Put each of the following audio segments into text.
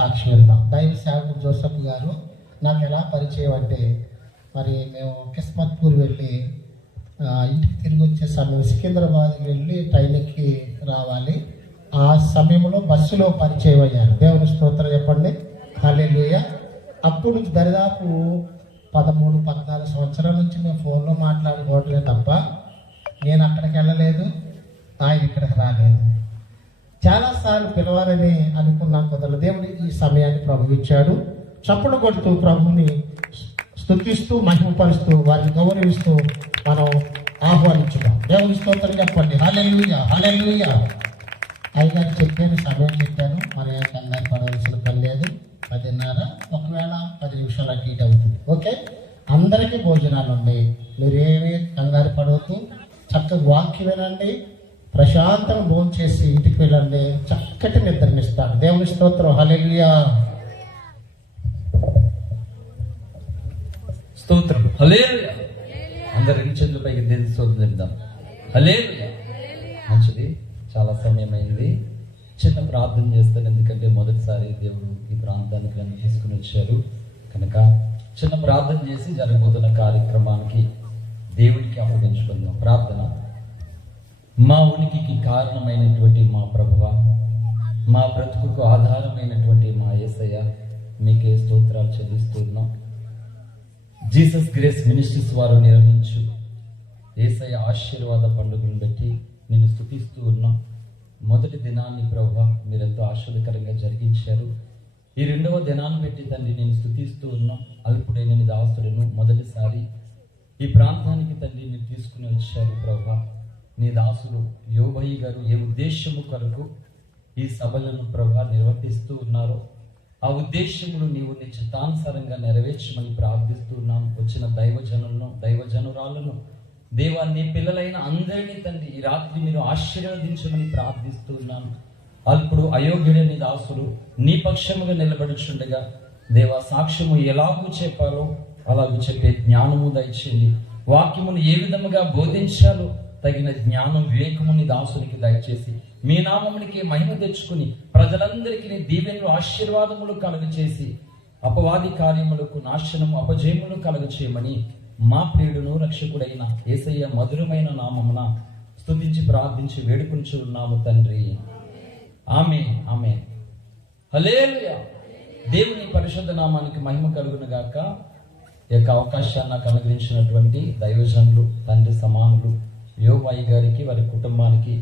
సాక్ష్యం విందాం. దైవ సేవకుడు జోసఫ్ గారు నాకు ఎలా పరిచయం అంటే, మరి మేము కిస్మత్పూర్ వెళ్ళి ఇంటికి తిరిగి వచ్చే సమయం సికింద్రాబాద్కి వెళ్ళి ట్రైన్కి రావాలి. ఆ సమయంలో బస్సులో పరిచయం అయ్యాను. దేవుని స్తోత్రం చెప్పండి, హల్లెలూయా. అప్పుడు నుంచి దరిదాపు 13-14 సంవత్సరాల నుంచి మేము ఫోన్లో మాట్లాడుకోవట్లేదు తప్ప నేను అక్కడికి వెళ్ళలేదు, ఆయన ఇక్కడికి రాలేదు. చాలాసార్లు పిలవాలని అనుకున్నాం, కుదరదు. దేవుడు ఈ సమయాన్ని ప్రభు ఇచ్చాడు. చప్పుడు కొడుతూ ప్రభుని స్తుతిస్తూ మహిమపరుస్తూ వారిని గౌరవిస్తూ మనం ఆహ్వానించుదాం. దేవుని స్తోత్రం చెప్పండి, హల్లెలూయా హల్లెలూయా. అయ్యగారు చెప్పాను, సమయం చెప్పాను, మరి కంగారు పడవలసిన పని లేదు. 10:30, ఒకవేళ 10 నిమిషాలు అటు ఇటు అవుతుంది. ఓకే, అందరికీ భోజనాలు ఉన్నాయి, మీరేమీ కంగారు పడవద్దు. చక్కగా వాక్యం వినండి, ప్రశాంతంగా భోజనం చేసి ఇంటికి వెళ్ళండి, చక్కటి నిద్రనిస్తాడు. దేవుని స్తోత్రం, హల్లెలూయా. స్తోత్రం, హల్లెలూయా. అందరు 2 చేతుల పైకి దేవుని స్తోత్రం చెప్దాం, హల్లెలూయా. మంచిది, చాలా సమయం అయింది. చిన్న ప్రార్థన చేస్తాను, ఎందుకంటే మొదటిసారి దేవుడు ఈ ప్రాంతానికి నన్ను తీసుకుని వచ్చారు కనుక చిన్న ప్రార్థన చేసి జరగబోతున్న కార్యక్రమానికి దేవుడికి అప్పగించుకుందాం. ప్రార్థన. మా ఉనికికి కారణమైనటువంటి మా ప్రభువా, మా బ్రతుకుకు ఆధారమైనటువంటి మా యేసయ్య, మీకే స్తోత్రాలు చెల్లిస్తున్నాం. జీసస్ గ్రేస్ మినిస్ట్రీస్ వారు నిర్వహించు యేసయ్య ఆశీర్వాద పండుగను బట్టి నేను స్తుతిస్తూ ఉన్నాం. మొదటి దినాన్ని ప్రభువా మీరెంతో ఆశ్చర్యకరంగా జరిగించారు. ఈ 2వ దినాన్ని బట్టి తండ్రి నేను స్తుతిస్తూ ఉన్నాం. అల్పుడైన నీ దాసుడును మొదటిసారి ఈ ప్రాంతానికి తండ్రి మీరు తీసుకుని వచ్చారు ప్రభువా. నీ దాసుడు యోబయ్య గారు ఏ ఉద్దేశము కొరకు ఈ సభలను ప్రభువా నిర్వర్తిస్తూ ఉన్నారో ఆ ఉద్దేశములు నీవు నీ చిత్తానుసారంగా నెరవేర్చమని ప్రార్థిస్తూ ఉన్నాం. వచ్చిన దైవజనురాలను దేవా, నీ పిల్లలైన అందరినీ తండ్రి ఈ రాత్రి మీరు ఆశీర్వదించమని ప్రార్థిస్తున్నాను. అల్పుడు అయోగ్యుడని దాసుడు నీ పక్షముగా నిలబడుచుండగా దేవా, సాక్ష్యము ఎలాగూ చెప్పాలో అలాగూ చెప్పే జ్ఞానము దయచేయండి. వాక్యమును ఏ విధముగా బోధించాలో తగిన జ్ఞానం వివేకము నీ దాసునికి దయచేసి మీ నామమునికి మహిమ తెచ్చుకుని ప్రజలందరికీ నీ దీవెనలు ఆశీర్వాదములు కలుగచేసి అపవాది కార్యములకు నాశనము అపజయములు కలుగచేయమని మా ప్రియుడును రక్షకుడైన యేసయ్య మధురమైన నామమున స్తుతించి ప్రార్థించి వేడుకుంటూ ఉన్నాము తండ్రి, ఆమేన్ ఆమేన్, హల్లెలూయా. దేవుని పరిశుద్ధ నామానికి మహిమ కలుగును గాక. ఈ యొక్క అవకాశాన్ని నాకు అనుగ్రహించినటువంటి దైవజనులు, తండ్రి సమానులు యోబయ్య గారికి, వారి కుటుంబానికి,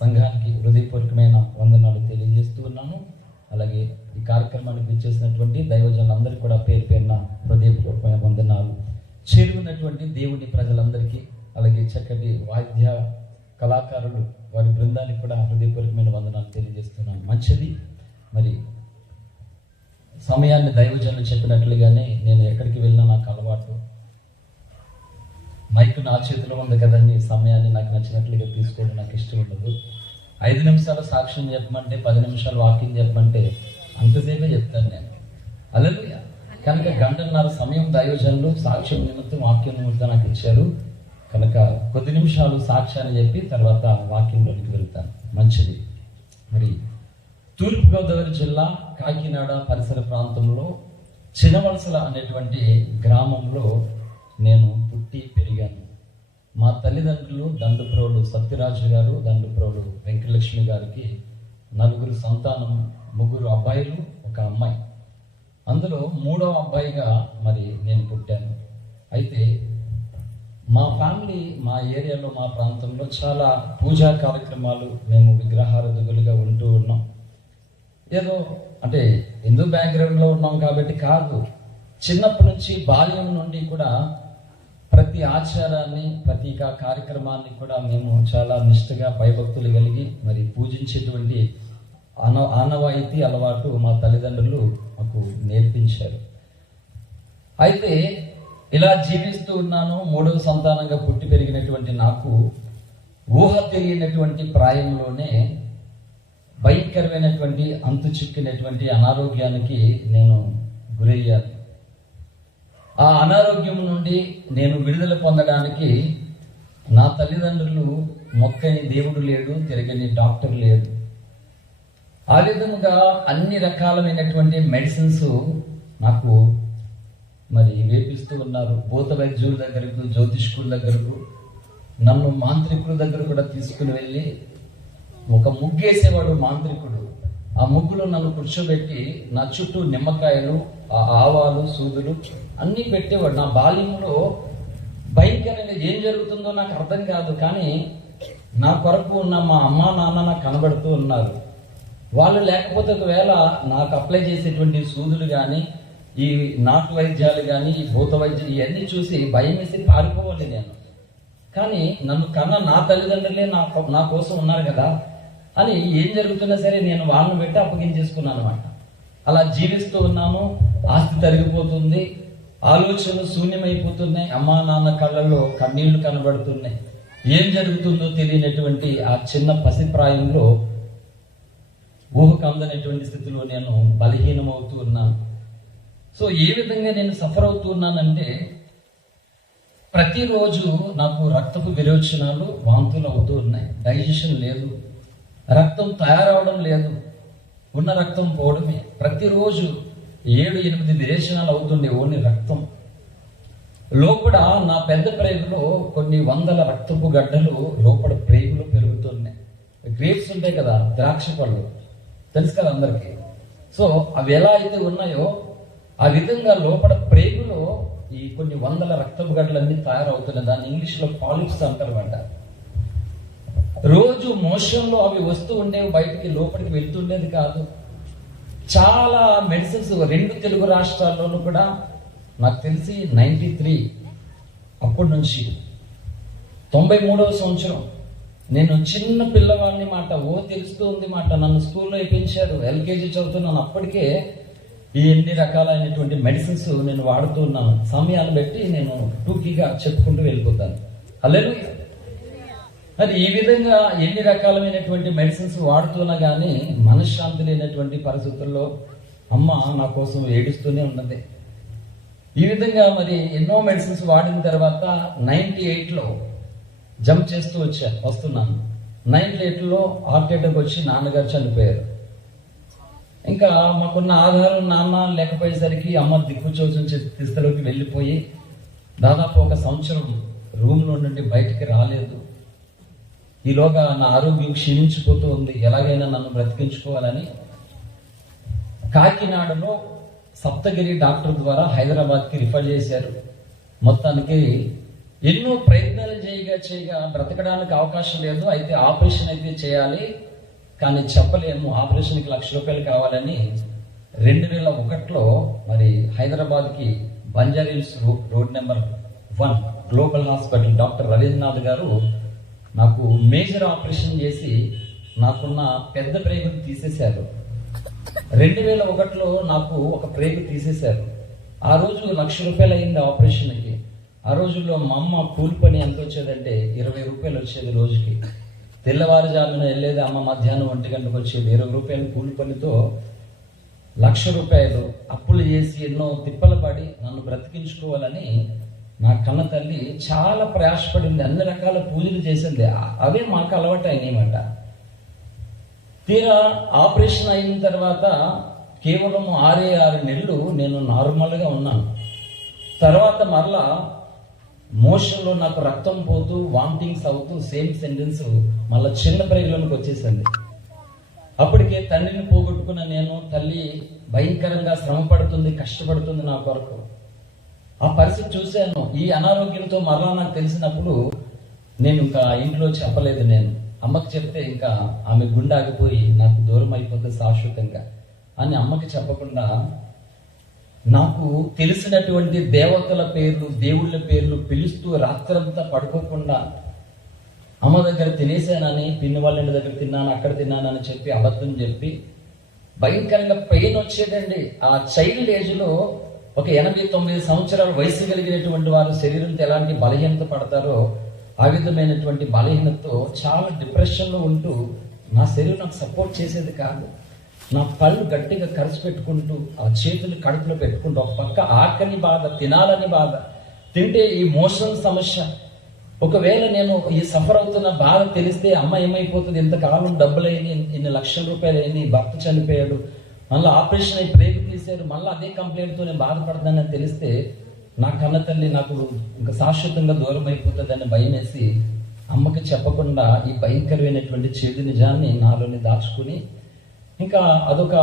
సంఘానికి హృదయపూర్వకమైన వందనాలు తెలియజేస్తూ ఉన్నాను. అలాగే ఈ కార్యక్రమానికి ఇచ్చేసినటువంటి దైవజనులందరికీ కూడా పేరు పేరున హృదయపూర్వకమైన వందనాలు. చేరుకున్నటువంటి దేవుని ప్రజలందరికీ, అలాగే చక్కటి వాయిద్య కళాకారులు వారి బృందానికి కూడా హృదయపూర్వకమైన వందనాలు తెలియజేస్తున్నాను. మంచిది, మరి సమయాన్ని దైవజనులు చెప్పినట్లుగానే నేను ఎక్కడికి వెళ్ళినా నాకు అలవాటు, మైక్ నా చేతిలో ఉంది కదండి, సమయాన్ని నాకు నచ్చినట్లుగా తీసుకోవడం నాకు ఇష్టం ఉండదు. 5 నిమిషాలు సాక్ష్యం చెప్పమంటే 10 నిమిషాలు వాకింగ్ చెప్పమంటే అంతసేపే చెప్తాను నేను. హల్లెలూయా. కనుక 1:30 సమయం దైవజనులు సాక్ష్యం నిమిత్తం వాక్యం నిమిత్తం నాకు ఇచ్చారు కనుక కొద్ది నిమిషాలు సాక్ష్యాన్ని చెప్పి తర్వాత వాక్యంలోకి వెళ్తాను. మంచిది. మరి తూర్పుగోదావరి జిల్లా కాకినాడ పరిసర ప్రాంతంలో చినవలసల అనేటువంటి గ్రామంలో నేను పుట్టి పెరిగాను. మా తల్లిదండ్రులు దండుప్రోలు సత్యరాజు గారు, దండుప్రోలు వెంకటలక్ష్మి గారికి 4 సంతానం, 3 అబ్బాయిలు, 1 అమ్మాయి. అందులో 3వ అబ్బాయిగా మరి నేను పుట్టాను. అయితే మా ఫ్యామిలీ, మా ఏరియాలో, మా ప్రాంతంలో చాలా పూజా కార్యక్రమాలు, మేము విగ్రహారాధకులుగా ఉంటూ ఉన్నాం. ఏదో అంటే హిందూ బ్యాక్గ్రౌండ్లో ఉన్నాం కాబట్టి కాదు, చిన్నప్పటి నుంచి బాల్యం నుండి కూడా ప్రతి ఆచారాన్ని, ప్రతి కార్యక్రమాన్ని కూడా మేము చాలా నిష్ఠగా భయభక్తులు కలిగి మరి పూజించేటువంటి ఆనవాయితీ అలవాటు మా తల్లిదండ్రులు మాకు నేర్పించారు. అయితే ఇలా జీవిస్తూ ఉన్నాను. 3వ సంతానంగా పుట్టి పెరిగినటువంటి నాకు ఊహ తెలియనటువంటి ప్రాయంలోనే భయంకరమైనటువంటి అంతు చిక్కినటువంటి అనారోగ్యానికి నేను గురయ్యాను. ఆ అనారోగ్యం నుండి నేను విడుదల పొందడానికి నా తల్లిదండ్రులు మొక్కని దేవుడు లేడు, తిరగని డాక్టర్ లేడు. ఆ విధంగా అన్ని రకాలమైనటువంటి మెడిసిన్స్ నాకు మరి వేపిస్తూ ఉన్నారు. భూత వైద్యుల దగ్గరకు, జ్యోతిష్కుల దగ్గరకు, నన్ను మాంత్రికుల దగ్గర కూడా తీసుకుని వెళ్ళి, ఒక ముగ్గేసేవాడు మాంత్రికుడు, ఆ ముగ్గులో నన్ను కూర్చోబెట్టి నా చుట్టూ నిమ్మకాయలు, ఆ ఆవాలు, సూదులు అన్నీ పెట్టేవాడు. నా బాల్యంలో భయంకరంగా ఏం జరుగుతుందో నాకు అర్థం కాదు, కానీ నా కొరకు ఉన్న మా అమ్మ నాన్న నాకు కనబడుతూ ఉన్నారు. వాళ్ళు లేకపోతే ఒకవేళ నాకు అప్లై చేసేటువంటి సూదులు కానీ, ఈ నాటు వైద్యాలు కానీ, ఈ భూత వైద్యం ఇవన్నీ చూసి భయం వేసి పారిపోవాలి నేను. కానీ నన్ను కన్నా నా తల్లిదండ్రులే నా కోసం ఉన్నారు కదా అని ఏం జరుగుతున్నా సరే నేను వాళ్ళని పెట్టి అప్పగించేసుకున్నాను అనమాట. అలా జీవిస్తూ ఉన్నాను. ఆస్తి తరిగిపోతుంది, ఆలోచనలు శూన్యమైపోతున్నాయి, అమ్మా నాన్న కళ్ళల్లో కన్నీళ్లు కనబడుతున్నాయి. ఏం జరుగుతుందో తెలియనటువంటి ఆ చిన్న పసిప్రాయంలో ఊహకు అందనటువంటి స్థితిలో నేను బలహీనమవుతూ ఉన్నాను. సో ఏ విధంగా నేను సఫర్ అవుతూ ఉన్నానంటే, ప్రతిరోజు నాకు రక్తపు విరోచనాలు, వాంతులు అవుతూ ఉన్నాయి. డైజెషన్ లేదు, రక్తం తయారవడం లేదు, ఉన్న రక్తం పోవడమే. ప్రతిరోజు 7-8 విరేచనాలు అవుతుండే ఓన్లీ రక్తం. లోపల నా పెద్ద ప్రేగులో కొన్ని వందల రక్తపు గడ్డలు లోపల ప్రేగులు పెరుగుతున్నాయి. గ్రేప్స్ ఉంటాయి కదా, ద్రాక్ష పళ్ళు తెలుసు కదా అందరికి. సో అవి ఎలా అయితే ఉన్నాయో ఆ విధంగా లోపల ప్రేగులో ఈ కొన్ని వందల రక్తపు గడ్డలన్నీ తయారవుతున్నాయి. దాన్ని ఇంగ్లీష్లో పాలిప్స్ అంటారన్నమాట. రోజు మోషన్లో అవి వస్తూ ఉండేవి, బయటికి లోపలికి వెళ్తుండేది కాదు. చాలా మెడిసిన్స్ 2 తెలుగు రాష్ట్రాల్లోనూ కూడా నాకు తెలిసి 93 అప్పటి నుంచి 93వ సంవత్సరం నేను చిన్న పిల్లవాడిని మాట, తెలుస్తూ ఉంది మాట. నన్ను స్కూల్లో వేయించారు, ఎల్కేజీ చదువుతున్నాను. అప్పటికే ఈ ఎన్ని రకాలైనటువంటి మెడిసిన్స్ నేను వాడుతూ ఉన్నాను. సమయాన్ని బట్టి నేను టూకీగా చెప్పుకుంటూ వెళ్ళిపోతాను. హల్లెలూయా. మరి ఈ విధంగా ఎన్ని రకాలమైనటువంటి మెడిసిన్స్ వాడుతున్నా కానీ మనశ్శాంతి లేనటువంటి పరిస్థితుల్లో అమ్మ నా కోసం ఏడుస్తూనే ఉన్నది. ఈ విధంగా మరి ఎన్నో మెడిసిన్స్ వాడిన తర్వాత 98లో జంప్ చేస్తూ వస్తున్నాను. 98లో హార్ట్ అటాక్ వచ్చి నాన్నగారు చనిపోయారు. ఇంకా మాకున్న ఆధారం నాన్న లేకపోయేసరికి అమ్మ దిక్కుచోచం స్థితిలోకి వెళ్ళిపోయి దాదాపు 1 సంవత్సరం రూమ్లో నుండి బయటికి రాలేదు. ఈలోగా నా ఆరోగ్యం క్షీణించిపోతూ ఉంది. ఎలాగైనా నన్ను బ్రతికించుకోవాలని కాకినాడలో సప్తగిరి డాక్టర్ ద్వారా హైదరాబాద్కి రిఫర్ చేశారు. మొత్తానికి ఎన్నో ప్రయత్నాలు చేయగా బ్రతకడానికి అవకాశం లేదు. అయితే ఆపరేషన్ అయితే చేయాలి, కానీ చెప్పలేము, ఆపరేషన్కి ₹1,00,000 కావాలని 2001లో మరి హైదరాబాద్కి Banjara Hills road number 1 global hospital doctor Ravindranath గారు నాకు మేజర్ ఆపరేషన్ చేసి నాకున్న పెద్ద ప్రేగును తీసేశారు. 2001లో నాకు ఒక ప్రేగు తీసేశారు. ఆ రోజు ₹1,00,000 అయింది ఆపరేషన్కి. ఆ రోజుల్లో మా అమ్మ కూలి పని ఎంత వచ్చేదంటే ₹20 వచ్చేది రోజుకి. తెల్లవారుజామున వెళ్ళేది అమ్మ, మధ్యాహ్నం 1 గంటకు వచ్చేది. ₹20 కూలి పనితో ₹1,00,000 అప్పులు చేసి ఎన్నో తిప్పలు పడి నన్ను బ్రతికించుకోవాలని నా కన్న తల్లి చాలా ప్రయాసపడింది. అన్ని రకాల పూజలు చేసింది. అవే మాకు అలవాటు అయినాయన్నమాట. తీరా ఆపరేషన్ అయిన తర్వాత కేవలం 6 నెలలు నేను నార్మల్గా ఉన్నాను. తర్వాత మరలా మోషన్లో నాకు రక్తం పోతూ, వామిటింగ్స్ అవుతూ సేమ్ సెంటెన్స్ మళ్ళీ చిన్న ప్రేగులోకి వచ్చేసింది. అప్పటికే తండ్రిని పోగొట్టుకున్న నేను, తల్లి భయంకరంగా శ్రమ పడుతుంది, కష్టపడుతుంది నా కొరకు. ఆ పరిస్థితి చూశాను. ఈ అనారోగ్యంతో మరలా నాకు తెలిసినప్పుడు నేను ఇంకా ఇంట్లో చెప్పలేదు. నేను అమ్మకి చెప్తే ఇంకా ఆమె గుండె ఆగిపోయి నాకు దూరం అయిపోతుంది శాశ్వతంగా అని అమ్మకి చెప్పకుండా నాకు తెలిసినటువంటి దేవతల పేర్లు, దేవుళ్ళ పేర్లు పిలుస్తూ రాత్రంతా పడుకోకుండా అమ్మ దగ్గర తినేసానని, పిన్ని వాళ్ళ ఇంటి దగ్గర తిన్నాను, అక్కడ తిన్నానని చెప్పి అబద్ధం చెప్పి భయంకరంగా పెయిన్ వచ్చేదండి. ఆ చైల్డ్ ఏజ్లో ఒక 89 సంవత్సరాల వయసు కలిగినటువంటి వారు శరీరంతో ఎలాంటి బలహీనత పడతారో ఆ విధమైనటువంటి బలహీనతతో చాలా డిప్రెషన్లో ఉంటూ నా శరీరం నాకు సపోర్ట్ చేసేది కాదు. నా పళ్ళు గట్టిగా ఖర్చు పెట్టుకుంటూ, ఆ చేతులు కడుపులో పెట్టుకుంటూ, ఒక పక్క ఆకలి బాధ, తినాలని బాధ, తింటే ఈ మోషన్ సమస్య, ఒకవేళ నేను ఈ సఫర్ అవుతున్న బాధ తెలిస్తే అమ్మ ఏమైపోతుంది, ఇంతకాలం డబ్బులైంది, ఇన్ని లక్షల రూపాయలు అయింది, భర్త చనిపోయాడు, మళ్ళీ ఆపరేషన్ అయి బ్రేక్ తీశారు, మళ్ళీ అదే కంప్లైంట్తో నేను బాధపడతానని తెలిస్తే నా కన్న తల్లి నాకు ఇంకా శాశ్వతంగా దూరం అయిపోతుందని భయం వేసి అమ్మకి చెప్పకుండా ఈ భయంకరమైనటువంటి చెడు నిజాన్ని నాలోని దాచుకుని ఇంకా అదొక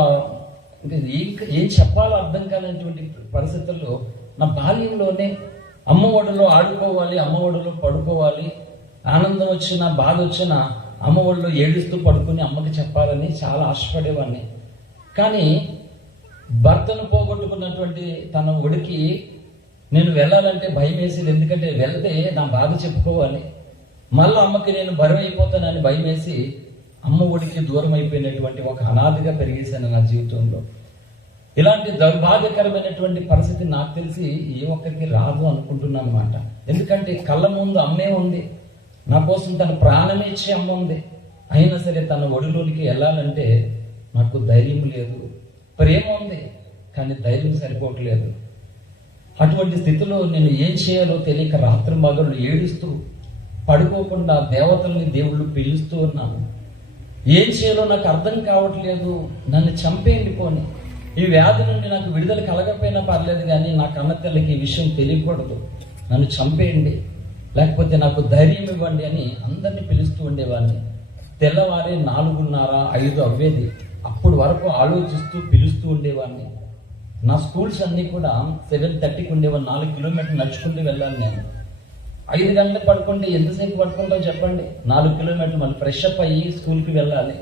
ఏం చెప్పాలో అర్థం కానటువంటి పరిస్థితుల్లో నా బాల్యంలోనే అమ్మ ఒడిలో ఆడుకోవాలి, అమ్మ ఒడిలో పడుకోవాలి, ఆనందం వచ్చినా బాధ వచ్చినా అమ్మ ఒడిలో ఏడుస్తూ పడుకుని అమ్మకి చెప్పాలని చాలా ఆశపడేవాడిని. కానీ భర్తను పోగొట్టుకున్నటువంటి తన ఒడికి నేను వెళ్ళాలంటే భయం వేసేది. ఎందుకంటే వెళ్తే నా బాధ చెప్పుకోవాలి, మళ్ళీ అమ్మకి నేను బరువు అయిపోతానని భయం వేసి అమ్మ ఒడికి దూరం అయిపోయినటువంటి ఒక అనాథగా పెరిగేశాను నా జీవితంలో. ఇలాంటి దౌర్భాగ్యకరమైనటువంటి పరిస్థితి నాకు తెలిసి ఏ ఒక్కరికి రాదు అనుకుంటున్నాను అన్నమాట. ఎందుకంటే కళ్ళ ముందు అమ్మే ఉంది, నా కోసం తన ప్రాణమే ఇచ్చే అమ్మ ఉంది. అయినా సరే తన ఒడిలోనికి వెళ్ళాలంటే నాకు ధైర్యం లేదు. ప్రేమ ఉంది కానీ ధైర్యం సరిపోవట్లేదు. అటువంటి స్థితిలో నేను ఏం చేయాలో తెలియక రాత్రి మగళ్ళు ఏడుస్తూ పడుకోకుండా దేవతల్ని దేవుళ్ళు పిలుస్తూ ఉన్నాను. ఏం చేయాలో నాకు అర్థం కావట్లేదు, నన్ను చంపేయండి పోని, ఈ వ్యాధి నుండి నాకు విడుదల కలగకపోయినా పర్లేదు కానీ నా కన్న తల్లికి ఈ విషయం తెలియకూడదు, నన్ను చంపేయండి లేకపోతే నాకు ధైర్యం ఇవ్వండి అని అందరినీ పిలుస్తూ ఉండేవాడిని. తెల్లవారే 4:30, 5 అవ్వేది. అప్పుడు వరకు ఆలోచిస్తూ పిలుస్తూ ఉండేవాడిని. నా స్కూల్స్ అన్నీ కూడా 7:30కి ఉండేవాడిని. 4 కిలోమీటర్లు నడుచుకుంటూ వెళ్ళాలి. నేను 5 గంటలు పడుకుంటే ఎంతసేపు పడుకుంటావు చెప్పండి? 4 కిలోమీటర్లు మళ్ళీ ఫ్రెష్ అప్ అయ్యి స్కూల్కి వెళ్ళాలి.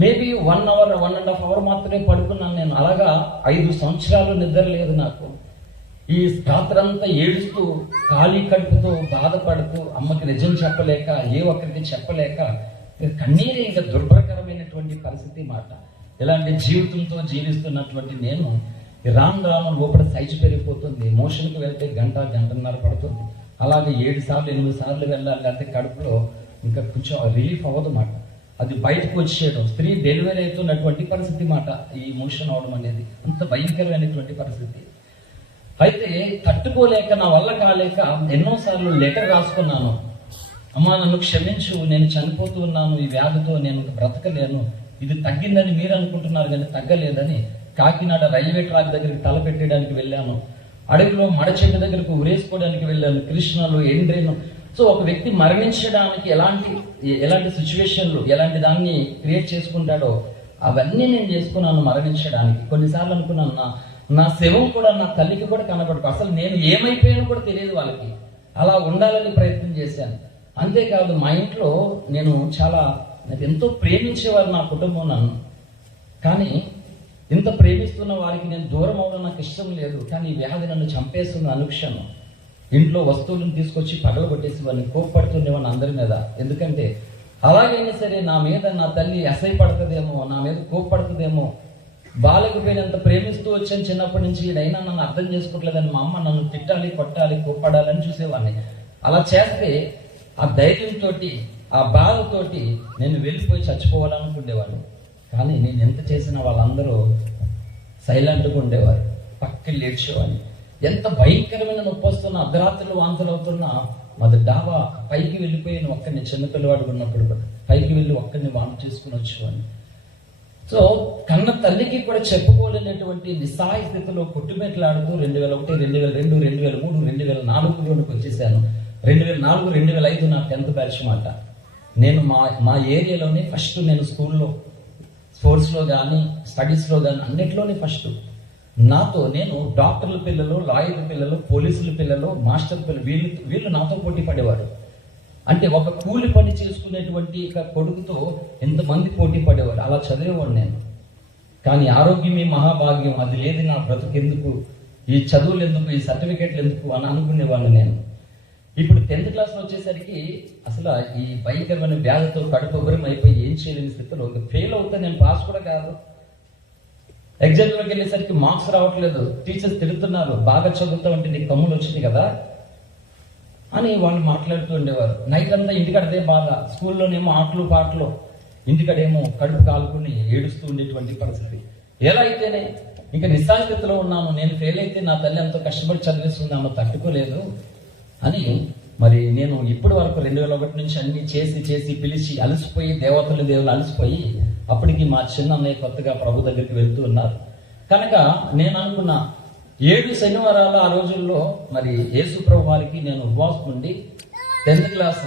మేబీ 1 అవర్ 1.5 అవర్ మాత్రమే పడుకున్నాను నేను. అలాగా 5 సంవత్సరాలు నిద్ర లేదు నాకు. ఈ రాత్రంతా ఏడుస్తూ ఖాళీ కడుపుతో బాధపడుతూ అమ్మకి నిజం చెప్పలేక, ఏ ఒక్కరికి చెప్పలేక కన్నీరే ఇంకా దుర్భరకరమైనటువంటి పరిస్థితి మాట. ఇలాంటి జీవితంతో జీవిస్తున్నటువంటి నేను రాను లోపల సైజు పెరిగిపోతుంది. మోషన్కి వెళ్తే గంటన్నర పడుతుంది. అలాగే 7 సార్లు 8 సార్లు వెళ్ళాలి, లేకపోతే కడుపులో ఇంకా కొంచెం రిలీఫ్ అవ్వదు మాట. అది బయటకు వచ్చేయడం, స్త్రీ డెలివరీ అవుతున్నటువంటి పరిస్థితి మాట. ఈ మోషన్ అవడం అనేది అంత భయంకరమైనటువంటి పరిస్థితి. అయితే తట్టుకోలేక, నా వల్ల కాలేక ఎన్నోసార్లు లెటర్ రాసుకున్నాను. అమ్మా నన్ను క్షమించు, నేను చనిపోతూ ఉన్నాను, ఈ వ్యాధితో నేను బ్రతకలేను, ఇది తగ్గిందని మీరు అనుకుంటున్నారు కానీ తగ్గలేదని. కాకినాడ రైల్వే ట్రాక్ దగ్గరికి తల పెట్టడానికి వెళ్ళాను. అడవిలో మడచెట్టు దగ్గరకు ఉరేసుకోవడానికి వెళ్ళాను. కృష్ణలో ఎండ్రేను. సో ఒక వ్యక్తి మరణించడానికి ఎలాంటి సిచ్యువేషన్లు, ఎలాంటి దాన్ని క్రియేట్ చేసుకుంటాడో అవన్నీ నేను చేసుకున్నాను మరణించడానికి. కొన్నిసార్లు అనుకున్నాను నా శవం కూడా నా తల్లికి కూడా కనబడకు, అసలు నేను ఏమైపోయానో కూడా తెలియదు వాళ్ళకి. అలా ఉండాలని ప్రయత్నం చేశాను. అంతేకాదు మా ఇంట్లో నేను ఎంతో ప్రేమించేవారు నా కుటుంబం నన్ను. కానీ ఇంత ప్రేమిస్తున్న వారికి నేను దూరం అవడం నాకు ఇష్టం లేదు. కానీ ఈ వ్యాధి నన్ను చంపేస్తున్న అనుక్షణం. ఇంట్లో వస్తువులను తీసుకొచ్చి పగలగొట్టేసి వాడిని కోప్పడుతుండేవాడిని అందరి మీద. ఎందుకంటే అలాగైనా సరే నా మీద నా తల్లి అసహ్యపడుతుందేమో, నా మీద కోప్పడుతుందేమో. బాలకపోయినంత ప్రేమిస్తూ వచ్చాను చిన్నప్పటి నుంచి, ఈడైనా నన్ను అర్థం చేసుకోవట్లేదని మా అమ్మ నన్ను తిట్టాలి, కొట్టాలి, కోప్పడాలని చూసేవాడిని. అలా చేస్తే ఆ ధైర్యంతో, ఆ బాధతోటి నేను వెళ్ళిపోయి చచ్చిపోవాలనుకునేవాడిని. కానీ నేను ఎంత చేసినా వాళ్ళందరూ సైలెంట్గా ఉండేవారు, పక్కకి ఏడ్చేవాడిని. ఎంత భయంకరమైన నొప్పి వస్తున్నా, అర్ధరాత్రులు వాంతులు అవుతున్నా మాది డాబా పైకి వెళ్ళిపోయిన ఒక్కడిని, చిన్నపిల్లవాడు ఉన్నప్పుడు పైకి వెళ్ళి ఒక్కడిని వాంతి చేసుకుని వచ్చేవాడిని. సో కన్న తల్లికి కూడా చెప్పుకోలేనటువంటి నిస్సహాయ స్థితిలో కొట్టుమెట్లాడుతూ 2001, 2002, 2003, 2004లోనికి వచ్చేసాను. 2004, 2005 నా 10th బ్యాచ్ మాట. నేను మా ఏరియాలోనే ఫస్ట్. నేను స్కూల్లో స్పోర్ట్స్లో కానీ స్టడీస్లో కానీ అన్నిట్లోనే ఫస్ట్. నేను డాక్టర్ల పిల్లలు, లాయర్ల పిల్లలు, పోలీసుల పిల్లలు, మాస్టర్ పిల్లలు వీళ్ళు నాతో పోటీ పడేవారు. అంటే ఒక కూలి పని చేసుకునేటువంటి కొడుకుతో ఎంతమంది పోటీ పడేవారు. అలా చదివేవాడు నేను. కానీ ఆరోగ్యమే మహాభాగ్యం, అది లేదు నా బ్రతుకెందుకు, ఈ చదువులు ఎందుకు, ఈ సర్టిఫికేట్లు ఎందుకు అని అనుకునేవాడిని నేను. ఇప్పుడు 10th క్లాస్లో వచ్చేసరికి అసలు ఈ భయంకరమైన వ్యాధితో కడుపుబ్బరం అయిపోయి ఏం చేయలేని స్థితిలో ఫెయిల్ అవుతా, నేను పాస్ కూడా కాదు. ఎగ్జామ్లోకి వెళ్ళేసరికి మార్క్స్ రావట్లేదు. టీచర్స్ తిడుతున్నారు, బాగా చదువుతా ఉంటే నీకు కమ్ములు వచ్చింది కదా అని వాళ్ళు మాట్లాడుతూ ఉండేవారు. నైట్ అంతా ఇంటికడదే బాధ. స్కూల్లోనేమో ఆటలు పాటలు, ఇంటికడేమో కడుపు కాలుకుని ఏడుస్తూ ఉండేటువంటి పరిస్థితి. ఎలా అయితేనే ఇంకా నిస్సాస్థితిలో ఉన్నాను. నేను ఫెయిల్ అయితే నా తల్లి ఎంతో కష్టపడి చదివిస్తుంది, ఆమె తట్టుకోలేదు అని మరి నేను ఇప్పటి వరకు 2001 నుంచి అన్ని చేసి పిలిచి అలసిపోయి దేవుళ్ళు అలసిపోయి అప్పటికి మా చిన్న అన్నయ్య కొత్తగా ప్రభు దగ్గరికి వెళ్తూ ఉన్నారు. కనుక నేను అనుకున్నా 7 శనివారాలు ఆ రోజుల్లో మరి యేసు ప్రభు వారికి నేను ఉపవాసం ఉండి 10th క్లాస్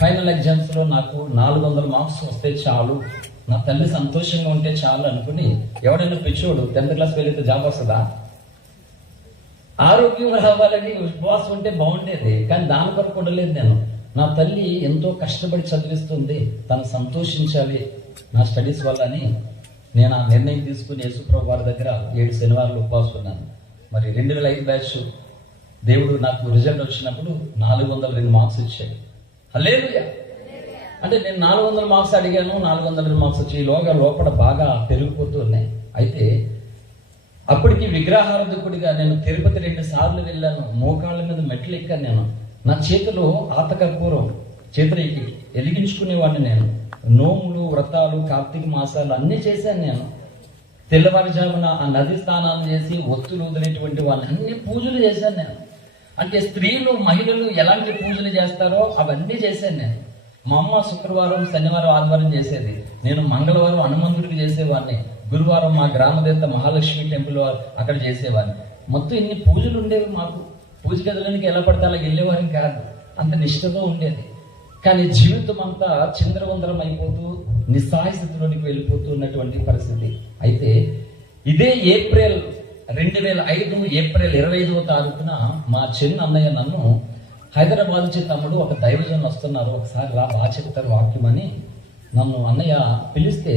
ఫైనల్ ఎగ్జామ్స్ లో నాకు 400 మార్క్స్ వస్తే చాలు, నా తల్లి సంతోషంగా ఉంటే చాలు అనుకుని, ఎవడైనా పిచ్చోడు 10th క్లాస్ వెళ్తే జాబ్ వస్తుందా? ఆరోగ్యం రావాలని ఉపవాసం ఉంటే బాగుండేది, కానీ దాని కొరకు ఉండలేదు నేను. నా తల్లి ఎంతో కష్టపడి చదివిస్తుంది, తను సంతోషించాలి నా స్టడీస్ వల్ల అని నేను ఆ నిర్ణయం తీసుకుని యేసుప్రభు వారి దగ్గర 7 శనివారాలు ఉపవాసం ఉన్నాను. మరి 2005 బ్యాచ్ దేవుడు నాకు రిజల్ట్ వచ్చినప్పుడు 402 మార్క్స్ ఇచ్చాడు. హల్లెలూయా. అంటే నేను 400 మార్క్స్ అడిగాను, 402 మార్క్స్ వచ్చి లోపల బాగా పెరిగిపోతూ ఉన్నాయి. అయితే అప్పటికి విగ్రహారాధకుడిగా నేను తిరుపతి 2 సార్లు వెళ్ళాను, మోకాళ్ళ మీద మెట్లు ఎక్కాను. నేను నా చేతిలో ఆతకర్పూరం చేతులు ఎలిగించుకునేవాడిని. నేను నోములు, వ్రతాలు, కార్తీక మాసాలు అన్నీ చేశాను. నేను తెల్లవారుజామున ఆ నది స్నానాలు చేసి ఒత్తులు వదిలేటువంటి వాళ్ళని అన్ని పూజలు చేశాను నేను. అంటే స్త్రీలు మహిళలు ఎలాంటి పూజలు చేస్తారో అవన్నీ చేశాను నేను. మా అమ్మ శుక్రవారం, శనివారం, ఆదివారం చేసేది, నేను మంగళవారం హనుమంతుడికి చేసేవాడిని, గురువారం మా గ్రామదేవత మహాలక్ష్మి టెంపుల్ అక్కడ చేసేవాడిని. మొత్తం ఇన్ని పూజలు ఉండేవి మాకు. పూజ గదులకి ఎలా పడితే అలా వెళ్ళేవారిని కాదు, అంత నిష్ఠతో ఉండేది. కానీ జీవితం అంతా చిందరవందరం అయిపోతూ నిస్సహాయ స్థితిలోనికి వెళ్ళిపోతూ ఉన్నటువంటి పరిస్థితి. అయితే ఇదే ఏప్రిల్ 2005 ఏప్రిల్ 25వ తారీఖున మా చిన్న అన్నయ్య నన్ను హైదరాబాద్ నుంచి, తమ్ముడు ఒక దైవజన్ వస్తున్నారు, ఒకసారి రా బాగా చెప్తారు వాక్యం అని నన్ను అన్నయ్య పిలిస్తే,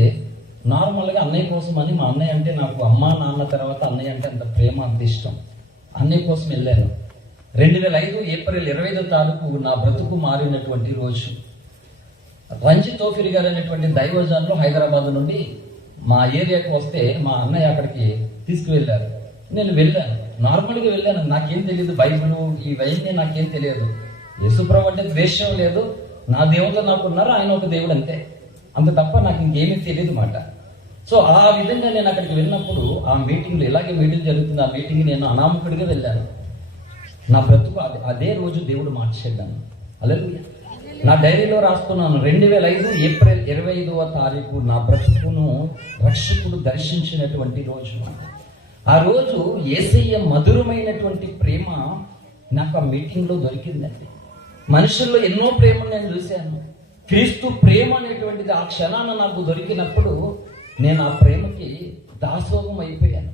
నార్మల్గా అన్నయ్య కోసం అని, మా అన్నయ్య అంటే నాకు అమ్మ నాన్న తర్వాత అన్నయ్య అంటే అంత ప్రేమ, అంత ఇష్టం, అన్నయ్య కోసం వెళ్ళాను. 2005 ఏప్రిల్ 25వ తారీఖు నా బ్రతుకు మారినటువంటి రోజు. రంజిత్ తోఫిరి గారు అనేటువంటి దైవజన్లు హైదరాబాద్ నుండి మా ఏరియాకి వస్తే మా అన్నయ్య అక్కడికి తీసుకువెళ్ళారు. నేను వెళ్ళాను, నార్మల్గా వెళ్ళాను, నాకేం తెలియదు, బైబిల్ ఇవన్నీ నాకేం తెలియదు. యేసుప్రభు అంటే ద్వేషం లేదు, నా దేవుడు నాకు ఉన్నారు, ఆయన ఒక దేవుడు అంతే, అంత తప్ప నాకు ఇంకేమీ తెలియదు మాట. సో ఆ విధంగా నేను అక్కడికి వెళ్ళినప్పుడు ఆ మీటింగ్లో, ఇలాగే మీటింగ్ జరుగుతుంది, ఆ మీటింగ్ నేను అనామకుడిగా వెళ్ళాను. నా బ్రతుకు అదే రోజు దేవుడు మార్చేద్దాను. హల్లెలూయా. నా డైరీలో రాసుకున్నాను, 2005 ఏప్రిల్ 25వ తారీఖు నా బ్రతుకును రక్షకుడు దర్శించినటువంటి రోజు. ఆ రోజు యేసయ్య మధురమైనటువంటి ప్రేమ నాకు ఆ మీటింగ్లో దొరికిందండి. మనుషుల్లో ఎన్నో ప్రేమను నేను చూశాను, క్రీస్తు ప్రేమ అనేటువంటిది ఆ క్షణాన నాకు దొరికినప్పుడు నేను ఆ ప్రేమకి దాసోహం అయిపోయాను.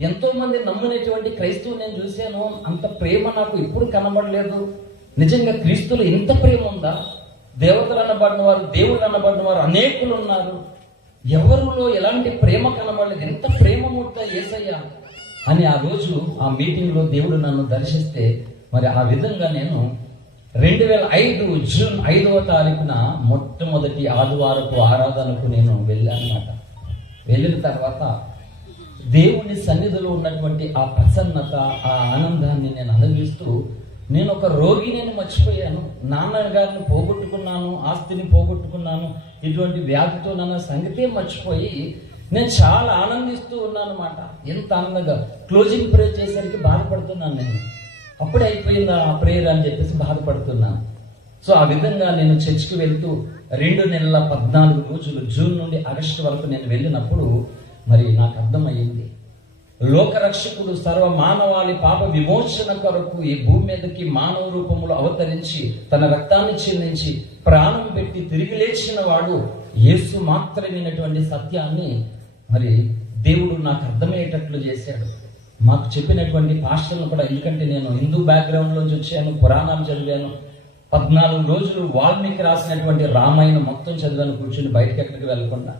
ఎంతో మంది నమ్మినటువంటి క్రైస్తవుని నేను చూశాను, అంత ప్రేమ నాకు ఇప్పుడు కనబడలేదు. నిజంగా క్రీస్తులో ఎంత ప్రేమ ఉందా? దేవతలు అనబడిన వారు, దేవుళ్ళు అనబడిన వారు అనేకులు ఉన్నారు, ఎవరిలో ఎలాంటి ప్రేమ కనబడలేదు. ఎంత ప్రేమ మూర్త యేసయ్య అని ఆ రోజు ఆ మీటింగ్లో దేవుడు నన్ను దర్శిస్తే, మరి ఆ విధంగా నేను 2005 జూన్ 5వ తారీఖున మొట్టమొదటి ఆదివారపు ఆరాధనకు నేను వెళ్ళానమాట. వెళ్ళిన తర్వాత దేవుని సన్నిధిలో ఉన్నటువంటి ఆ ప్రసన్నత, ఆ ఆనందాన్ని నేను అనుభవిస్తూ, నేను ఒక రోగిని మర్చిపోయాను, నాన్నగారిని పోగొట్టుకున్నాను, ఆస్తిని పోగొట్టుకున్నాను, ఇటువంటి వ్యాధితో నన్న సంగతే మర్చిపోయి నేను చాలా ఆనందిస్తూ ఉన్నాను అన్నమాట. ఎంత ఆనందంగా క్లోజింగ్ ప్రేయర్ చేసరికి బాధపడుతున్నాను నేను, అప్పుడే అయిపోయింది ఆ ప్రేయర్ అని చెప్పేసి బాధపడుతున్నాను. సో ఆ విధంగా నేను చర్చికి వెళ్తూ 2 నెలల 14 రోజులు జూన్ నుండి ఆగస్టు వరకు నేను వెళ్ళినప్పుడు మరి నాకు అర్థమయ్యింది, లోకరక్షకుడు సర్వ మానవాళి పాప విమోచన కొరకు ఈ భూమి మీదకి మానవ రూపంలో అవతరించి తన రక్తాన్ని చిందించి ప్రాణం పెట్టి తిరిగి లేచిన వాడు యేసు మాత్రమైనటువంటి సత్యాన్ని మరి దేవుడు నాకు అర్థమయ్యేటట్లు చేశాడు. మాకు చెప్పినటువంటి పాస్టర్లు కూడా, ఎందుకంటే నేను హిందూ బ్యాక్గ్రౌండ్ నుంచి వచ్చాను, పురాణాలు చదివాను, 14 రోజులు వాల్మీకి రాసినటువంటి రామాయణం మొత్తం చదివాను కూర్చుని, బయటకి ఎక్కడికి వెళ్ళకుండా.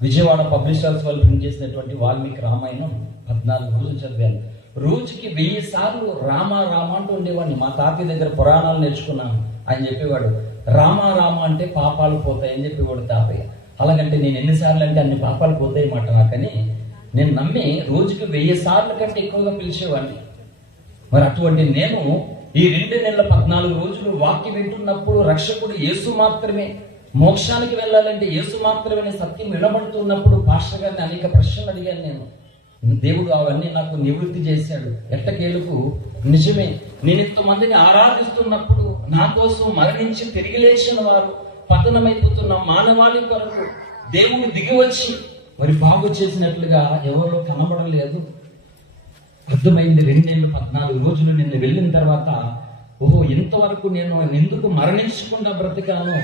విజయవాడ పబ్లిషర్స్ వాళ్ళు ప్రింట్ చేసినటువంటి వాల్మీకి రామాయణం 14 రోజులు చదివాను. రోజుకి 1000 సార్లు రామ రామ అంటూ ఉండేవాడిని. మా తాతయ్య దగ్గర పురాణాలు నేర్చుకున్నాను. ఆయన చెప్పేవాడు, రామ రామ అంటే పాపాలు పోతాయి అని చెప్పేవాడు తాతయ్య. అలాగంటే నేను ఎన్నిసార్లు అంటే అన్ని పాపాలు పోతాయి మాట నాకని నేను నమ్మి రోజుకి 1000 సార్ల కంటే ఎక్కువగా పిలిచేవాడిని. మరి అటువంటి నేను ఈ 2 నెలల 14 రోజులు వాక్యం వింటున్నప్పుడు రక్షకుడు యేసు మాత్రమే, మోక్షానికి వెళ్ళాలంటే యేసు మాత్రమే సత్యం వినబడుతున్నప్పుడు పాస్టర్ గారిని అనేక ప్రశ్నలు అడిగాను నేను. దేవుడు అవన్నీ నాకు నివృత్తి చేశాడు. ఎట్టకేలకు నిజమే, నేను ఇంతమందిని ఆరాధిస్తున్నప్పుడు నా కోసం మరణించి తిరిగి లేచిన వారు, పతనమైపోతున్న మానవాళి కొరకు దేవుడు దిగి వచ్చి మరి బాగు చేసినట్లుగా ఎవరో కనబడలేదు. అర్థమైంది. 2 ఏళ్ళు 14 రోజులు నిన్న వెళ్ళిన తర్వాత, ఓహో ఇంతవరకు నేను ఎందుకు మరణించకుండా బ్రతికాను,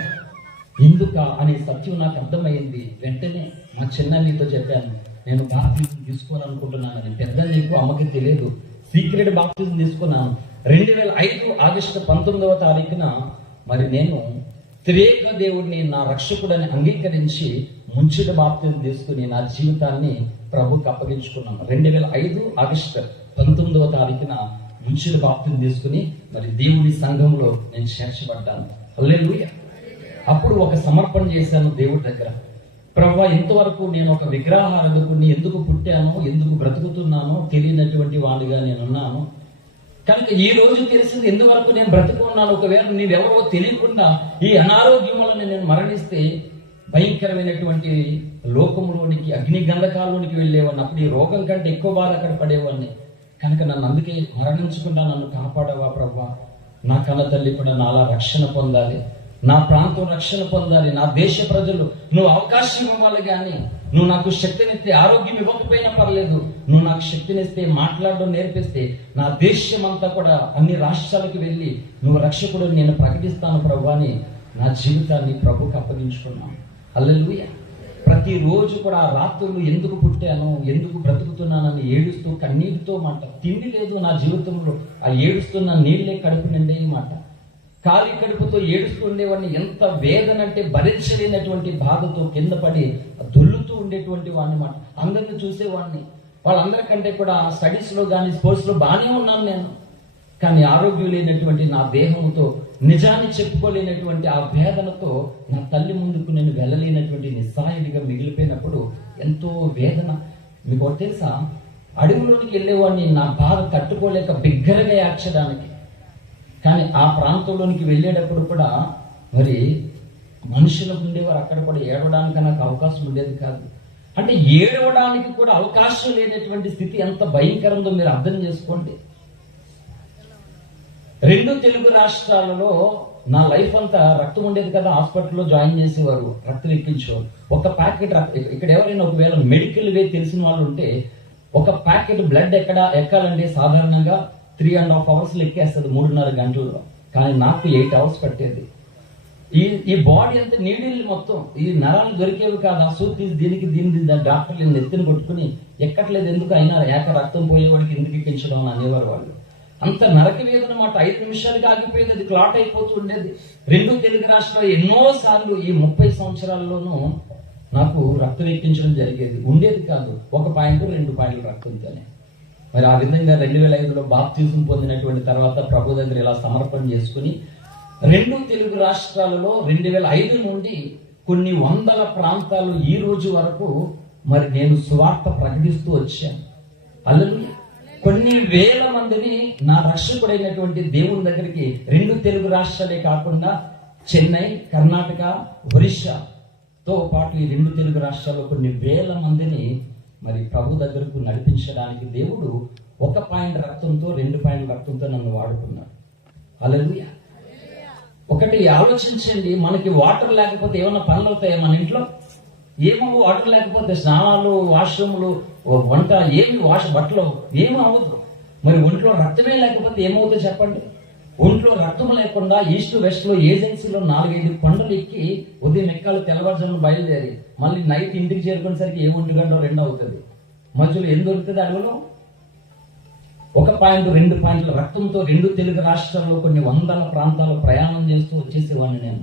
ఎందుక అనే సత్యం నాకు అర్థమైంది. వెంటనే మా చిన్నతో చెప్పాను, నేను బాప్తిజం తీసుకోవాలనుకుంటున్నానని. పెద్ద నీకు అమ్మకి తెలియదు, సీక్రెట్ బాప్తిజం తీసుకున్నాను. 2005 ఆగస్టు 19వ తారీఖున మరి నేను త్రియేక దేవుడిని నా రక్షకుడని అంగీకరించి ముంచుట బాప్తిజం తీసుకుని నా జీవితాన్ని ప్రభుకి అప్పగించుకున్నాను. 2005 ఆగస్టు 19వ తారీఖున ముంచుట బాప్తిజం తీసుకుని మరి దేవుడి సంఘంలో నేను చేర్చబడ్డాను. హల్లెలూయా. అప్పుడు ఒక సమర్పణ చేశాను దేవుడి దగ్గర. ప్రభువా, ఇంతవరకు నేను ఒక విగ్రహారాధకుడిని, ఎందుకు పుట్టానో ఎందుకు బ్రతుకుతున్నానో తెలియనటువంటి వాడిగా నేనున్నాను. కనుక ఈ రోజు తెలిసింది ఎందువరకు నేను బ్రతుకున్నాను. ఒకవేళ నీవెవరో తెలియకుండా ఈ అనారోగ్యం వలన నేను మరణిస్తే భయంకరమైనటువంటి లోకంలోనికి, అగ్ని గంధకాల్లోనికి వెళ్ళేవాడిని. అప్పుడు ఈ రోగం కంటే ఎక్కువ బాధ అక్కడ పడేవాడిని. కనుక నన్ను అందుకే మరణించకుండా నన్ను కాపాడవా ప్రభువా. నా కన్న తల్లి కూడా నాలా రక్షణ పొందాలి, నా ప్రాంతం రక్షణ పొందాలి, నా దేశ ప్రజలు నువ్వు అవకాశం ఇవ్వాలి. కానీ నువ్వు నాకు శక్తినిస్తే, ఆరోగ్యం ఇవ్వకపోయినా పర్లేదు, నువ్వు నాకు శక్తినిస్తే, మాట్లాడడం నేర్పిస్తే నా దేశం అంతా కూడా అన్ని రాష్ట్రాలకు వెళ్ళి నువ్వు రక్షకుడు నేను ప్రకటిస్తాను ప్రభు అని నా జీవితాన్ని ప్రభుకి అప్పగించుకున్నాను. హల్లెలూయా. ప్రతిరోజు కూడా ఆ రాత్రులు ఎందుకు పుట్టాను, ఎందుకు బ్రతుకుతున్నానని ఏడుస్తూ కన్నీటితో మాట. తిండి లేదు నా జీవితంలో, ఆ ఏడుస్తున్న నీళ్ళే కడుపు నిండే మాట. ఖాళీ కడుపుతో ఏడుస్తుండేవాడిని. ఎంత వేదన అంటే భరించలేనటువంటి బాధతో కింద పడి దొల్లుతూ ఉండేటువంటి వాడిని మాట. అందరిని చూసేవాడిని. వాళ్ళందరికంటే కూడా స్టడీస్ లో కానీ స్పోర్ట్స్ లో బాగానే ఉన్నాను నేను. కానీ ఆరోగ్యం లేనటువంటి నా దేహంతో, నిజాన్ని చెప్పుకోలేనటువంటి ఆ వేదనతో నా తల్లి ముందుకు నేను వెళ్ళలేనటువంటి నిస్సహాయుడిగా మిగిలిపోయినప్పుడు ఎంతో వేదన. మీకు ఒకటి తెలుసా, అడవిలోనికి వెళ్ళేవాడిని నా బాధ తట్టుకోలేక బిగ్గరగా ఏడ్చడానికి. కానీ ఆ ప్రాంతంలోనికి వెళ్ళేటప్పుడు కూడా మరి మనుషులకు ఉండేవారు, అక్కడ కూడా ఏడవడానికి నాకు అవకాశం ఉండేది కాదు. అంటే ఏడవడానికి కూడా అవకాశం లేనటువంటి స్థితి ఎంత భయంకరందో మీరు అర్థం చేసుకోండి. 2 తెలుగు రాష్ట్రాలలో నా లైఫ్ అంతా రక్తం ఉండేది కదా, హాస్పిటల్లో జాయిన్ చేసేవారు, రక్తం ఎక్కించేవారు. ఒక ప్యాకెట్ ఇక్కడ ఎవరైనా ఒకవేళ మెడికల్ వే తెలిసిన వాళ్ళు ఉంటే, ఒక ప్యాకెట్ బ్లడ్ ఎక్కాలంటే సాధారణంగా 3.5 hours ఎక్కేస్తుంది, 3.5 గంటల్లో. కానీ నాకు 8 hours పట్టేది. ఈ బాడీ అంతా నీడిల్ మొత్తం, ఈ నరాలు దొరికేవి కాదు. ఆ సూట్ తీసి దీనికి డాక్టర్లు ఎత్తిని కొట్టుకుని ఎక్కట్లేదు ఎందుకు, అయినా ఏక రక్తం పోయేవాడికి ఎందుకు ఎక్కించడం అని అనేవారు వాళ్ళు. అంత నరక వేదన మాట. 5 నిమిషాలకి ఆగిపోయేది, అది క్లాట్ అయిపోతూ ఉండేది. 2 తెలుగు రాష్ట్రాలు ఎన్నో సార్లు ఈ 30 సంవత్సరాల్లోనూ నాకు రక్తం ఎక్కించడం జరిగేది. ఉండేది కాదు 1 పాయింట్ 2 పాయింట్లు రక్తంతోనే. మరి ఆ విధంగా 2005లో బాప్తిజం పొందినటువంటి తర్వాత ప్రభు దగ్గర ఇలా సమర్పణ చేసుకుని 2 తెలుగు రాష్ట్రాలలో 2005 నుండి కొన్ని వందల ప్రాంతాలు ఈ రోజు వరకు మరి నేను సువార్త ప్రకటిస్తూ వచ్చాను. హల్లెలూయా. కొన్ని వేల మందిని నా రక్షకుడైనటువంటి దేవుని దగ్గరికి 2 తెలుగు రాష్ట్రాలే కాకుండా చెన్నై, కర్ణాటక, ఒరిస్సాతో పాటు ఈ 2 తెలుగు రాష్ట్రాల్లో కొన్ని వేల మందిని మరి ప్రభు దగ్గరకు నడిపించడానికి దేవుడు 1 పాయింట్ రక్తంతో 2 పాయింట్ రక్తంతో నన్ను వాడుకున్నాడు. హల్లెలూయా. ఒకటి ఆలోచించండి, మనకి వాటర్ లేకపోతే ఏమన్నా పనులు అవుతాయా మన ఇంట్లో? ఏమో వాటర్ లేకపోతే స్నానాలు, వాష్రూమ్లు, వంట ఏమి బట్టలు ఏమీ అవ్వదు. మరి ఒంట్లో రక్తమే లేకపోతే ఏమవుతుందో చెప్పండి. ఒంట్లో రక్తం లేకుండా ఈస్ట్ వెస్ట్ లో ఏజెన్సీలో 4-5 కొండలు ఎక్కి ఉదయం ఎక్కాలి, తెల్లవారుజామున బయలుదేరి మళ్ళీ నైట్ ఇంటికి చేరుకునేసరికి 1 గంట 2 అవుతుంది. మధ్యలో ఏం దొరుకుతుంది అడవిలో? 1 పాయింట్ 2 పాయింట్ల రక్తంతో 2 తెలుగు రాష్ట్రాల్లో కొన్ని వందల ప్రాంతాలు ప్రయాణం చేస్తూ వచ్చేసేవాడిని నేను.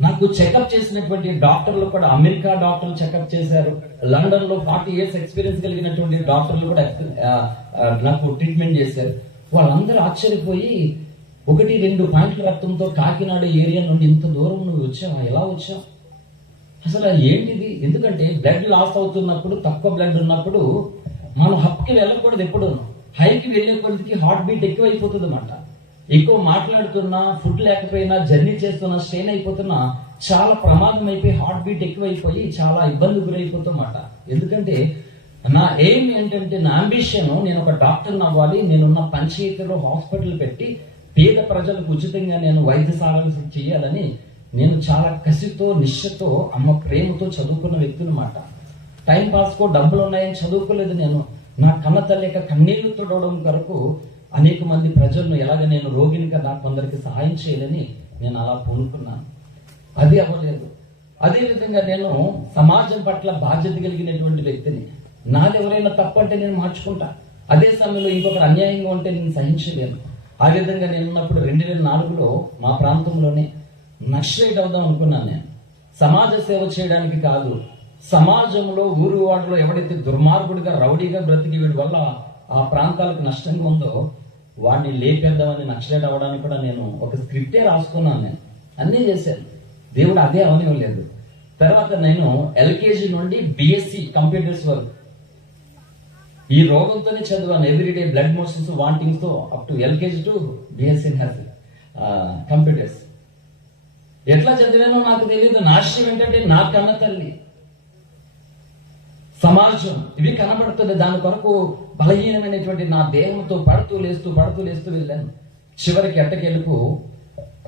నాకు చెకప్ చేసినటువంటి డాక్టర్లు కూడా అమెరికా డాక్టర్లు చెకప్ చేశారు. లండన్ లో 40 years ఎక్స్పీరియన్స్ కలిగినటువంటి డాక్టర్లు కూడా నాకు ట్రీట్మెంట్ చేశారు. వాళ్ళందరూ ఆశ్చర్యపోయి 1-2 పాయింట్ల రక్తంతో కాకినాడ ఏరియా నుండి ఇంత దూరం నువ్వు వచ్చావా, ఎలా వచ్చావు, అసలు ఏంటిది? ఎందుకంటే బ్లడ్ లాస్ అవుతున్నప్పుడు, తక్కువ బ్లడ్ ఉన్నప్పుడు మనం హప్కి వెళ్ళకూడదు. ఎప్పుడు హైకి వెళ్ళే కొద్దికి హార్ట్ బీట్ ఎక్కువైపోతుంది అన్నమాట. ఎక్కువ మాట్లాడుతున్నా, ఫుడ్ లేకపోయినా, జర్నీ చేస్తున్నా, స్ట్రెయిన్ అయిపోతున్నా చాలా ప్రమాదం అయిపోయి హార్ట్ బీట్ ఎక్కువైపోయి చాలా ఇబ్బంది గురైపోతున్నమాట. ఎందుకంటే నా ఎయిమ్ ఏంటంటే, నా అంబిషన్, నేను ఒక డాక్టర్ని అవ్వాలి, నేనున్న పంచాయతీలో హాస్పిటల్ పెట్టి పేద ప్రజలకు ఉచితంగా నేను వైద్యశాలలు చేయాలని నేను చాలా కసితో నిష్ఠతో అమ్మ ప్రేమతో చదువుకున్న వ్యక్తి అనమాట. టైం పాస్కో డబ్బులు ఉన్నాయని చదువుకోలేదు నేను. నా కన్న తల్లి కన్నీళ్లు తుడవడం కొరకు అనేక మంది ప్రజలను ఎలాగ నేను రోగిని కదా కొందరికి సహాయం చేయాలని నేను అలా పూనుకున్నాను. అది అవ్వలేదు. అదేవిధంగా నేను సమాజం పట్ల బాధ్యత కలిగినటువంటి వ్యక్తిని. నాది ఎవరైనా తప్పు అంటే నేను మార్చుకుంటా. అదే సమయంలో ఇంకొకరు అన్యాయంగా ఉంటే నేను సహించలేను. ఆ విధంగా నేను ఉన్నప్పుడు 2004లో మా ప్రాంతంలోనే నక్సలైట్ అవుదాం అనుకున్నాను. నేను సమాజ సేవ చేయడానికి కాదు, సమాజంలో ఊరు వాడలో ఎవడైతే దుర్మార్గుడిగా రౌడీగా బ్రతికి వీడి వల్ల ఆ ప్రాంతాలకు నష్టంగా ఉందో వాడిని లేపేద్దామని నక్సలైట్ అవ్వడానికి కూడా నేను ఒక స్క్రిప్టే రాసుకున్నాను. నేను అన్నీ చేశాను. దేవుడు అదే అవనివ్వలేదు. తర్వాత నేను LKG నుండి BSc కంప్యూటర్స్ వరకు ఈ రోగంతోనే చదివాను. ఎవ్రీడే బ్లడ్ మోషన్స్, వాంటింగ్స్ తో up to LKG to BSc computers. ఎట్లా చదివానో నాకు తెలియదు. నా ఆశ్చర్యం ఏంటంటే, నా కన్న తల్లి, సమాజం ఇవి కనబడుతుంది. దాని కొరకు బలహీనమైనటువంటి నా దేహంతో పడుతూ లేస్తూ వెళ్ళాను. చివరికి ఎట్టకెళ్ళకు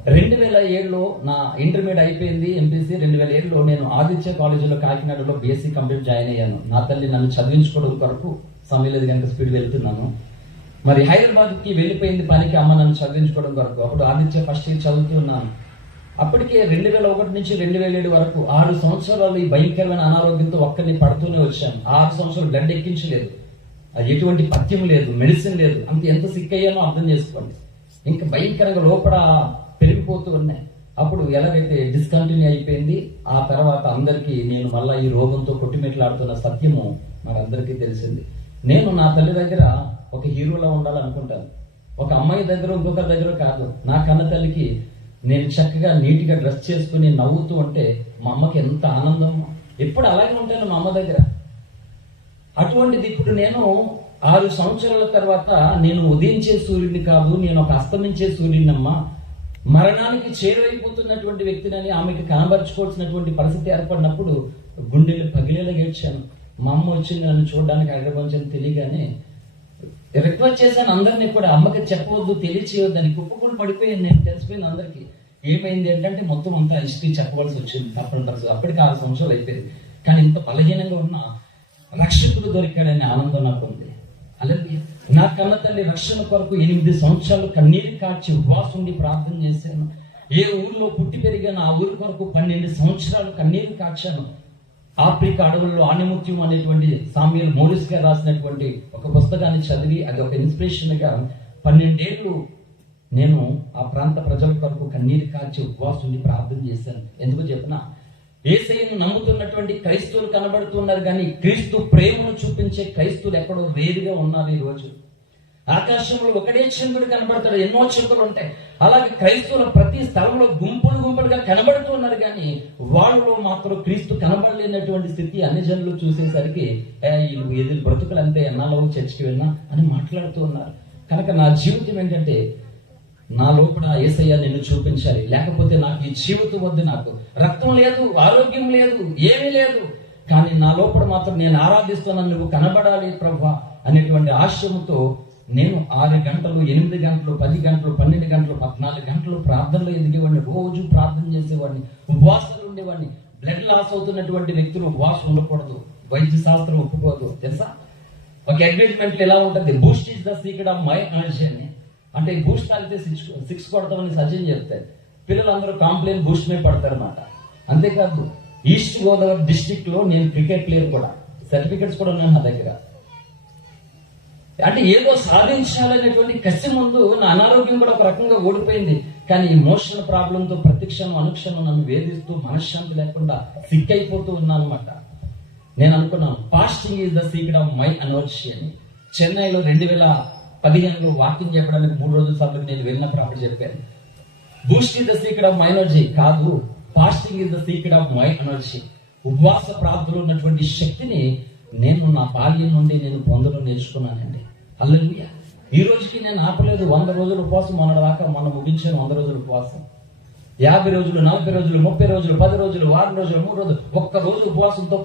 2007లో నా ఇంటర్మీడియట్ అయిపోయింది, MPC. 2007లో నేను ఆదిత్య కాలేజీలో కాకినాడలో BSc కంప్లీట్ జాయిన్ అయ్యాను. నా తల్లి నన్ను చదివించుకోవడం కొరకు, సమయం లేదు కనుక స్పీడ్ వెళ్తున్నాను. మరి హైదరాబాద్కి వెళ్ళిపోయింది పనికి అమ్మ నన్ను చదివించుకోవడం కొరకు. అప్పుడు ఆదిత్య ఫస్ట్ ఇయర్ చదువుతున్నాను. అప్పటికే 2001 నుంచి 2007 వరకు 6 సంవత్సరాలు ఈ భయంకరమైన అనారోగ్యంతో ఒక్కరిని పడుతూనే వచ్చాను. 6 సంవత్సరాలు బ్లడ్ ఎక్కించలేదు, ఎటువంటి పథ్యం లేదు, మెడిసిన్ లేదు. అంత ఎంత సిక్ అయ్యానో అర్థం చేసుకోండి. ఇంకా భయంకరంగా లోపల పెరిగిపోతూ ఉన్నాయి. అప్పుడు ఎలాగైతే డిస్కంటిన్యూ అయిపోయింది. ఆ తర్వాత అందరికీ నేను మళ్ళా ఈ రోగంతో కొట్టిమెట్లాడుతున్న సత్యము మనందరికీ తెలిసింది. నేను నా తల్లి దగ్గర ఒక హీరోలా ఉండాలనుకుంటాను. ఒక అమ్మాయి దగ్గర ఇంకొకరి దగ్గర కాదు. నా కన్న తల్లికి నేను చక్కగా నీట్గా డ్రెస్ చేసుకుని నవ్వుతూ ఉంటే మా అమ్మకి ఎంత ఆనందం. ఎప్పుడు అలాగే ఉంటాను మా అమ్మ దగ్గర. అటువంటిది ఇప్పుడు నేను 6 సంవత్సరాల తర్వాత నేను ఉదయించే సూర్యుడిని కాదు, నేను ఒక అస్తమించే సూర్యుడినమ్మా, మరణానికి చేరువైపోతున్నటువంటి వ్యక్తిని ఆమెకి కనబరుచుకోవాల్సినటువంటి పరిస్థితి ఏర్పడినప్పుడు గుండెలు పగిలేలా ఏడ్చాను. మా అమ్మ వచ్చింది నన్ను చూడడానికి హైదరాబాద్ అని తెలియగానే రిక్వెస్ట్ చేశాను అందరినీ కూడా, అమ్మకి చెప్పవద్దు, తెలియచేయొద్దని. కుప్పకూలు పడిపోయింది. నేను తెలిసిపోయింది అందరికీ. ఏమైంది ఏంటంటే మొత్తం అంతా హిస్టరీ చెప్పవలసి వచ్చింది తప్పనిసరి. అప్పటికి 6 సంవత్సరాలు అయిపోయింది. కానీ ఇంత బలహీనంగా ఉన్న రక్షకుడు దొరికాడనే ఆనందం నాకు ఉంది. అలాగే నా కన్న తల్లి రక్షణ కొరకు 8 సంవత్సరాలు కన్నీరు కార్చి ఉపవాసం ఉండి ప్రార్థన చేశాను. ఏ ఊరిలో పుట్టి పెరిగాను ఆ ఊరి కొరకు 12 సంవత్సరాలు కన్నీరు కార్చాను. ఆఫ్రికా అడవుల్లో ఆణిముత్యం అనేటువంటి సామ్యుయల్ మోరిస్ గారు రాసినటువంటి ఒక పుస్తకాన్ని చదివి అది ఒక ఇన్స్పిరేషన్ గా 12 ఏళ్ళు నేను ఆ ప్రాంత ప్రజల కొరకు కన్నీరు కార్చి ఉపవాసం ఉండి ప్రార్థన చేశాను. ఎందుకు చెప్పినా, యేసయ్యను నమ్ముతున్నటువంటి క్రైస్తవులు కనబడుతున్నారు, కానీ క్రీస్తు ప్రేమను చూపించే క్రైస్తవులు ఎక్కడో వేరుగా ఉన్నారు. ఈ రోజు ఆకాశంలో ఒకటే చంద్రుడు కనబడతాడు, ఎన్నో చుక్కలు ఉంటాయి. అలాగే క్రైస్తవులు ప్రతి స్థలంలో గుంపులుగా కనబడుతూ ఉన్నారు, కానీ వాళ్ళలో మాత్రం క్రీస్తు కనబడలేనటువంటి స్థితి అన్ని జనులు చూసేసరికి ఎదురు బ్రతుకులు అంతే, ఎన్నాళ్ళు చర్చికి వెళ్ళినా అని మాట్లాడుతూ ఉన్నారు. కనుక నా జీవితం ఏంటంటే, నా లోపల యేసయ్య నిన్ను చూపించాలి, లేకపోతే నాకు ఈ జీవితం వద్దు. నాకు రక్తం లేదు, ఆరోగ్యం లేదు, ఏమీ లేదు, కానీ నా లోపల మాత్రం నేను ఆరాధిస్తున్నాను, నువ్వు కనబడాలి ప్రభువా అనేటువంటి ఆశయంతో నేను 6 గంటలు, 8 గంటలు, 10 గంటలు, 12 గంటలు, 14 గంటలు ప్రార్థనలో ఎదిగేవాడిని. రోజు ప్రార్థన చేసేవాడిని, ఉపవాసాలు ఉండేవాడిని. బ్లడ్ లాస్ అవుతున్నటువంటి వ్యక్తులు ఉపవాసం ఉండకూడదు, వైద్య శాస్త్రం ఒప్పుకోదు. తెలుసా, ఒక అడ్వర్టైజ్మెంట్ ఎలా ఉంటుంది, Boost is the secret of my energy అని. అంటే ఈ బూస్ట్ తాగితే 6 కొడతామని సజెషన్ చెప్తారు. పిల్లలందరూ కాంప్లైంట్ బూస్ట్ మీద పడతారు అన్నమాట. అంతేకాదు, ఈస్ట్ గోదావరి డిస్టిక్ లో నేను క్రికెట్ ప్లేయర్ కూడా, సర్టిఫికెట్స్ కూడా ఉన్నాయి నా దగ్గర. అంటే ఏదో సాధించాలనేటువంటి కసి ముందు నా అనారోగ్యం కూడా ఒక రకంగా ఓడిపోయింది. కానీ ఇమోషనల్ ప్రాబ్లంతో ప్రతిక్షణం అనుక్షణం నన్ను వేధిస్తూ మనశ్శాంతి లేకుండా సిక్ అయిపోతూ ఉన్నాను అనమాట. నేను అనుకున్నాను, fasting is the secret of my energy అని. చెన్నైలో 2015లో వాకింగ్ చెప్పడానికి 3 రోజుల సభకు నేను వెళ్ళినప్పుడు అప్పుడు చెప్పాను, boost is the secret of my energy కాదు, fasting is the secret of my energy. ఉపవాస ప్రార్థనలో ఉన్నటువంటి శక్తిని నేను నా బాల్యం నుండి నేను పొందడం నేర్చుకున్నానండి. హల్లెలూయా. ఈ రోజుకి నేను ఆపలేదు. 100 రోజుల ఉపవాసం మొన్న ముగించాను 100 రోజుల ఉపవాసం. 50 రోజులు, 40 రోజులు, 30 రోజులు, 10 రోజులు, వారం రోజులు, 3 రోజులు, ఒక్క రోజు ఉపవాసంతో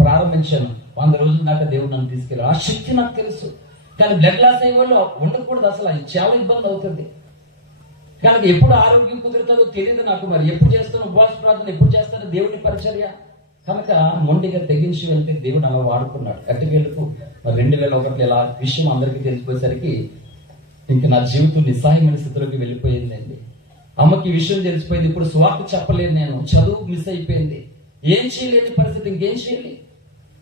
ప్రారంభించాను. 100 రోజుల దాకా దేవుడు నన్ను తీసుకెళ్ళాడు. ఆ శక్తి నాకు తెలుసు. కానీ బ్లడ్ లాస్ అయ్యే వాళ్ళు ఉండకూడదు. అసలు అది చాలా ఇబ్బంది అవుతుంది. కనుక ఎప్పుడు ఆరోగ్యం కుదురుతుందో తెలియదు నాకు. మరి ఎప్పుడు చేస్తాను ఉపవాస ప్రార్థన, ఎప్పుడు చేస్తాను దేవుని పరిచర్య? కనుక మొండిగా తెగించి వెళ్తే దేవుడు అలా వాడుకున్నాడు. ఎట్టకేలకు మరి 2001 ఇలా విషయం అందరికీ తెలిసిపోయేసరికి ఇంకా నా జీవితం నిస్సహాయమైన స్థితిలోకి వెళ్ళిపోయిందండి. అమ్మకి ఈ విషయం తెలిసిపోయింది. ఇప్పుడు స్వార్థ చెప్పలేను, నేను చదువు మిస్ అయిపోయింది, ఏం చేయలేని పరిస్థితి, ఇంకేం చేయాలి?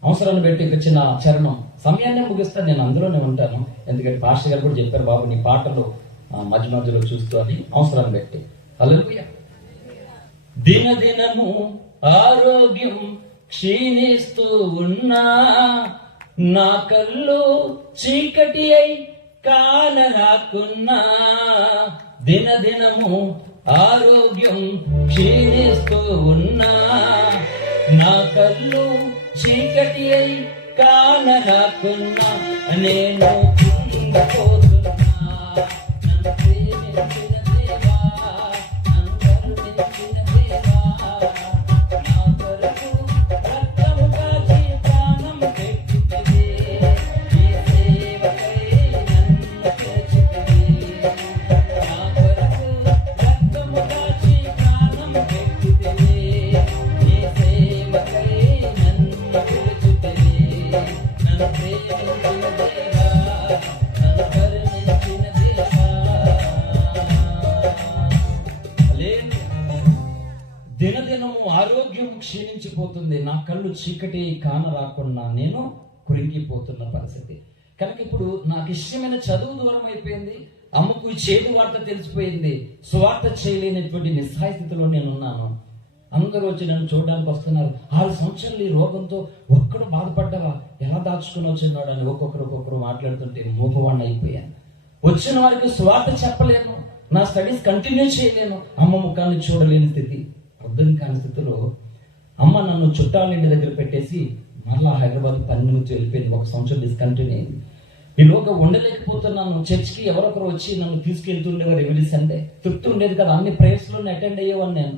అవసరాన్ని బట్టి ఇక చిన్న చరణం సమయాన్ని ముగిస్తాను, నేను అందులోనే ఉంటాను. ఎందుకంటే పాస్టర్ గారు కూడా చెప్పారు, బాబు నీ పాటలు మధ్య మధ్యలో చూస్తూ అని. అవసరాన్ని బట్టి హల్లెలూయా. దినదినము ఆరోగ్యం క్షీణిస్తూ ఉన్నా, నా కళ్ళు చీకటి అయి కానరాకున్నా, దినదినము ఆరోగ్యం క్షీణిస్తూ ఉన్నా, నా కళ్ళు చీకటి అయి కానరాకున్నా, నేను కుంగిపోతున్నా, నన్ను ప్రేమించిన దేవా, నన్ను కరుణించిన దేవా, నా కొరకు రక్తము కాచి ప్రాణం పెట్టితివే, నీ సేవకై నన్ను చేర్చితివే, నా కొరకు రక్తము కాచి ప్రాణం పెట్టితివే, నీ సేవకై నన్ను చేర్చితివే, నన్ను ప్రేమించిన దేవా, నన్ను కరుణించిన దేవా. దినదినము ఆరోగ్యం క్షీణించిపోతుంది, నా కళ్ళు చీకటి కానరాకుండా నేను కురింగిపోతున్న పరిస్థితి. కనుక ఇప్పుడు నాకు ఇష్టమైన చదువు దూరం అయిపోయింది, అమ్మకు చేదు వార్త తెలిసిపోయింది, స్వార్థ చేయలేనటువంటి నిస్సహాయ స్థితిలో నేను ఉన్నాను. అందరూ వచ్చి నన్ను చూడడానికి వస్తున్నారు. 6 సంవత్సరాలు ఈ రోగంతో ఒక్కడు బాధపడ్డావా, ఎలా దాచుకుని వచ్చినాడు అని ఒక్కొక్కరు మాట్లాడుతుంటే మూగవాడిని అయిపోయాను. వచ్చిన వారికి స్వార్థ చెప్పలేను, నా స్టడీస్ కంటిన్యూ చేయలేను, అమ్మ ముఖాన్ని చూడలేని స్థితి. అర్థం కాని స్థితిలో అమ్మ నన్ను చుట్టాల ఇంటి దగ్గర పెట్టేసి మరలా హైదరాబాద్ పని నుంచి వెళ్ళిపోయింది. 1 సంవత్సరం డిస్కంటిన్యూ అయింది. ఈలోగా ఉండలేకపోతున్నాను. చర్చ్కి ఎవరొకరు వచ్చి నన్ను తీసుకెళ్తుండేవారు ఎవ్రీ సండే. తృప్తి ఉండేది కదా, అన్ని ప్రేయర్స్లోనే అటెండ్ అయ్యేవాడిని నేను.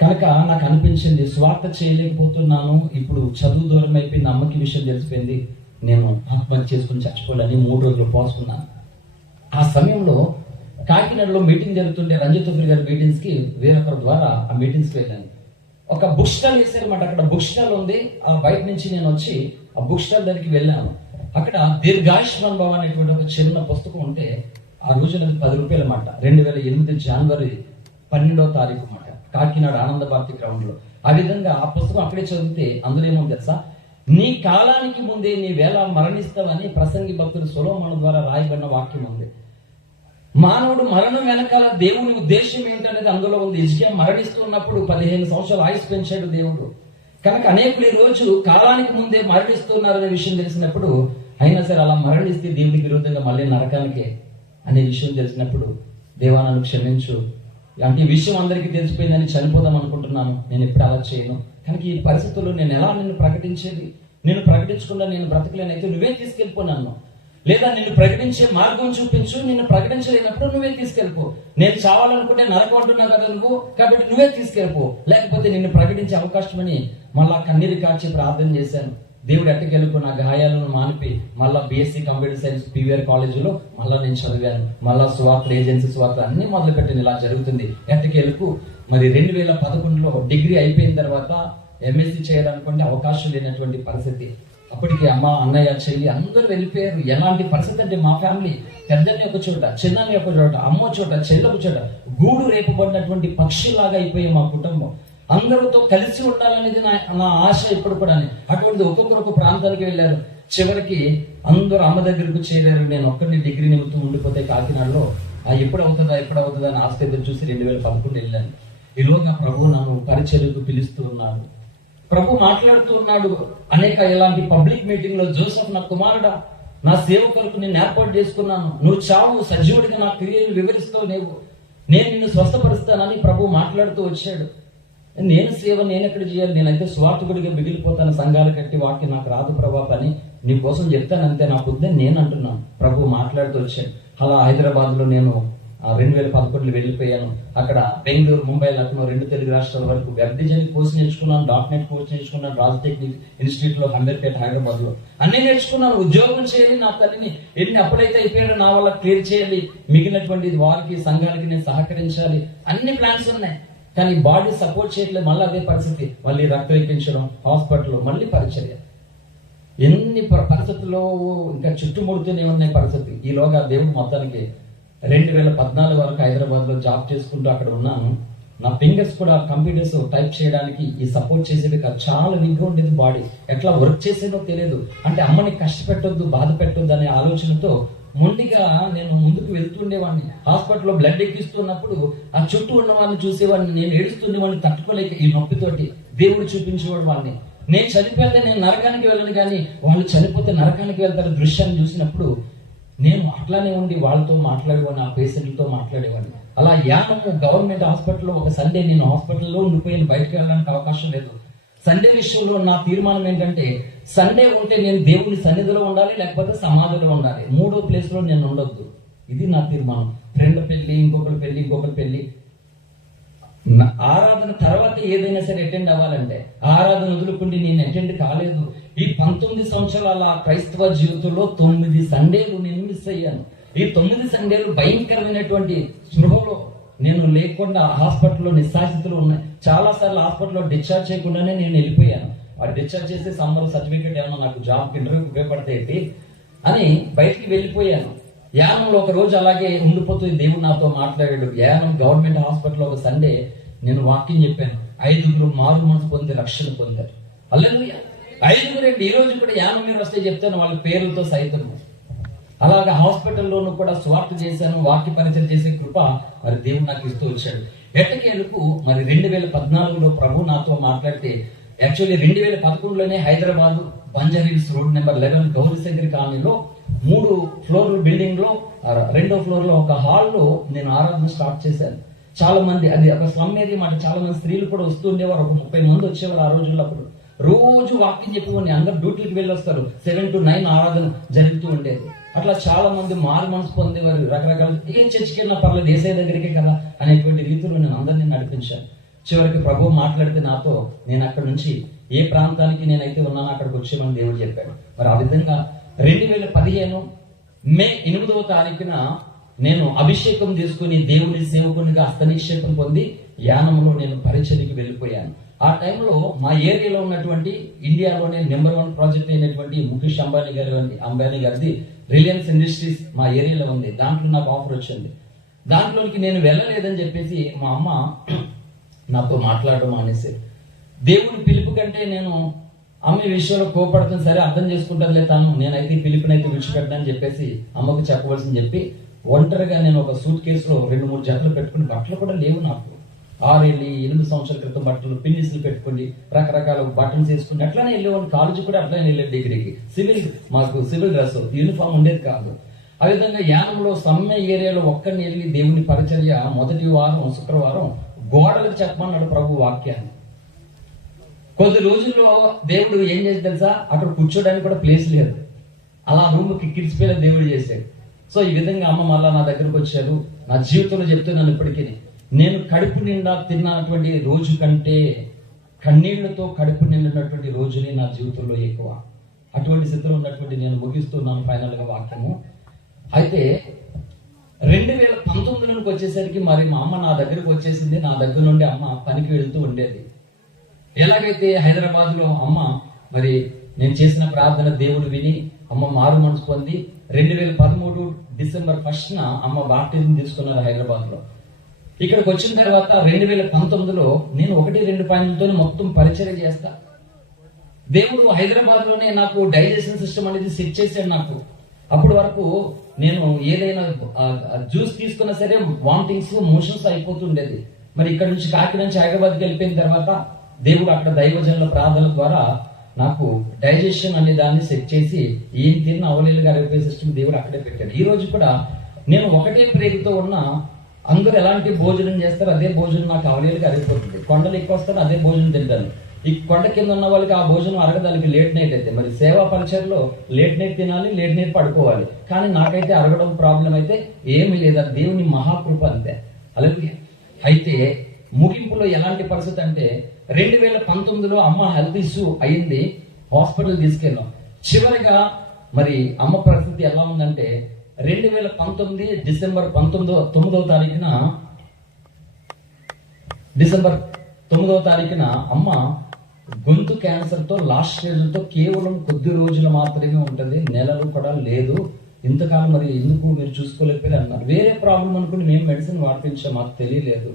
కనుక నాకు అనిపించింది స్వార్థ చేయలేకపోతున్నాను, ఇప్పుడు చదువు దూరం అయిపోయింది, అమ్మకి విషయం తెలిసిపోయింది, నేను ఆత్మహత్య చేసుకుని చచ్చిపోవాలని 3 రోజులు పోసుకున్నాను. ఆ సమయంలో కాకినాడలో మీటింగ్ జరుగుతుండే, రంజిత్ గారి మీటింగ్స్ కి వేరొకరి ద్వారా ఆ మీటింగ్స్కి వెళ్ళాను. ఒక బుక్ స్టాల్ వేసారన్నమాట. అక్కడ బుక్ స్టాల్ ఉంది. ఆ బయట నుంచి నేను వచ్చి ఆ బుక్ స్టాల్ దగ్గరికి వెళ్ళాను. అక్కడ దీర్ఘాయుష్మాన్ భవ అనేటువంటి ఒక చిన్న పుస్తకం ఉంటే, ఆ రోజున 10 రూపాయలు అన్నమాట. 2008 జనవరి 12వ తారీఖు అన్నమాట, కాకినాడ ఆనంద భారతి గ్రౌండ్ లో. ఆ విధంగా ఆ పుస్తకం అక్కడే చదివితే అందులో ఏముంది తెలుసా, నీ కాలానికి ముందే నీ వేళ మరణిస్తావని ప్రసంగి భక్తుడు సొలొమోను ద్వారా రాయబడిన వాక్యం ఉంది. మానవుడు మరణం వెనకాల దేవుని ఉద్దేశం ఏంటనేది అందులో ఉంది. హిజ్కియా మరణిస్తున్నప్పుడు 15 సంవత్సరాలు ఆయుష్ పెంచాడు దేవుడు. కనుక అనేకులు ఈ రోజు కాలానికి ముందే మరణిస్తున్నారనే విషయం తెలిసినప్పుడు, అయినా సరే అలా మరణిస్తే దేవుడికి విరుద్ధంగా మళ్ళీ నరకానికే అనే విషయం తెలిసినప్పుడు, దేవా నన్ను క్షమించు, అంటే ఈ విషయం అందరికీ తెలిసిపోయిందని చనిపోదాం అనుకుంటున్నాను, నేను ఎప్పుడు అలా చేయను. కనుక ఈ పరిస్థితుల్లో నేను ఎలా నిన్ను ప్రకటించేది? నేను ప్రకటించకుండా నేను బ్రతకలేనైతే నువ్వే తీసుకెళ్ళిపోనాను, లేదా నిన్ను ప్రకటించే మార్గం చూపించు, నిన్ను ప్రకటించలేనప్పుడు నువ్వే తీసుకెళ్ళిపో. నేను చావాలనుకుంటే నరకం అంటున్నావు కదా నువ్వు, కాబట్టి నువ్వే తీసుకెళ్ళిపో, లేకపోతే నిన్ను ప్రకటించే అవకాశం అని మళ్ళా కన్నీరు కార్చి ప్రార్థన చేశాను. దేవుడు ఎట్టకెళ్ళకు నా గాయాలను మానిపి మళ్ళా బీఎస్సీ కంప్యూటర్ సైన్స్ పీవీఆర్ కాలేజీలో మళ్ళా నేను చదివాను. మళ్ళా స్వార్థ ఏజెన్సీ స్వార్థ అన్ని మొదలు పెట్టింది. ఇలా జరుగుతుంది. ఎట్టకెళ్ళకు మరి 2011లో డిగ్రీ అయిపోయిన తర్వాత ఎంఎస్సీ చేయాలనుకుంటే అవకాశం లేనటువంటి పరిస్థితి. అప్పటికి అమ్మ, అన్నయ్య, చెల్లి అందరూ వెళ్ళిపోయారు. ఎలాంటి పరిస్థితి అంటే మా ఫ్యామిలీ పెద్దని ఒక చోట, చిన్నని ఒక చోట, అమ్మ చోట, చెల్లి ఒక చోట, గూడు రేపబడినటువంటి పక్షిలాగా అయిపోయాయి మా కుటుంబం. అందరితో కలిసి ఉండాలనేది నా ఆశ ఇప్పుడు కూడా. అటువంటి ఒక్కొక్కరు ప్రాంతానికి వెళ్ళారు. చివరికి అందరూ అమ్మ దగ్గరకు చేరారు. నేను ఒక్కడిని డిగ్రీ నిమిత్తం ఉండిపోతే కాకినాడలో ఎప్పుడు అవుతుందా అని ఆస్తి ఎదురు చూసి 2011 వెళ్ళాను. ఈలోగా ప్రభు నన్ను పరిచర్యకు పిలుస్తూ ఉన్నాడు. ప్రభు మాట్లాడుతూ ఉన్నాడు. అనేక ఇలాంటి పబ్లిక్ మీటింగ్ లో, జోసెఫ్ నా కుమారుడా, నా సేవ కొరకు నేను ఏర్పాటు చేసుకున్నాను, నువ్వు చావు, సజీవుడికి నా క్రియలు వివరిస్తావు, నేను నిన్ను స్వస్థపరుస్తానని ప్రభు మాట్లాడుతూ వచ్చాడు. నేను సేవ నేను ఎక్కడ చేయాలి, నేనైతే స్వార్థకుడిగా మిగిలిపోతాను, సంఘాలు కట్టి వాక్యం నాకు రాదు ప్రభా అని నీ కోసం చెప్తాను అంతే, నాకు వద్దని నేను అంటున్నాను. ప్రభు మాట్లాడుతూ వచ్చాడు. అలా హైదరాబాద్ లో నేను 2011 వెళ్ళిపోయాను. అక్కడ బెంగళూరు, ముంబై, లక్నో 2 తెలుగు రాష్ట్రాల వరకు వెబ్ డిజైన్ కోర్స్ నేర్చుకున్నాను, .NET కోర్స్ నేర్చుకున్నాను, రాజ్ టెక్నిక్ ఇన్స్టిట్యూట్ లో హంబర్పేట, హైదరాబాద్ లో అన్ని నేర్చుకున్నాను. ఉద్యోగం చేయాలి, నా తల్లిని ఎన్ని అప్పుడైతే అయిపోయాడో నా వల్ల క్లియర్ చేయాలి, మిగిలినటువంటి వారికి సంఘానికి నేను సహకరించాలి, అన్ని ప్లాన్స్ ఉన్నాయి. కానీ బాడీ సపోర్ట్ చేయట్లేదు. మళ్ళీ అదే పరిస్థితి, మళ్ళీ రక్తం ఎక్కించడం, హాస్పిటల్, మళ్ళీ పరిచర్య, ఎన్ని పరిస్థితుల్లో ఇంకా చుట్టుముడుతూనే ఉన్నాయి పరిస్థితి. ఈలోగా దేవుడు మొత్తానికి 2014 వరకు హైదరాబాద్ లో జాబ్ చేసుకుంటూ అక్కడ ఉన్నాను. నా ఫింగర్స్ కూడా కంప్యూటర్స్ టైప్ చేయడానికి ఈ సపోర్ట్ చేసేవి కాదు, చాలా వీక్గా ఉండేది బాడీ. ఎట్లా వర్క్ చేసేదో తెలియదు. అంటే అమ్మని కష్టపెట్టొద్దు, బాధ పెట్టొద్దు అనే ఆలోచనతో మొండిగా నేను ముందుకు వెళ్తుండేవాడిని. హాస్పిటల్లో బ్లడ్ ఎక్కిస్తున్నప్పుడు ఆ చుట్టూ ఉన్న వాళ్ళని చూసేవాడిని, నేను ఏడుస్తుండేవాడిని తట్టుకోలేక. ఈ నొప్పితోటి దేవుడు చూపించేవాడు వాళ్ళని. నేను చనిపోతే నేను నరకానికి వెళ్ళను, కానీ వాళ్ళు చనిపోతే నరకానికి వెళ్తారు దృశ్యాన్ని చూసినప్పుడు నేను అట్లానే ఉండి వాళ్ళతో మాట్లాడేవాడిని, ఆ పేషెంట్లతో మాట్లాడేవాడిని. అలా యానము గవర్నమెంట్ హాస్పిటల్లో ఒక సండే నేను హాస్పిటల్లో ఉండిపోయి బయటకు వెళ్ళడానికి అవకాశం లేదు. సండే విషయంలో నా తీర్మానం ఏంటంటే, సండే ఉంటే నేను దేవుని సన్నిధిలో ఉండాలి, లేకపోతే సమాధిలో ఉండాలి. 3వ ప్లేస్ లో నేను ఉండొద్దు. ఇది నా తీర్మానం. ఫ్రెండ్ పెళ్లి, ఇంకొకరి పెళ్లి, ఆరాధన తర్వాత ఏదైనా సరే అటెండ్ అవ్వాలంటే ఆరాధన వదులుకుంటే నేను అటెండ్ కాలేదు. ఈ 19 సంవత్సరాల క్రైస్తవ జీవితంలో 9 సండేలు నేను మిస్ అయ్యాను. ఈ 9 సండేలు భయంకరమైనటువంటి స్పృహలో నేను లేకుండా హాస్పిటల్లో నిస్సాస్థితిలో ఉన్నాయి. చాలా సార్లు హాస్పిటల్లో డిశ్చార్జ్ చేయకుండానే నేను వెళ్ళిపోయాను. ఆ డిశ్చార్జ్ చేసే సమ్మర్ సర్టిఫికేట్ ఏమన్నా నాకు జాబ్ ఇంటర్వ్యూకి ఉపయోగపడతాయి అని బయటికి వెళ్ళిపోయాను. యానంలో ఒక రోజు అలాగే ఉండిపోతుంది. దేవుడు నాతో మాట్లాడాడు. యానం గవర్నమెంట్ హాస్పిటల్ ఒక సండే నేను వాక్యం చెప్పాను. 5 మారు మనసు పొంది రక్షణ పొందారు. హల్లెలూయా. 5 ఈ రోజు కూడా యానం మీరు వస్తే చెప్తాను వాళ్ళ పేర్లతో సైతం. అలాగా హాస్పిటల్లోనూ కూడా స్వార్థ చేశాను, వాక్య పరిచయం చేసే కృప మరి దేవుడు నాకు ఇస్తూ వచ్చాడు. ఎట్టకేలకు మరి 2014లో ప్రభు నాతో మాట్లాడితే, యాక్చువల్లీ 2011లోనే హైదరాబాద్ బంజారీస్ రోడ్ నెంబర్ 11 గౌరీశంకర్ కాలనీలో 3 ఫ్లోర్ల బిల్డింగ్ లో 2వ ఫ్లోర్ లో ఒక హాల్లో నేను ఆరాధన స్టార్ట్ చేశాను. చాలా మంది, అది ఒక స్లమ్ ఏరియా మాట, చాలా మంది స్త్రీలు కూడా వస్తూ ఉండేవారు. ఒక 30 మంది వచ్చేవారు ఆ రోజుల్లో. అప్పుడు రోజు వాకింగ్ చెప్పుకొని అందరు డ్యూటీకి వెళ్ళి వస్తారు. 7 to 9 ఆరాధన జరుగుతూ ఉండేది. అట్లా చాలా మంది మారు మనసు పొందేవారు. రకరకాల ఏం చర్చికి వెళ్ళినా పర్లేదు, ఏసై దగ్గరికే కదా అనేటువంటి రీతిలో నేను అందరినీ నడిపించాను. చివరికి ప్రభు మాట్లాడితే నాతో, నేను అక్కడ నుంచి ఏ ప్రాంతానికి నేనైతే ఉన్నానో అక్కడికి వచ్చేమని దేవుడు చెప్పాడు. మరి ఆ విధంగా 2015 మే 8వ తారీఖున నేను అభిషేకం తీసుకుని దేవుని సేవకునిగా హస్తనిక్షేపం పొంది యానంలో నేను పరిచర్యకి వెళ్ళిపోయాను. ఆ టైంలో మా ఏరియాలో ఉన్నటువంటి ఇండియాలోనే నెంబర్ 1 ప్రాజెక్ట్ అయినటువంటి ముఖేష్ అంబానీ గారిది రిలయన్స్ ఇండస్ట్రీస్ మా ఏరియాలో ఉంది. దాంట్లో నాకు ఆఫర్ వచ్చింది. దాంట్లోకి నేను వెళ్ళలేదని చెప్పేసి మా అమ్మ నాతో మాట్లాడడం మానేశారు. దేవుని పిలుపు కంటే నేను అమ్మ విషయంలో కోపడుతుంది, సరే అర్థం చేసుకుంటారులే తాను, నేనైతే ఈ పిలుపునైతే విడిచిపెట్టనని చెప్పేసి అమ్మకు చెప్పవలసింది చెప్పి ఒంటరిగా నేను ఒక సూట్ కేసులో 2-3 జతలు పెట్టుకుని, బట్టలు కూడా లేవు నాకు, 6-8 సంవత్సరాల క్రితం బట్టలు, పిన్నిస్లు పెట్టుకుని రకరకాల బటన్స్ వేసుకుని అట్లానే వెళ్ళేవాడిని. కాలేజీ కూడా అట్లానే వెళ్ళేది. డిగ్రీకి మాకు సివిల్ డ్రెస్ యూనిఫామ్ ఉండేది కాదు. ఆ విధంగా యానంలో సమ్మె ఏరియాలో ఒక్కరిని వెళ్ళి దేవుని పరిచర్య మొదటి వారం శుక్రవారం గోడలకు చెప్పమన్నాడు ప్రభు వాక్యాన్ని. కొద్ది రోజుల్లో దేవుడు ఏం చేసి తెలుసా, అక్కడ కూర్చోడానికి కూడా ప్లేస్ లేదు. అలా రూమ్కి కిడిచిపోయిన దేవుడు చేశాడు. సో ఈ విధంగా అమ్మ మళ్ళా నా దగ్గరకు వచ్చారు. నా జీవితంలో చెప్తున్నాను ఇప్పటికీ, నేను కడుపు నిండా తిన్నటువంటి రోజు కంటే కన్నీళ్లతో కడుపు నిండినటువంటి రోజుని నా జీవితంలో ఎక్కువ. అటువంటి స్థితిలో ఉన్నటువంటి నేను ముగిస్తున్నాను ఫైనల్ గా వాక్యము. అయితే 2019 వచ్చేసరికి మరి మా అమ్మ నా దగ్గరకు వచ్చేసింది. నా దగ్గర నుండి అమ్మ పనికి వెళ్తూ ఉండేది. ఎలాగైతే హైదరాబాద్ లో అమ్మ మరి నేను చేసిన ప్రార్థన దేవుడు విని అమ్మ మారు మనసు పొంది 2013 డిసెంబర్ 1న అమ్మ బాప్టిజం తీసుకున్నారు హైదరాబాద్ లో. ఇక్కడికి వచ్చిన తర్వాత 2019లో నేను 1-2 పాయింట్లతో మొత్తం పరిచయం చేస్తా. దేవుడు హైదరాబాద్ లోనే నాకు డైజెషన్ సిస్టమ్ అనేది సెట్ చేశాడు నాకు. అప్పటి వరకు నేను ఏదైనా జ్యూస్ తీసుకున్నా సరే వామిటింగ్స్, మోషన్స్ అయిపోతుండేది. మరి ఇక్కడ నుంచి కాకినాడ నుంచి హైదరాబాద్కి వెళ్ళిపోయిన తర్వాత దేవుడు అక్కడ దైవజనుల ప్రార్థన ద్వారా నాకు డైజెషన్ అనే దాన్ని సెట్ చేసి ఏం తిన్న అవలీలుగా అరిగిపోయే సిస్టమ్ దేవుడు అక్కడే పెట్టాడు. ఈ రోజు కూడా నేను ఒకటే ప్రేగుతో ఉన్న, అందరూ ఎలాంటి భోజనం చేస్తారో అదే భోజనం నాకు అవలీలుగా అరిగిపోతుంది. కొండలు ఎక్కువ వస్తారు, అదే భోజనం తింటాను. ఈ కొండ కింద ఉన్న వాళ్ళకి ఆ భోజనం అరగడానికి లేట్ నైట్ అయితే, మరి సేవా పరిచయలో లేట్ నైట్ తినాలి, లేట్ నైట్ పడుకోవాలి. కానీ నాకైతే అరగడం ప్రాబ్లం అయితే ఏమీ లేదు, అది దేవుని మహాకృప అంతే. అలాగే అయితే ముగింపులో ఎలాంటి పరిస్థితి అంటే 2019లో అమ్మ హెల్త్ ఇష్యూ అయింది, హాస్పిటల్ తీసుకెళ్ళాం. చివరిగా మరి అమ్మ పరిస్థితి ఎలా ఉందంటే 2019 డిసెంబర్ 9వ తారీఖున అమ్మ గొంతు క్యాన్సర్ తో లాస్ట్ స్టేజ్ తో కేవలం కొద్ది రోజులు మాత్రమే ఉంటుంది, నెలలు కూడా లేదు. ఇంతకాలం మరి ఎందుకు మీరు చూసుకోలేకపోయారు అన్నారు. వేరే ప్రాబ్లం అనుకుని మేము మెడిసిన్ వాడిపించాం, మాకు తెలియలేదు.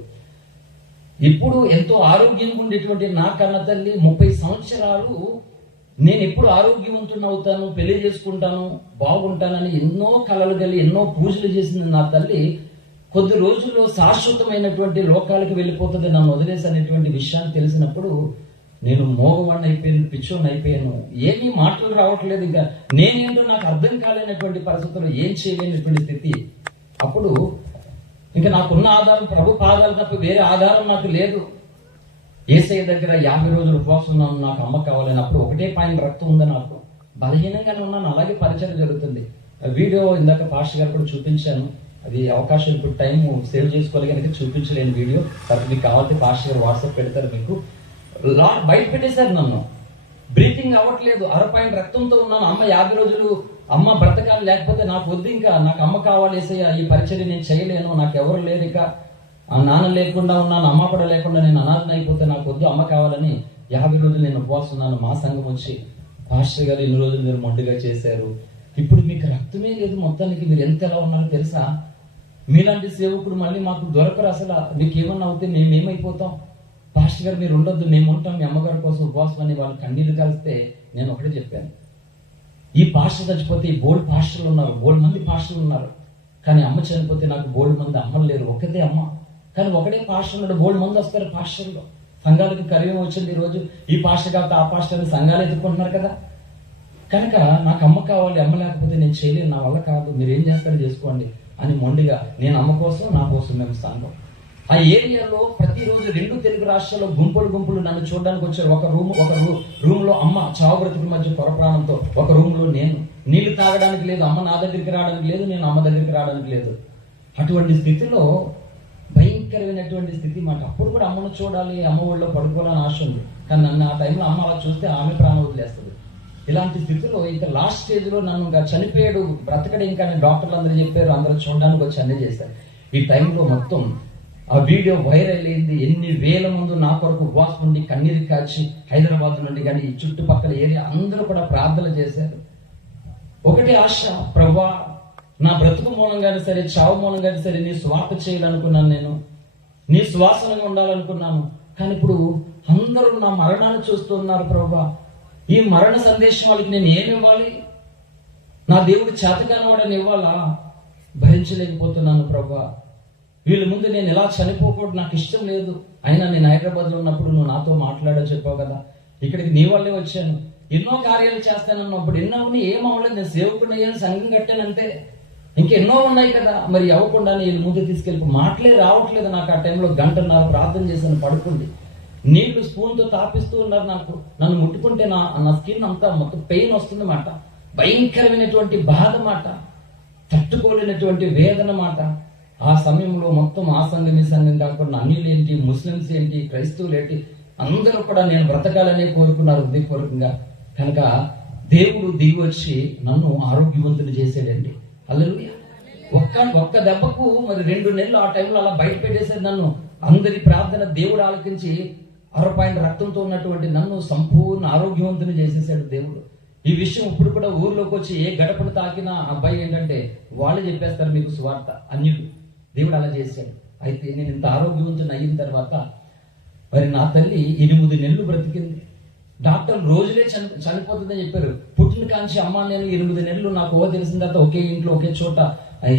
ఇప్పుడు ఎంతో ఆరోగ్యంగా ఉండేటువంటి నా కన్న తల్లి 30 సంవత్సరాలు నేను ఎప్పుడు ఆరోగ్యవంతుని అవుతాను, పెళ్లి చేసుకుంటాను, బాగుంటానని ఎన్నో కలలు కలిగి ఎన్నో పూజలు చేసింది నా తల్లి కొద్ది రోజుల్లో శాశ్వతమైనటువంటి లోకాలకు వెళ్ళిపోతుంది, నన్ను వదిలేసి అనేటువంటి విషయాన్ని తెలిసినప్పుడు నేను మోగవాడిని అయిపోయాను, పిచ్చోని అయిపోయాను. ఏమీ మాటలు రావట్లేదు, ఇంకా నేనేంటో నాకు అర్థం కాలేనటువంటి పరిస్థితుల్లో ఏం చేయలేనటువంటి స్థితి. అప్పుడు ఇంకా నాకున్న ఆధారం ప్రభు పాదాలు తప్ప వేరే ఆధారం నాకు లేదు. యేసయ్య దగ్గర 50 రోజులు ఉపవాసం ఉన్నాను, నాకు అమ్మ కావాలని. అప్పుడు 1 పాయింట్ రక్తం ఉంది, నాకు బలహీనంగానే ఉన్నాను. అలాగే పరిచయం జరుగుతుంది. వీడియో ఇందాక పాస్టర్ గారు కూడా చూపించాను, అది అవకాశం ఇప్పుడు టైం సేవ్ చేసుకోవాలి కనుక చూపించలేని వీడియో. తర్వాత మీకు కావాలంటే పాస్టర్ గారు వాట్సాప్ పెడతారు. మీకు బయట పెట్టేశారు, నన్ను బ్రీతింగ్ అవ్వట్లేదు, 1/2 పాయింట్ రక్తంతో ఉన్నాను. అమ్మ 50 రోజులు అమ్మ బ్రతకాలి, లేకపోతే నాకు వద్దు, ఇంకా నాకు అమ్మ కావాలి యేసయ్య, ఈ పరిచర్య నేను చేయలేను, నాకు ఎవరు లేరు, ఇక ఆ నాన్న లేకుండా ఉన్నాను, అమ్మ కూడా లేకుండా నేను అనాథన అయిపోతే నాకు వద్దు, అమ్మ కావాలని 50 రోజులు నేను ఉపవాసం ఉన్నాను. మా సంఘం వచ్చి పాస్టర్ గారు ఇన్ని రోజులు మీరు మొండిగా చేశారు, ఇప్పుడు మీకు రక్తమే లేదు, మొత్తానికి మీరు ఎంత ఎలా ఉన్నారో తెలుసా, మీలాంటి సేవకుడు మళ్ళీ మాకు దొరకరు, అసలు మీకు ఏమన్నా అవుతే మేమేమైపోతాం, పాస్టర్ గారు మీరు ఉండొద్దు, మేము ఉంటాం మీ అమ్మగారి కోసం ఉపవాసం అని వాళ్ళు కన్నీళ్లు కలిస్తే నేను ఒకటే చెప్పాను, ఈ పాస్టర్ చచ్చిపోతే ఈ బోల్డ్ పాస్టర్లు ఉన్నారు, బోల్డ్ మంది పాస్టర్లు ఉన్నారు, కానీ అమ్మ చనిపోతే నాకు బోల్డ్ మంది అమ్మలు లేరు, ఒకటే అమ్మ. కానీ ఒకటే పాస్టర్ ఉన్నాడు, బోల్డ్ మంది వస్తారు పాస్టర్లు. సంఘాలకు కరివేం వచ్చింది ఈ రోజు, ఈ పాస్టర్ కాకపోతే ఆ పాస్టర్ సంఘాలు ఎత్తుకుంటున్నారు కదా. కనుక నాకు అమ్మ కావాలి, అమ్మ లేకపోతే నేను చేయలేను, నా వల్ల కాదు, మీరు ఏం చేస్తారో చేసుకోండి అని మొండిగా నేను అమ్మ కోసం నా కోసం మేము సంఘం. ఆ ఏరియాలో ప్రతిరోజు 2 తెలుగు రాష్ట్రాల్లో గుంపులు నన్ను చూడడానికి వచ్చారు. ఒక రూమ్ లో అమ్మ చావు బ్రతుకుల మధ్య పొరప్రాణంతో, ఒక రూమ్ లో నేను. నీళ్లు తాగడానికి లేదు, అమ్మ నా దగ్గరికి రావడానికి లేదు, నేను అమ్మ దగ్గరికి రావడానికి లేదు. అటువంటి స్థితిలో భయంకరమైనటువంటి స్థితి మాట. అప్పుడు కూడా అమ్మను చూడాలి, అమ్మ ఊళ్ళో పడుకోవాలని ఆశ ఉంది, కానీ నన్ను ఆ టైంలో అమ్మ అలా చూస్తే ఆమె ప్రాణం వదిలేస్తుంది. ఇలాంటి స్థితిలో ఇంకా లాస్ట్ స్టేజ్ లో నన్ను ఇంకా చనిపోయాడు, బ్రతకడు ఇంకా, డాక్టర్లు అందరూ చెప్పారు, అందరూ చూడడానికి వచ్చి అన్నీ చేశారు. ఈ టైంలో మొత్తం ఆ వీడియో వైరల్ అయింది. ఎన్ని వేల మంది నా కొరకు ఉపవాసం ఉండి కన్నీరు కాచి హైదరాబాద్ నుండి కానీ ఈ చుట్టుపక్కల ఏరియా అందరూ కూడా ప్రార్థన చేశారు. ఒకటే ఆశ, ప్రభువా నా బ్రతుకు మూలంగానే సరే, చావు మూలంగానే సరే నీ స్వార్థ చేయాలనుకున్నాను, నేను నీ శ్వాసనంగా ఉండాలనుకున్నాను. కానీ ఇప్పుడు అందరూ నా మరణాన్ని చూస్తున్నారు ప్రభువా, ఈ మరణ సందేశం వాళ్ళకి నేను ఏమి ఇవ్వాలి, నా దేవుడు చేతకాని వాడని ఇవ్వాలా, భరించలేకపోతున్నాను ప్రభువా, వీళ్ళ ముందు నేను ఎలా చనిపోకూడదు, నాకు ఇష్టం లేదు. అయినా నేను హైదరాబాద్ లో ఉన్నప్పుడు నువ్వు నాతో మాట్లాడో చెప్పావు కదా, ఇక్కడికి నీ వల్లే వచ్చాను, ఎన్నో కార్యాలు చేస్తానన్నప్పుడు ఎన్నోని ఏమవ్వలేదు, నేను సేవకుని అయ్యాను, సంఘం కట్టానంతే, ఇంకెన్నో ఉన్నాయి కదా, మరి అవ్వకుండా వీళ్ళు ముందు తీసుకెళ్ళి మాటలే రావట్లేదు నాకు. ఆ టైంలో 1.5 గంట ప్రార్థన చేశాను పడుకుంది, నీళ్లు స్పూన్ తో తాపిస్తూ ఉన్నారు నాకు, నన్ను ముట్టుకుంటే నా స్కిన్ అంతా మొత్తం పెయిన్ వస్తుంది మాట, భయంకరమైనటువంటి బాధ మాట, తట్టుకోలేనటువంటి వేదన మాట. ఆ సమయంలో మొత్తం ఆ సంఘం ఈ సంఘం కాకుండా అన్యులు ఏంటి, ముస్లిమ్స్ ఏంటి, క్రైస్తవులు ఏంటి, అందరూ కూడా నేను బ్రతకాలనే కోరుకున్నారు హృదయపూర్వకంగా. కనుక దేవుడు దిగి వచ్చి నన్ను ఆరోగ్యవంతుని చేసాడండి. హల్లెలూయా. ఒక్క దెబ్బకు మరి 2 నెలలు ఆ టైంలో అలా బయట పెట్టేసేది నన్ను. అందరి ప్రార్థన దేవుడు ఆలకించి 1/2 పాయింట్ రక్తంతో ఉన్నటువంటి నన్ను సంపూర్ణ ఆరోగ్యవంతుని చేసేసాడు దేవుడు. ఈ విషయం ఇప్పుడు కూడా ఊర్లోకి వచ్చి ఏ గడపను తాకిన అబ్బాయి ఏంటంటే వాళ్ళు చెప్పేస్తారు మీకు సువార్త, అన్యుడు. దేవుడు అలా చేశాడు. అయితే నేను ఇంత ఆరోగ్యవంతుని అయిన తర్వాత మరి నా తల్లి 8 నెలలు బ్రతికింది. డాక్టర్ రోజులే చనిపోతుందని చెప్పారు. పుట్టిన కాంచి అమ్మ నేను 8 నెలలు నాకు తెలిసిన తర్వాత ఒకే ఇంట్లో ఒకే చోట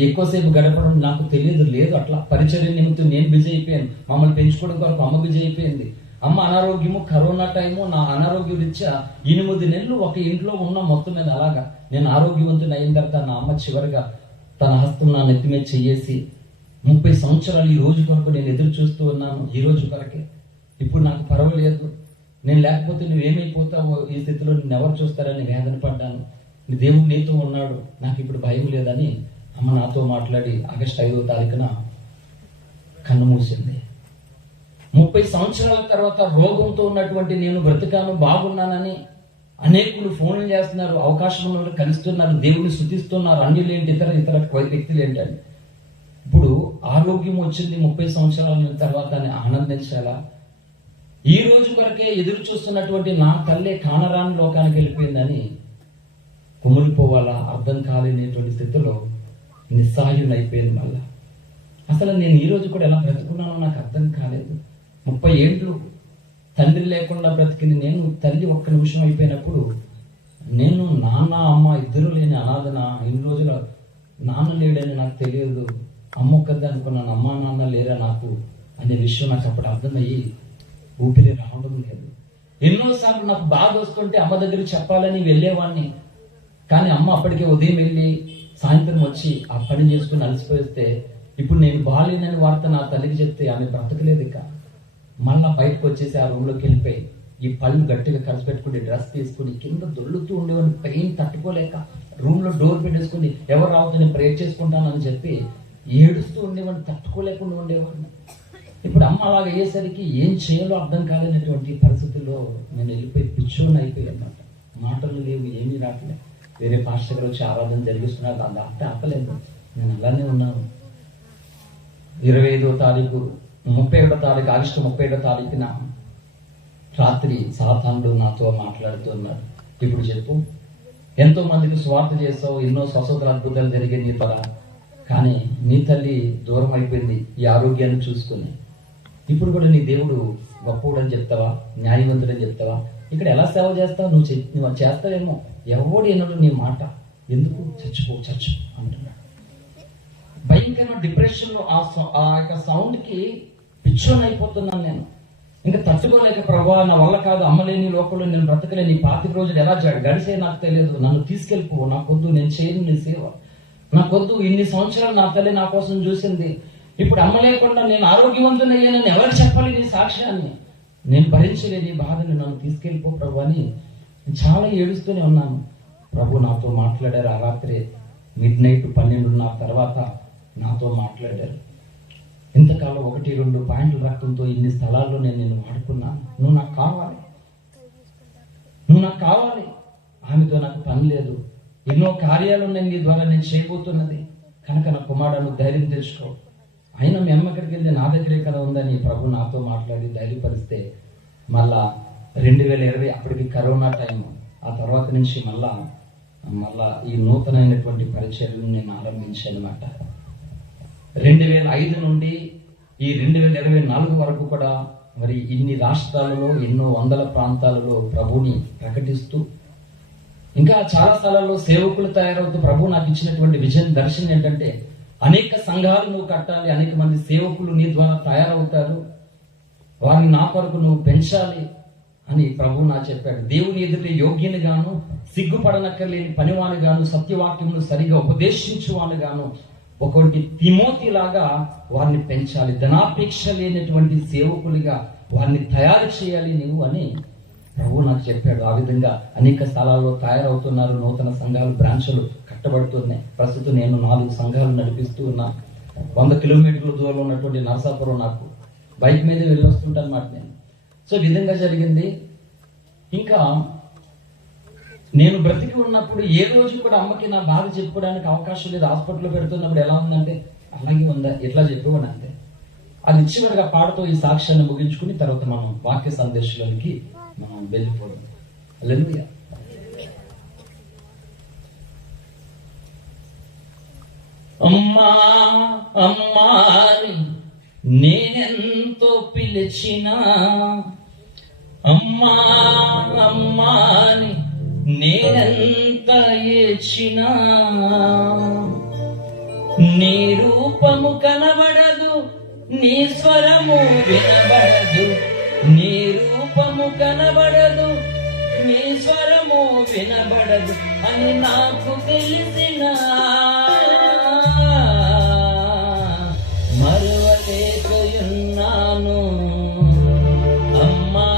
ఎక్కువసేపు గడపడం నాకు తెలియదు, లేదు. అట్లా పరిచర్య నిమిత్తం నేను బిజీ అయిపోయాను, మమ్మల్ని పెంచుకోవడం కొరకు అమ్మ బిజీ అయిపోయింది. అమ్మ అనారోగ్యము, కరోనా టైము, నా అనారోగ్యం రీత్యా 8 నెలలు ఒక ఇంట్లో ఉన్న మొత్తం మీద అలాగా నేను ఆరోగ్యవంతుని అయిన తర్వాత నా అమ్మ చివరిగా తన హస్తం నా నెత్తి మీద చెయ్యేసి 30 సంవత్సరాలు ఈ రోజు కొరకు నేను ఎదురు చూస్తూ ఉన్నాను, ఈ రోజు కొరకే. ఇప్పుడు నాకు పర్వాలేదు, నేను లేకపోతే నువ్వేమైపోతావో, ఈ స్థితిలో నిన్ను ఎవరు చూస్తారని వేదన పడ్డాను. దేవుడు నీతో ఉన్నాడు, నాకు ఇప్పుడు భయం లేదని అమ్మ నాతో మాట్లాడి ఆగస్టు 5వ తారీఖున కన్ను మూసింది. 30 సంవత్సరాల తర్వాత రోగంతో ఉన్నటువంటి నేను బ్రతికాను, బాగున్నానని అనేకులు ఫోన్లు చేస్తున్నారు, అవకాశం ఉన్న వాళ్ళు కలుస్తున్నారు, దేవుని స్తుతిస్తున్నారు, అన్యులేంటి ఇతర వ్యక్తులు ఏంటని. ఇప్పుడు ఆరోగ్యం వచ్చింది 30 సంవత్సరాల తర్వాత అని ఆనందించాలా? ఈ రోజు వరకే ఎదురు చూస్తున్నటువంటి నా తల్లే కానరాని లోకానికి వెళ్ళిపోయిందని కుమిలిపోవాలా? అర్థం కాలేనటువంటి స్థితిలో నిస్సహాయం అయిపోయింది. మళ్ళా అసలు నేను ఈ రోజు కూడా ఎలా బ్రతుకున్నానో నాకు అర్థం కాలేదు. 30 ఏళ్ళు తండ్రి లేకుండా బ్రతికిన నేను తల్లి ఒక్క నిమిషం అయిపోయినప్పుడు నేను నాన్న అమ్మ ఇద్దరు లేని అనాథన. ఇన్ని రోజులు నాన్న లేడని నాకు తెలియదు, అమ్మ ఒక్కదే అనుకున్నాను, అమ్మ నాన్న లేరా నాకు అనే విషయం నాకు అప్పుడు అర్థమయ్యి ఊపిరి రావడం లేదు. ఎన్నోసార్లు నాకు బాధ వస్తుంటే అమ్మ దగ్గరికి చెప్పాలని వెళ్ళేవాడిని, కానీ అమ్మ అప్పటికే ఉదయం వెళ్ళి సాయంత్రం వచ్చి ఆ పని చేసుకుని అలసిపోయిస్తే ఇప్పుడు నేను బాలేనని వార్త నా తల్లికి చెప్తే ఆమె బ్రతకలేదు. ఇక మళ్ళా బయటకు వచ్చేసి ఆ రూమ్లోకి వెళ్ళిపోయి ఈ పళ్ళు గట్టిగా ఖర్చు పెట్టుకుని డ్రెస్ తీసుకుని కింద దొల్లుతూ ఉండేవాడిని, పెయిన్ తట్టుకోలేక రూమ్లో డోర్ పెట్టేసుకుని ఎవరు రావద్దు నేను ప్రేర్ చేసుకుంటానని చెప్పి ఏడుస్తూ ఉండేవాడిని, తట్టుకోలేకుండా ఉండేవాడిని. ఇప్పుడు అమ్మ అలాగ అయ్యేసరికి ఏం చేయాలో అర్థం కాలేనటువంటి పరిస్థితుల్లో నేను వెళ్ళిపోయి పిచ్చోని అయిపోయి అన్నమాట. మాటలు లేవు, ఏమీ రావట్లేదు. వేరే పాస్టర్ గారు వచ్చి ఆరాధన జరిగిస్తున్నారు, దాని అంటే ఆపలేదు. నేను అలానే ఉన్నాను. 25వ తారీఖు 31వ తారీఖు ఆగస్టు 31వ తారీఖున రాత్రి సాతానుడు నాతో మాట్లాడుతున్నాడు. ఇప్పుడు చెప్పు, ఎంతో మందికి స్వార్థ చేస్తావు, ఎన్నో స్వస్థతలు అద్భుతాలు జరిగే నీ ద్వారా, కానీ నీ తల్లి దూరం అయిపోయింది ఈ ఆరోగ్యాన్ని చూసుకుని. ఇప్పుడు కూడా నీ దేవుడు గొప్పవాడని చెప్తావా, న్యాయవంతుడని చెప్తావా? ఇక్కడ ఎలా సేవ చేస్తావు? నువ్వు చేస్తావేమో, ఎవడు ఎన్నడు నీ మాట, ఎందుకు చచ్చిపో అంటున్నాడు. భయంకరమైన డిప్రెషన్లో ఆ యొక్క సౌండ్కి పిచ్చోని అయిపోతున్నాను నేను. ఇంకా తట్టుకోలేక, ప్రభా నా వల్ల కాదు, అమ్మలేని లోకంలో నేను బ్రతకలేని, 25 రోజులు ఎలా గడిసే నాకు తెలియదు, నన్ను తీసుకెళ్ళిపో, నాకొద్దు, నేను చేయను నీ సేవ, నాకొద్దు. ఇన్ని సంవత్సరాలు నా తల్లి నా కోసం చూసింది, ఇప్పుడు అమ్మ లేకుండా నేను ఆరోగ్యవంతునయ్యానని ఎవరు చెప్పాలి నీ సాక్ష్యాన్ని? నేను భరించలేని బాధని, నన్ను తీసుకెళ్ళిపో ప్రభు అని చాలా ఏడుస్తూనే ఉన్నాను. ప్రభు నాతో మాట్లాడారు. ఆ రాత్రి మిడ్నైట్ 12:30 తర్వాత నాతో మాట్లాడారు. ఇంతకాలం 1-2 పాయింట్ల రక్తంతో ఇన్ని స్థలాల్లో నేను నిన్ను వాడుకున్నాను, నువ్వు నాకు కావాలి, ఆమెతో నాకు పని లేదు, ఎన్నో కార్యాలు ఉన్నాయి నీ ద్వారా నేను చేయబోతున్నది, కనుక నా కుమారుడు ధైర్యం తెచ్చుకో. అయినా మీ అమ్మ ఎక్కడికి వెళ్ళి నా దగ్గరే కదా ఉందని ప్రభు నాతో మాట్లాడి ధైర్యపరిస్తే మళ్ళా 2020 అప్పటికి కరోనా టైం, ఆ తర్వాత నుంచి మళ్ళా ఈ నూతనమైనటువంటి పరిచర్యను నేను ఆరంభించాను అన్నమాట. 2005 నుండి ఈ 2024 వరకు కూడా మరి ఇన్ని రాష్ట్రాలలో ఎన్నో వందల ప్రాంతాలలో ప్రభుని ప్రకటిస్తూ, ఇంకా చాలా స్థలాల్లో సేవకులు తయారవుతూ ప్రభు నాకు ఇచ్చినటువంటి విజన్ దర్శనం ఏంటంటే, అనేక సంఘాలు నువ్వు కట్టాలి, అనేక మంది సేవకులు నీ ద్వారా తయారవుతారు, వారిని నా కొరకు నువ్వు పెంచాలి అని ప్రభు నా చెప్పాడు. దేవుని ఎదుట యోగ్యని గాను, సిగ్గుపడనక్కర్లేని పనివాని గాను, సత్యవాక్యమును సరిగా ఉపదేశించువాని గాను, ఒకటి తిమోతి లాగా వారిని పెంచాలి, ధనాపేక్ష లేనటువంటి సేవకులుగా వారిని తయారు చేయాలి నువ్వు అని ప్రభు నాకు చెప్పాడు. ఆ విధంగా అనేక స్థలాల్లో తయారవుతున్నారు, నూతన సంఘాలు, బ్రాంచ్లు కట్టబడుతున్నాయి. ప్రస్తుతం నేను 4 సంఘాలు నడిపిస్తూ ఉన్నాను. 100 కిలోమీటర్ల దూరంలో ఉన్నటువంటి నరసాపురం నాకు బైక్ మీద వెళ్ళి వస్తుంటాను అన్నమాట నేను. సో ఈ విధంగా జరిగింది. ఇంకా నేను బ్రతికి ఉన్నప్పుడు ఏ రోజు కూడా అమ్మకి నా బాధ చెప్పుకోవడానికి అవకాశం లేదు. హాస్పిటల్లో పెడుతున్నప్పుడు ఎలా ఉందంటే అలాగే ఉందా, ఎట్లా చెప్పేవాడు అంతే. అది చివరిగా పాడుతూ ఈ సాక్ష్యాన్ని ముగించుకుని తర్వాత మనం వాక్య సందేశానికి మనం వెళ్ళిపోవడం. హల్లెలూయా. అమ్మా అమ్మా నేనెంతో పిలిచినా, అమ్మా అమ్మాని నేనెంత ఏడ్చినా, నీ రూపము కనబడదు, నీ స్వరము వినబడదు, నీ రూపము కనబడదు, నీ స్వరము వినబడదు అని నాకు తెలిసిన మరువలేకయున్నాను. అమ్మా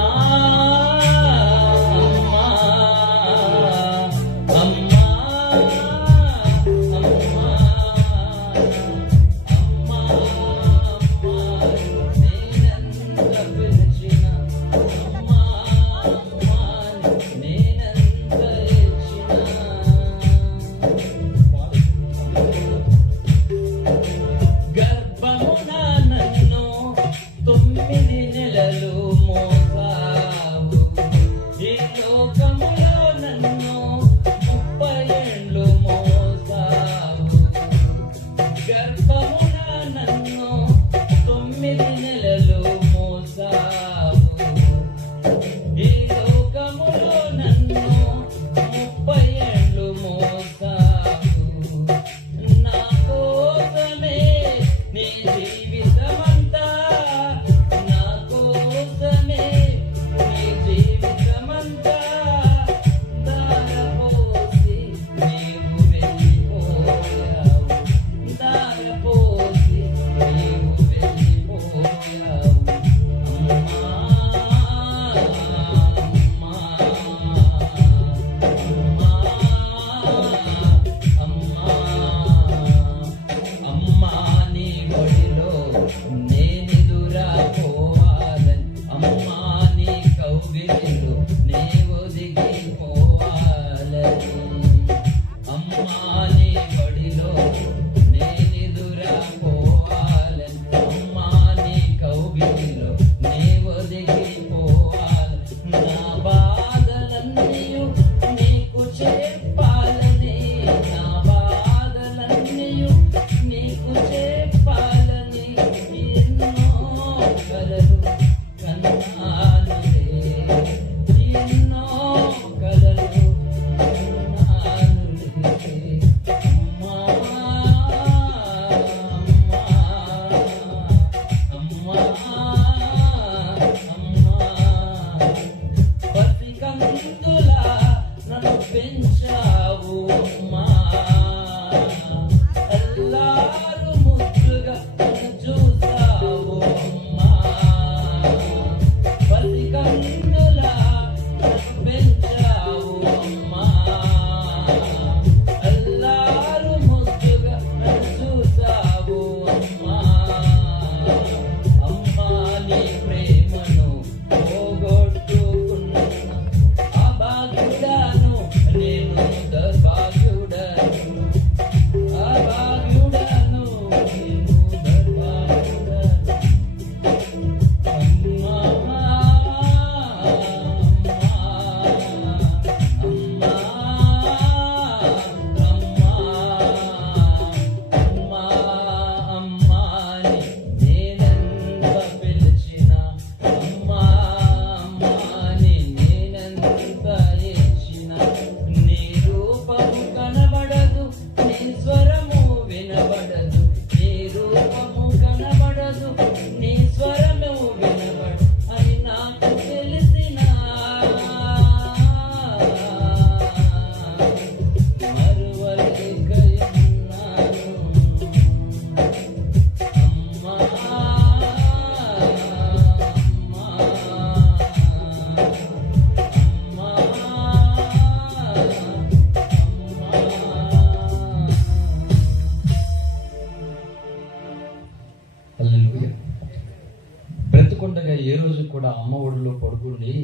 కూడా అమ్మ ఒడిలో పడుకుండి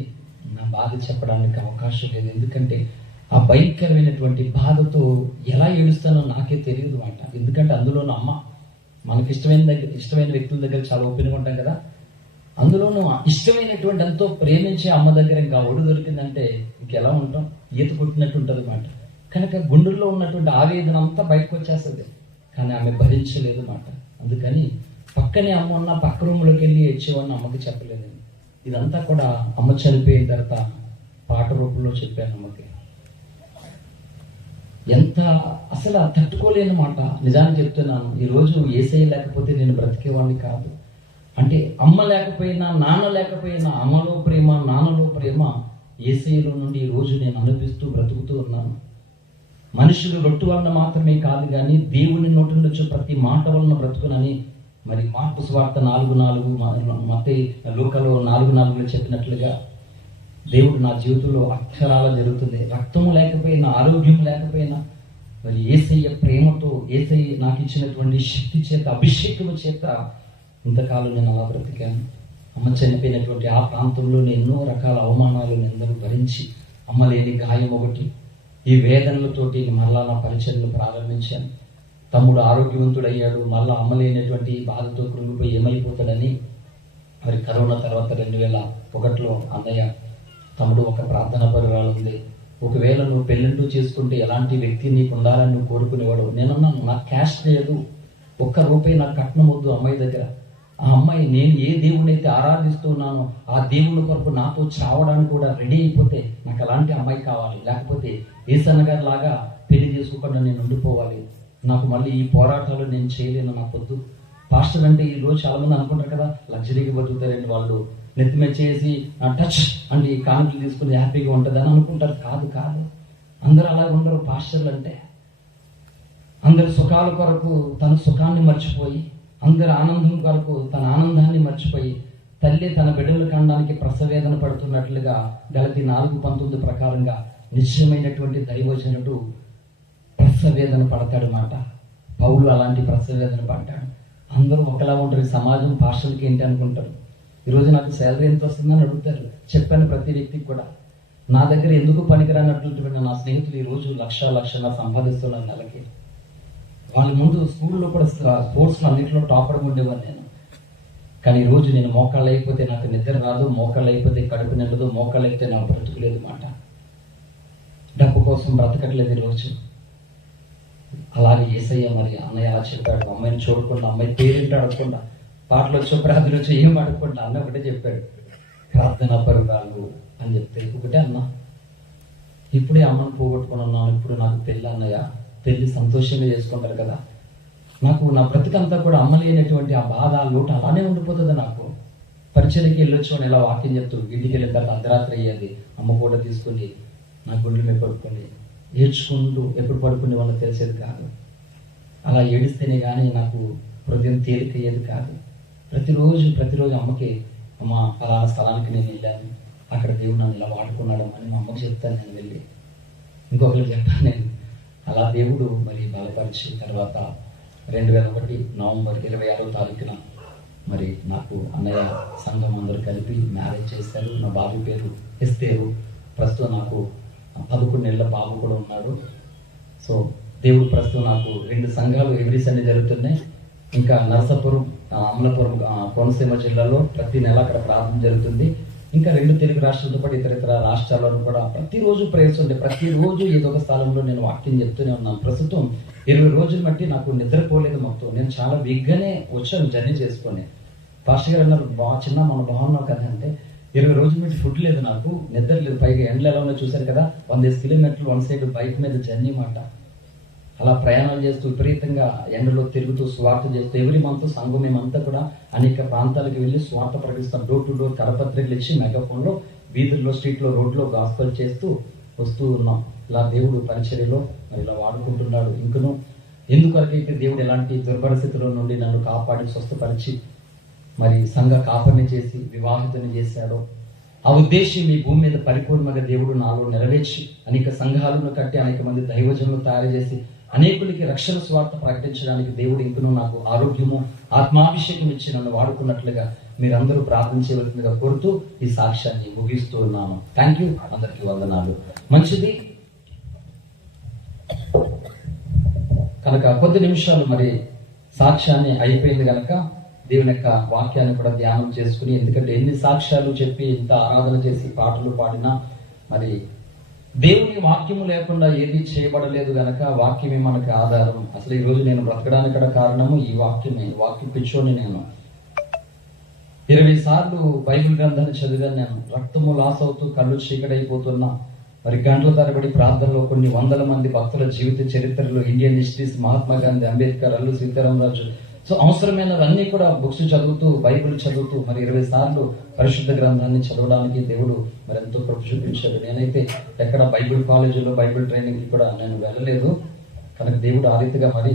నా బాధ చెప్పడానికి అవకాశం లేదు. ఎందుకంటే ఆ భయంకరమైనటువంటి బాధతో ఎలా ఏడుస్తానో నాకే తెలియదు మాట. ఎందుకంటే అందులోనూ అమ్మ, మనకి ఇష్టమైన వ్యక్తుల దగ్గర చాలా ఓపెన్గా ఉంటాం కదా, అందులోనూ ఇష్టమైనటువంటి ఎంతో ప్రేమించే అమ్మ దగ్గర ఇంకా ఒడి దొరికిందంటే ఇంకెలా ఉంటాం, ఈత కొట్టినట్టు ఉంటుంది మాట. కనుక గుండెల్లో ఉన్నటువంటి ఆవేదన అంతా బయటకు వచ్చేస్తుంది. కానీ ఆమె భరించలేదు మాట. అందుకని పక్కనే అమ్మ ఉన్న పక్క రూమ్లోకి వెళ్ళి ఏడ్చేవాడిని అమ్మకి చెప్పలేదండి. ఇదంతా కూడా అమ్మ చనిపోయిన తర్వాత పాట రూపంలో చెప్పాను అమ్మకి. ఎంత అసలు తట్టుకోలేని మాట. నిజానికి చెప్తున్నాను, ఈరోజు యేసయ్య లేకపోతే నేను బ్రతికేవాడిని కాదు. అంటే అమ్మ లేకపోయినా నాన్న లేకపోయినా అమ్మలో ప్రేమ నాన్నలో ప్రేమ యేసయ్యలో నుండి ఈ రోజు నేను అనుభవిస్తూ బ్రతుకుతూ ఉన్నాను. మనుషులు రొట్టు వలన మాత్రమే కాదు కానీ దేవుని నోటి నుంచి వచ్చే ప్రతి మాట వలన బ్రతుకునని మరి మార్కు సువార్త 4:4 మత్తయి లూకాలో 4:4 చెప్పినట్లుగా దేవుడు నా జీవితంలో అక్షరాల జరుగుతుంది. రక్తము లేకపోయినా ఆరోగ్యం లేకపోయినా మరి యేసయ్య ప్రేమతో యేసయ్య నాకు ఇచ్చినటువంటి శక్తి చేత అభిషేకము చేత ఇంతకాలం నేను అలా బ్రతికాను. అమ్మ చనిపోయినటువంటి ఆ ప్రాంతంలో ఎన్నో రకాల అవమానాలు నిందలు భరించి అమ్మ లేని గాయం ఒకటి, ఈ వేదనలతోటి మరలా నా పరిచర్యను ప్రారంభించాను. తమ్ముడు ఆరోగ్యవంతుడయ్యాడు, మళ్ళా అమ్మ లేనటువంటి బాధతో కృంగిపోయి ఏమైపోతాడని మరి కరోనా తర్వాత 2001లో అన్నయ్య తమ్ముడు ఒక ప్రార్థన పరివారం ఉంది, ఒకవేళ నువ్వు పెళ్ళంటూ చేసుకుంటే ఎలాంటి వ్యక్తి నీకు ఉండాలని నువ్వు కోరుకునేవాడు. నేనున్నాను, నాకు క్యాష్ లేదు, ₹1 నాకు కట్నం వద్దు అమ్మాయి దగ్గర. ఆ అమ్మాయి నేను ఏ దేవుడిని అయితే ఆరాధిస్తూ ఉన్నానో ఆ దేవుని కొరకు నాతో చావడానికి కూడా రెడీ అయిపోతే నాకు అలాంటి అమ్మాయి కావాలి. లేకపోతే ఏసన్న గారి లాగా పెళ్లి చేసుకోకుండా నేను ఉండిపోవాలి. నాకు మళ్ళీ ఈ పోరాటాలు నేను చేయలేను, నాకు వద్దు. పాస్టర్ అంటే ఈరోజు చాలా మంది అనుకుంటారు కదా, లగ్జరీగా బతుకుతారండి వాళ్ళు, నెత్తిమే చేసి టచ్ అంటే ఈ కానుకలు తీసుకుని హ్యాపీగా ఉంటుంది అని అనుకుంటారు. కాదు కాదు, అందరూ అలా ఉండరు. పాస్టర్లు అంటే అందరి సుఖాల కొరకు తన సుఖాన్ని మర్చిపోయి, అందరి ఆనందం కొరకు తన ఆనందాన్ని మర్చిపోయి, తల్లి తన బిడ్డలు కనడానికి ప్రసవేదన పడుతున్నట్లుగా గలతీ 4:19 ప్రకారంగా నిశ్చయమైనటువంటి దైవజనుడు ప్రసవేదన పడతాడు మాట. పౌలు అలాంటి ప్రసవేదన పడ్డాడు. అందరూ ఒకలా ఉంటారు. సమాజం పాస్టర్లకి ఏంటి అనుకుంటారు. ఈరోజు నాకు శాలరీ ఎంత వస్తుందని అడుగుతారు. చెప్పాను ప్రతి వ్యక్తికి కూడా. నా దగ్గర ఎందుకు పనికిరానటువంటి నా స్నేహితులు ఈరోజు లక్ష సంపాదిస్తున్నారు నెలకి. వాళ్ళ ముందు స్కూల్లో కూడా స్పోర్ట్స్లో అన్నింటిలో టాపర్గా ఉండేవాడిని నేను. కానీ ఈరోజు నేను మోకాళ్ళు అయిపోతే నాకు నిద్ర రాదు, మోకాళ్ళు అయిపోతే కడుపు నిండదు, మోకాళ్ళు అయితే నాకు బ్రతుకులేదు మాట. డబ్బు కోసం బ్రతకట్లేదు ఈరోజు. అలాగే యేసయ్య మరి అన్నయ్య అలా చెప్పాడు, అమ్మాయిని చూడకుండా, అమ్మాయి పేరేంటి అడగకుండా, పాటలు వచ్చో ప్రార్థన వచ్చో ఏం అడగకుండా అన్న ఒకటే చెప్పాడు, ప్రార్థనా పరుగాలు అని చెప్తే ఒకటే అన్న, ఇప్పుడే అమ్మను పోగొట్టుకుని ఉన్నాను, ఇప్పుడు నాకు పెళ్ళి అన్నయ్య, పెళ్ళి సంతోషంగా చేసుకుంటారు కదా. నాకు నా బ్రతికంతా కూడా అమ్మ లేనటువంటి ఆ బాధ లోటు అలానే ఉండిపోతుంది. నాకు పరిచయకి వెళ్ళొచ్చు అని ఇలా వాక్యం చెప్తూ ఇంటికి వెళ్ళిన తర్వాత అర్ధరాత్రి అయ్యేది, అమ్మ కూడా తీసుకుని నా గుండెల మీద పడుకొని ఏడ్చుకుంటూ ఎప్పుడు పడుకునే వాళ్ళకి తెలిసేది కాదు. అలా ఏడిస్తేనే కానీ నాకు హృదయం తేలిక అయ్యేది కాదు. ప్రతిరోజు అమ్మకి, అమ్మ ఫలానా స్థలానికి నేను వెళ్ళాను, అక్కడ దేవుడు నన్ను ఇలా వాడుకున్నాడు అని మా అమ్మకి చెప్తాను. నేను వెళ్ళి ఇంకొకరికి చెప్పాను నేను. అలా దేవుడు మరి బలపరిచి తర్వాత 2001 నవంబర్ 26వ తారీఖున మరి నాకు అన్నయ్య సంఘం అందరూ కలిపి మ్యారేజ్ చేశారు. నా బాబు పేరు ఎస్తేరు. ప్రస్తుతం నాకు 11 నెలల బాబు కూడా ఉన్నాడు. సో దేవుడు ప్రస్తుతం నాకు 2 సంఘాలు ఎవ్రీ సండే జరుగుతున్నాయి. ఇంకా నరసాపురం, అమలాపురం, కోనసీమ జిల్లాలో ప్రతి నెల అక్కడ ప్రార్థన జరుగుతుంది. ఇంకా 2 తెలుగు రాష్ట్రాలతో పాటు ఇతర రాష్ట్రాల్లో కూడా ప్రతిరోజు ప్రేయర్స్ ఉంటాయి. ప్రతిరోజు ఏదో ఒక స్థలంలో నేను వాక్యం చెప్తూనే ఉన్నాను. ప్రస్తుతం 20 రోజులు బట్టి నాకు నిద్రపోలేదు మొత్తం. నేను చాలా బిగ్గానే వచ్చాను జర్నీ చేసుకొని. పాస్టర్ గారు అన్నారు, మనం బాగున్నావు కదా అంటే, 20 రోజుల నుంచి ఫుడ్ లేదు, నాకు నిద్ర లేదు. పైగా ఎండలు ఎలా ఉన్నా చూశారు కదా, 100 కిలోమీటర్లు వన్ సైడ్ బైక్ మీద జర్నీ మాట. అలా ప్రయాణాలు చేస్తూ విపరీతంగా ఎండలో తిరుగుతూ స్వార్థ చేస్తూ ఎవ్రీ మంత్ సంఘం మేమంతా కూడా అనేక ప్రాంతాలకు వెళ్ళి స్వార్థ ప్రకటిస్తాం. డోర్ టు డోర్ కరపత్రికలు ఇచ్చి మెగాఫోన్లో వీధుల్లో, స్ట్రీట్లో, రోడ్లో గాస్పల్ చేస్తూ వస్తూ ఉన్నాం. ఇలా దేవుడు పరిచర్యలో మరి ఇలా వాడుకుంటున్నాడు. ఇంకను ఎందుకైతే దేవుడు ఎలాంటి దుర్పరిస్థితుల నుండి నన్ను కాపాడి స్వస్థపరిచి మరి సంఘ కాపరిని చేసి వివాహితని చేశాడో ఆ ఉద్దేశం ఈ భూమి మీద పరిపూర్ణంగా దేవుడు నాలో నెరవేర్చి అనేక సంఘాలను కట్టి అనేక మంది దైవజనులు తయారు చేసి అనేకులకి రక్షణ స్వార్థ ప్రకటించడానికి దేవుడు ఇంకనూ నాకు ఆరోగ్యము, ఆత్మాభిషేకం ఇచ్చి నన్ను వాడుకున్నట్లుగా మీరందరూ ప్రార్థన చేయవలసిందిగా కోరుతూ ఈ సాక్ష్యాన్ని ముగిస్తూ ఉన్నాను. థ్యాంక్ యూ, అందరికీ వందనాలు. మంచిది. కనుక కొద్ది నిమిషాలు మరి సాక్ష్యాన్ని అయిపోయింది కనుక దేవుని యొక్క వాక్యాన్ని కూడా ధ్యానం చేసుకుని, ఎందుకంటే ఎన్ని సాక్ష్యాలు చెప్పి ఇంత ఆరాధన చేసి పాటలు పాడినా మరి దేవుని వాక్యము లేకుండా ఏది చేయబడలేదు గనక వాక్యమే మనకు ఆధారం. అసలు ఈ రోజు నేను బ్రతకడానికి కూడా కారణము ఈ వాక్యమే. వాక్యం పిచ్చోని నేను 20 సార్లు బైబిల్ గ్రంథాన్ని చదివాను. నేను రక్తము లాస్ అవుతూ కళ్ళు చీకటైపోతున్నా మరి గంటల తరబడి ప్రార్థనలో కొన్ని వందల మంది భక్తుల జీవిత చరిత్రలో Indian histories, Mahatma Gandhi, Ambedkar, Allu Sitaramaraju, so అవసరమైనవన్నీ కూడా బుక్స్ చదువుతూ బైబిల్ చదువుతూ మరి 20 సార్లు పరిశుద్ధ గ్రంథాన్ని చదవడానికి దేవుడు మరి ఎంతో కృప చూపించాడు. నేనైతే ఎక్కడ బైబిల్ కాలేజీలో బైబిల్ ట్రైనింగ్ కూడా నేను వెళ్ళలేదు. కనుక దేవుడు ఆ రీతిగా మరి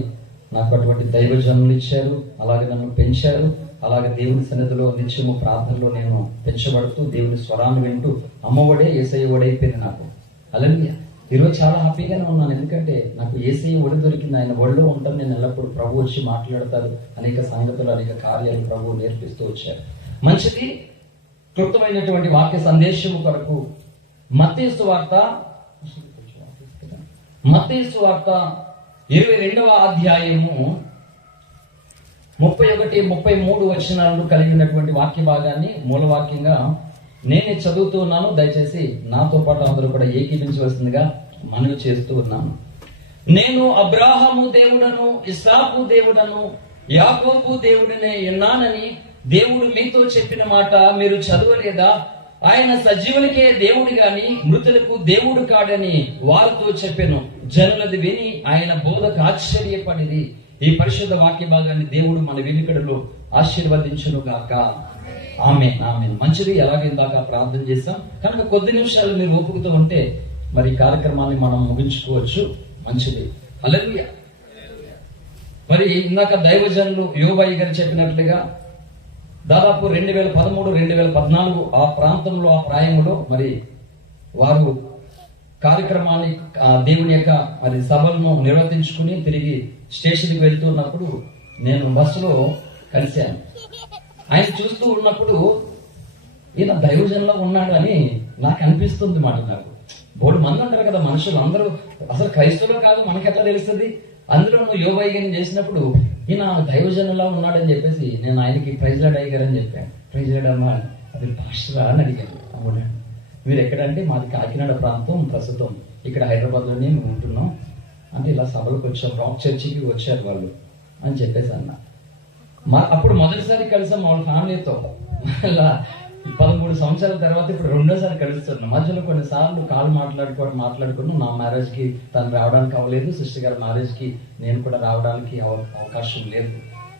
నాకు అటువంటి దైవజనులు ఇచ్చారు, అలాగే నన్ను పెంచారు. అలాగే దేవుని సన్నిధిలో నిత్యము ప్రార్థనలో నేను పెంచబడుతూ దేవుని స్వరాన్ని వింటూ అమ్మఒడే యేసయ్య ఒడైపోయింది నాకు. అలాగే ఈరోజు చాలా హ్యాపీగానే ఉన్నాను, ఎందుకంటే నాకు యేసయ్య ఒడి దొరికింది. ఆయన ఒడిలో ఉంటాను నేను ఎల్లప్పుడు. ప్రభు వచ్చి మాట్లాడతారు, అనేక సంగతులు అనేక కార్యాలు ప్రభు నేర్పిస్తూ వచ్చారు. మంచిది. క్లుప్తమైనటువంటి వాక్య సందేశము కొరకు మత్తయి సువార్త 22వ అధ్యాయము 31, 33 వచనాలు కలిగినటువంటి వాక్య భాగాన్ని మూలవాక్యంగా నేనే చదువుతూ ఉన్నాను. దయచేసి నాతో పాటు అందరూ కూడా ఏకీపించవలసిందిగా మనవి చేస్తూ ఉన్నాను. నేను అబ్రాహాము దేవుడను, ఇస్సాకు దేవుడను, యాకోబు దేవుడనే ఉన్నానని దేవుడు మీతో చెప్పిన మాట మీరు చదవలేదా? ఆయన సజీవులకే దేవుడు గాని మృతులకు దేవుడు కాడని వారితో చెప్పెను. జనులది విని ఆయన బోధకు ఆశ్చర్యపడిది. ఈ పరిశుద్ధ వాక్య భాగాన్ని దేవుడు మన వెనుకడలో ఆశీర్వదించును గాక. ఆమేన్, ఆమేన్. మంచిది. ఎలాగ ఇందాక ప్రార్థన చేస్తాం కనుక కొద్ది నిమిషాలు మీరు ఓపుకుతూ ఉంటే మరి కార్యక్రమాన్ని మనం ముగించుకోవచ్చు. మంచిది. హల్లెలూయా. మరి ఇందాక దైవజనులు యోబయ్య గారు చెప్పినట్లుగా దాదాపు 2013, 2014 ఆ ప్రాంతంలో ఆ ప్రాయంలో మరి వారు కార్యక్రమాన్ని దేవుని యొక్క మరి సభలను నిర్వర్తించుకుని తిరిగి స్టేషన్కి వెళ్తున్నప్పుడు నేను బస్సులో కలిశాను. ఆయన చూస్తూ ఉన్నప్పుడు ఈయన దైవజనంలో ఉన్నాడు అని నాకు అనిపిస్తుంది మాట. నాకు బోడు మంది అంటారు కదా మనుషులు, అందరూ అసలు క్రైస్తవులు కాదు, మనకెట్లా తెలుస్తుంది? అందులో నువ్వు యోగయ్యని చేసినప్పుడు ఈయన దైవజనంలో ఉన్నాడని చెప్పేసి నేను ఆయనకి ప్రైజ్ లాడ్ అయ్యారని చెప్పాను. ప్రైజ్ లాడ్ అమ్మా అది పాస్టరా అని అడిగాను. అవునండి. మీరు ఎక్కడంటే మాది కాకినాడ ప్రాంతం, ప్రస్తుతం ఇక్కడ హైదరాబాద్లోనే మేము ఉంటున్నాం అంటే ఇలా సభలకు వచ్చాం, రాక్ చర్చికి వచ్చారు వాళ్ళు అని చెప్పేసి అన్న. అప్పుడు మొదటిసారి కలిసాం వాళ్ళ ఫ్యామిలీతో. మళ్ళా 13 సంవత్సరాల తర్వాత ఇప్పుడు రెండోసారి కలుస్తున్నాం. మధ్యలో కొన్నిసార్లు కాల్ మాట్లాడుకున్నాం. నా మ్యారేజ్ కి తను రావడానికి అవ్వలేదు, సిస్టర్ గారి మ్యారేజ్ కి నేను కూడా రావడానికి అవకాశం లేదు.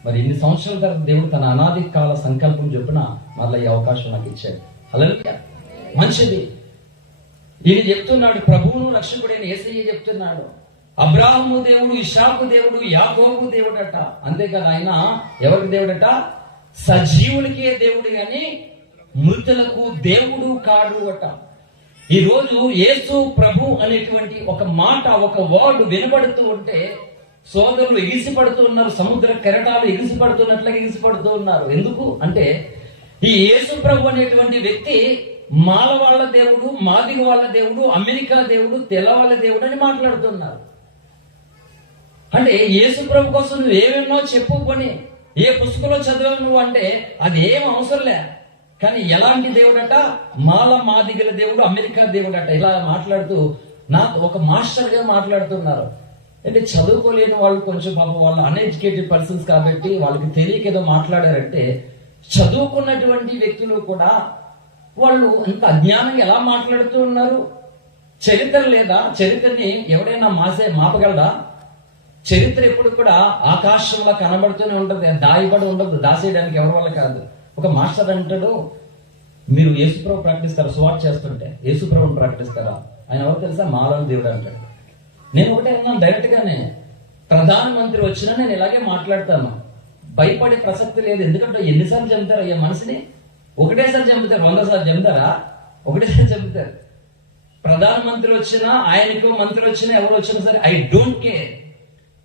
మరి ఇన్ని సంవత్సరాల తర్వాత దేవుడు తన అనాది కాల సంకల్పం చొప్పున మళ్ళీ ఈ అవకాశం నాకు ఇచ్చాడు. హల్లెలూయా. మంచిది. ఈయన చెప్తున్నాడు, ప్రభువును రక్షకుడైన యేసయ్య చెప్తున్నాడు, అబ్రాహాము దేవుడు, ఇస్సాకు దేవుడు, యాకోబు దేవుడట. అంతేకాదు ఆయన ఎవరికి దేవుడట? సజీవులకే దేవుడు గాని మృతులకు దేవుడు కాడు అట. ఈ రోజు యేసు ప్రభు అనేటువంటి ఒక మాట, ఒక వర్డ్ వినబడుతూ ఉంటే సోదరులు ఎగిసిపడుతూ ఉన్నారు. సముద్ర కెరటాలు ఎగిసిపడుతున్నట్లుగా ఎగిసిపడుతూ ఉన్నారు. ఎందుకు అంటే ఈ యేసు ప్రభు అనేటువంటి వ్యక్తి మాలవాళ్ల దేవుడు, మాదిగ వాళ్ళ దేవుడు, అమెరికా దేవుడు, తెల్లవాళ్ళ దేవుడు అని మాట్లాడుతున్నారు. అంటే యేసు ప్రభు కోసం నువ్వు ఏమేమో చెప్పుకొని ఏ పుస్తకంలో చదివావు నువ్వు అంటే అది ఏం అవసరంలే. కానీ ఎలాంటి దేవుడట? మాల మాదిగల దేవుడు, అమెరికా దేవుడట. ఇలా మాట్లాడుతూ నాకు ఒక మాస్టర్ గా మాట్లాడుతున్నారు. అంటే చదువుకోలేని వాళ్ళు కొంచెం పాపం వాళ్ళు అన్ఎడ్యుకేటెడ్ పర్సన్స్ కాబట్టి వాళ్ళకి తెలియక ఏదో మాట్లాడారంటే, చదువుకున్నటువంటి వ్యక్తులు కూడా వాళ్ళు అంత అజ్ఞానంగా ఎలా మాట్లాడుతూ ఉన్నారు? చరిత్ర లేదా? చరిత్రని ఎవడైనా మాపగలడా? చరిత్ర ఎప్పుడు కూడా ఆకాశంలో కనబడుతూనే ఉంటది, దాయబడి ఉండదు. దాసేయడానికి ఎవరి వల్ల కాదు. ఒక మాస్టర్ అంటాడు, మీరు యేసుప్రభు ప్రకటిస్తారా? సువార్త చేస్తుంటే యేసుప్రభుని ప్రకటిస్తారా? ఆయన ఎవరు తెలుసా? మాలవ దేవుడు అంటాడు. నేను ఒకటే అన్నాను డైరెక్ట్ గానే, ప్రధానమంత్రి వచ్చినా నేను ఇలాగే మాట్లాడతాను, భయపడే ప్రసక్తి లేదు. ఎందుకంటే ఎన్నిసార్లు చంపుతారు అయ్యా మనిషిని? ఒకటేసారి చంపుతారు, 100 సార్లు చంపుతారా? ఒకటేసారి చంపుతారు. ప్రధానమంత్రి వచ్చినా, ఆయనకు మంత్రి వచ్చినా, ఎవరు వచ్చినా సరే ఐ డోంట్ కేర్.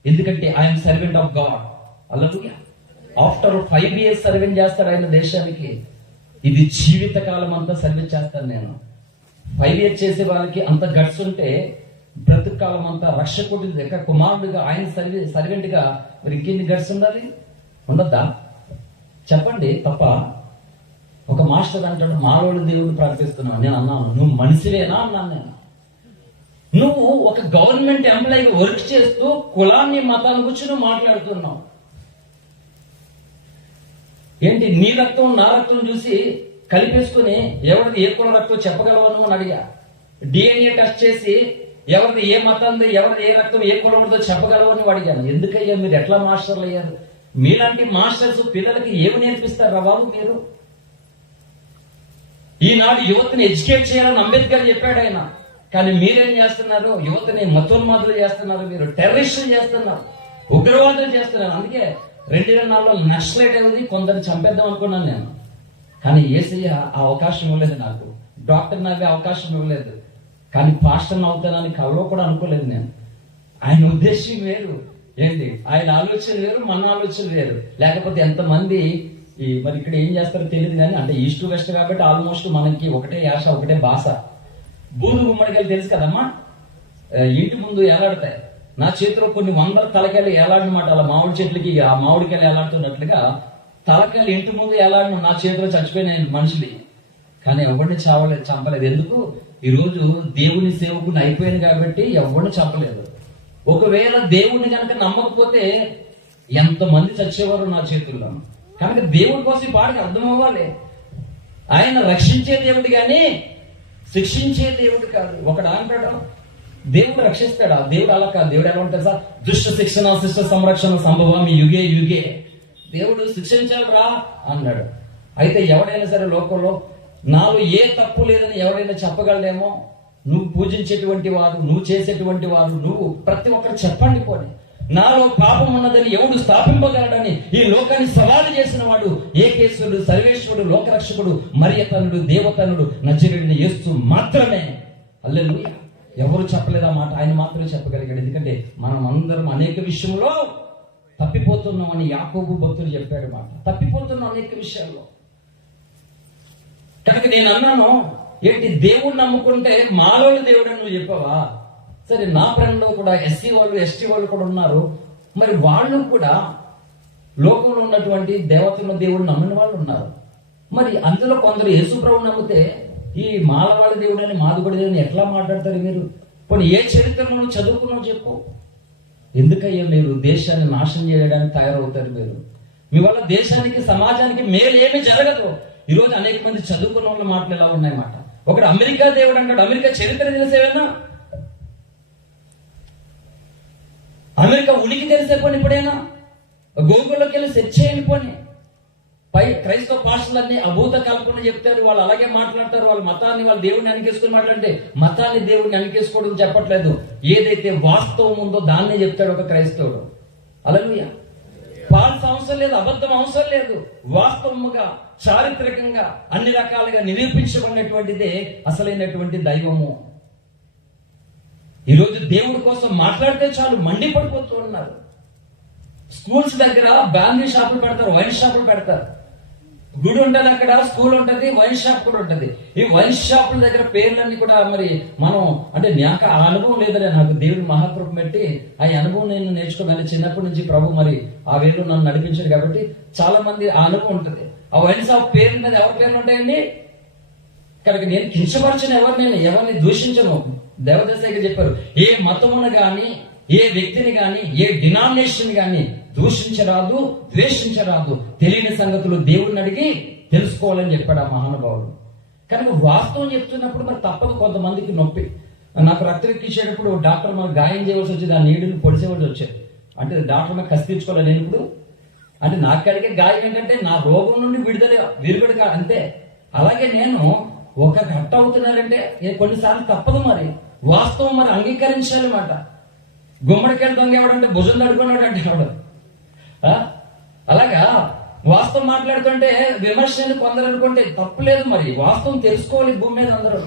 ఎందుకంటే I'm servant of God. Hallelujah. After 5 years service చేస్తాడు ఆయన దేశానికి. ఇది జీవితకాలం అంతా సర్వీస్ చేస్తాను నేను. 5 years చేసే వాళ్ళకి అంత గట్స్ ఉంటే బ్రతుకు కాలం అంతా రక్షకుడి యొక్క కుమారుడిగా ఆయన సర్వెంట్ గా మరి ఇంకెన్ని గట్స్ ఉండాలి? ఉండద్దా? చెప్పండి, తప్ప? ఒక మాస్టర్ అంటాడు, మాలోడు దేవుడు ప్రార్థిస్తున్నావు. నేను అన్నాను, నువ్వు మనిషివేనా అన్నాను నేను. నువ్వు ఒక గవర్నమెంట్ ఎంప్లాయీ వర్క్ చేస్తూ కులాన్ని మతాన్ని గురించి నువ్వు మాట్లాడుతున్నావు ఏంటి? నీ రక్తం నా రక్తం చూసి కలిపేసుకుని ఎవరిది ఏ కుల రక్తం చెప్పగలవను అని అడిగా. DNA టెస్ట్ చేసి ఎవరిది ఏ మతంది, ఎవరిది ఏ రక్తం ఏ కులం ఉందో చెప్పగలవని అడిగాను. ఎందుకయ్యా మీరు ఎట్లా మాస్టర్లు అయ్యారు? మీలాంటి మాస్టర్స్ పిల్లలకి ఏమి నేర్పిస్తారు బాబు మీరు? ఈనాడు యువతని ఎడ్యుకేట్ చేయాలని అంబేద్కర్ చెప్పాడు ఆయన. కానీ మీరేం చేస్తున్నారు? యువతని మతోన్మాదులు చేస్తున్నారు, మీరు టెర్రరిస్టులు చేస్తున్నారు, ఉగ్రవాదులు చేస్తున్నారు. అందుకే 2004లో నక్సలైట్ అయింది, కొందరు చంపేద్దాం అనుకున్నాను నేను. కానీ యేసయ్య ఆ అవకాశం ఇవ్వలేదు నాకు. డాక్టర్ నాకు అవకాశం ఇవ్వలేదు. కానీ పాస్టర్ని అవుతానని కల్లో కూడా అనుకోలేదు నేను. ఆయన ఉద్దేశం వేరు ఏంటి, ఆయన ఆలోచన వేరు, మన ఆలోచన వేరు. లేకపోతే ఎంతమంది మరి ఇక్కడ ఏం చేస్తారో తెలియదు కానీ, అంటే ఈస్ట్ వెస్ట్ కాబట్టి ఆల్మోస్ట్ మనకి ఒకటే యాస, ఒకటే భాష. బూరు గుమ్మడికాయలు తెలుసు కదమ్మా, ఇంటి ముందు ఎలాడతాయి. నా చేతిలో కొన్ని 100 తలకాయలు ఎలాడినమాట. అలా మామిడి చెట్లకి ఆ మామిడికాయలు ఎలాడుతున్నట్లుగా తలకాయలు ఇంటి ముందు ఎలాడిన నా చేతిలో చచ్చిపోయిన మనుషులు. కానీ ఎవరిని చంపలేదు. ఎందుకు? ఈరోజు దేవుని సేవకుని అయిపోయాను కాబట్టి ఎవరిని చంపలేదు. ఒకవేళ దేవుడిని కనుక నమ్మకపోతే ఎంతమంది చచ్చేవారు నా చేతుల్లో. కనుక దేవుడి కోసం ఈ పాటకి అర్థం అవ్వాలి. ఆయన రక్షించే దేవుడు కానీ శిక్షించే దేవుడు కాదు. ఒకడు అంటాడు దేవుడు రక్షిస్తాడా? దేవుడు అలా కాదు. దేవుడు ఎలా ఉంటాడు సార్? దుష్ట శిక్షణ శిష్ట సంరక్షణ సంభవామి యుగే యుగే. దేవుడు శిక్షించాలరా అన్నాడు. అయితే ఎవడైనా సరే లోకంలో నాలో ఏ తప్పు లేదని ఎవరైనా చెప్పగలడేమో? నువ్వు పూజించేటువంటి వారు, నువ్వు చేసేటువంటి వారు, నువ్వు ప్రతి ఒక్కరు చెప్పండి పోని, నాలో పాపం ఉన్నదని ఎవడు స్థాపింపగలడని ఈ లోకాన్ని సవాలు చేసిన వాడు ఏకేశ్వరుడు, సర్వేశ్వరుడు, లోకరక్షకుడు, మరియతనుడు, దేవతనుడు, నజరేయుడైన యేసు మాత్రమే. హల్లెలూయా. ఎవరు చెప్పలేదు ఆ మాట, ఆయన మాత్రమే చెప్పగలిగాడు. ఎందుకంటే మనం అందరం అనేక విషయంలో తప్పిపోతున్నాం అని యాకోబు భక్తుడు చెప్పాడు మాట. తప్పిపోతున్నాం అనేక విషయాల్లో. కనుక నేను అన్నాను, ఏంటి దేవుడు నమ్ముకుంటే మాలోని దేవుడు అని నువ్వు చెప్పావా? సరే, నా ఫ్రెండ్లో కూడా SC వాళ్ళు ST వాళ్ళు కూడా ఉన్నారు. మరి వాళ్ళు కూడా లోకంలో ఉన్నటువంటి దేవతల దేవుడు నమ్మిన వాళ్ళు ఉన్నారు. మరి అందులో కొందరు యేసుప్రభుని నమ్మితే ఈ మాలవాళ్ళ దేవుడు అని మాదిగొడి దేవుని ఎట్లా మాట్లాడతారు మీరు? పోనీ ఏ చరిత్రను నువ్వు చదువుకున్నావు చెప్పు. ఎందుకయ్యా మీరు దేశాన్ని నాశనం చేయడానికి తయారవుతారు? మీరు మీ వల్ల దేశానికి సమాజానికి మేలు ఏమీ జరగదు. ఈరోజు అనేక మంది చదువుకున్న వాళ్ళ మాటలు ఎలా ఉన్నాయన్నమాట. ఒకడు అమెరికా దేవుడు అంటాడు. అమెరికా చరిత్ర తెలిసేవేనా? అమెరికా ఉనికి తెలిసే పోనీ ఇప్పుడైనా గూగుల్లోకి వెళ్ళి సెర్చ్ చేయని పోనీ. పై క్రైస్తవ భాషలన్నీ అభూత కల్పన చెప్తారు. వాళ్ళు అలాగే మాట్లాడతారు. వాళ్ళ మతాన్ని వాళ్ళ దేవుడిని అనికేసుకుని మాట్లాడితే మతాన్ని దేవుడిని అనికేసుకోవడం చెప్పట్లేదు. ఏదైతే వాస్తవం ఉందో దాన్నే చెప్తాడు ఒక క్రైస్తవుడు. హల్లెలూయా. ఫాల్స్ అవసరం లేదు, అబద్ధం అవసరం లేదు. వాస్తవముగా చారిత్రకంగా అన్ని రకాలుగా నిరూపించబడినటువంటిదే అసలైనటువంటి దైవము. ఈరోజు దేవుడి కోసం మాట్లాడితే చాలు మండిపడిపోతూ ఉన్నారు. స్కూల్స్ దగ్గర బ్యాండీ షాపులు పెడతారు, వైన్ షాపులు పెడతారు. గుడి ఉంటుంది అక్కడ, స్కూల్ ఉంటుంది, వైన్ షాప్ కూడా ఉంటుంది. ఈ వైన్ షాపుల దగ్గర పేర్లన్నీ కూడా మరి మనం అంటే నాకు ఆ అనుభవం లేదని, నాకు దేవుడు మహాకృప పెట్టి ఆ అనుభవం నేను నేర్చుకోవాలి. చిన్నప్పటి నుంచి ప్రభు మరి ఆ వేలు నన్ను నడిపించాడు కాబట్టి చాలా మంది ఆ అనుభవం ఉంటుంది. ఆ వైన్ షాప్ పేరు మీద ఎవరి పేర్లు ఉంటాయండి? కనుక నేను కించపరచను, ఎవరిని దూషించను. దేవదశ చెప్పారు, ఏ మతమును గాని, ఏ వ్యక్తిని గాని, ఏ డినామినేషన్ గాని దూషించరాదు, ద్వేషించరాదు. తెలియని సంగతులు దేవుడిని అడిగి తెలుసుకోవాలని చెప్పాడు ఆ మహానుభావుడు. కనుక వాస్తవం చెప్తున్నప్పుడు మరి తప్పదు కొంతమందికి నొప్పి. నాకు రక్తం ఎక్కించేటప్పుడు డాక్టర్ మనకు గాయం చేయవలసి వచ్చేది, ఆ నీడుని పొడిసేవాళ్ళు వచ్చేది. అంటే డాక్టర్ నాకు కసిపించుకోవాలి నేను ఇప్పుడు. అంటే నాకు కలిగే గాయం ఏంటంటే నా రోగం నుండి విడుదల కాదు అంతే. అలాగే నేను ఒక గట్ట అవుతున్నారంటే కొన్నిసార్లు తప్పదు. మరి వాస్తవం మరి అంగీకరించాలన్నమాట. గుమ్మడికాయలు దొంగ ఎవడంటే భుజం నడుకున్నాడు అంటే ఎవడు. అలాగా వాస్తవం మాట్లాడుతుంటే విమర్శలు కొందరు అనుకుంటే తప్పులేదు. మరి వాస్తవం తెలుసుకోవాలి భూమి మీద అందరూ.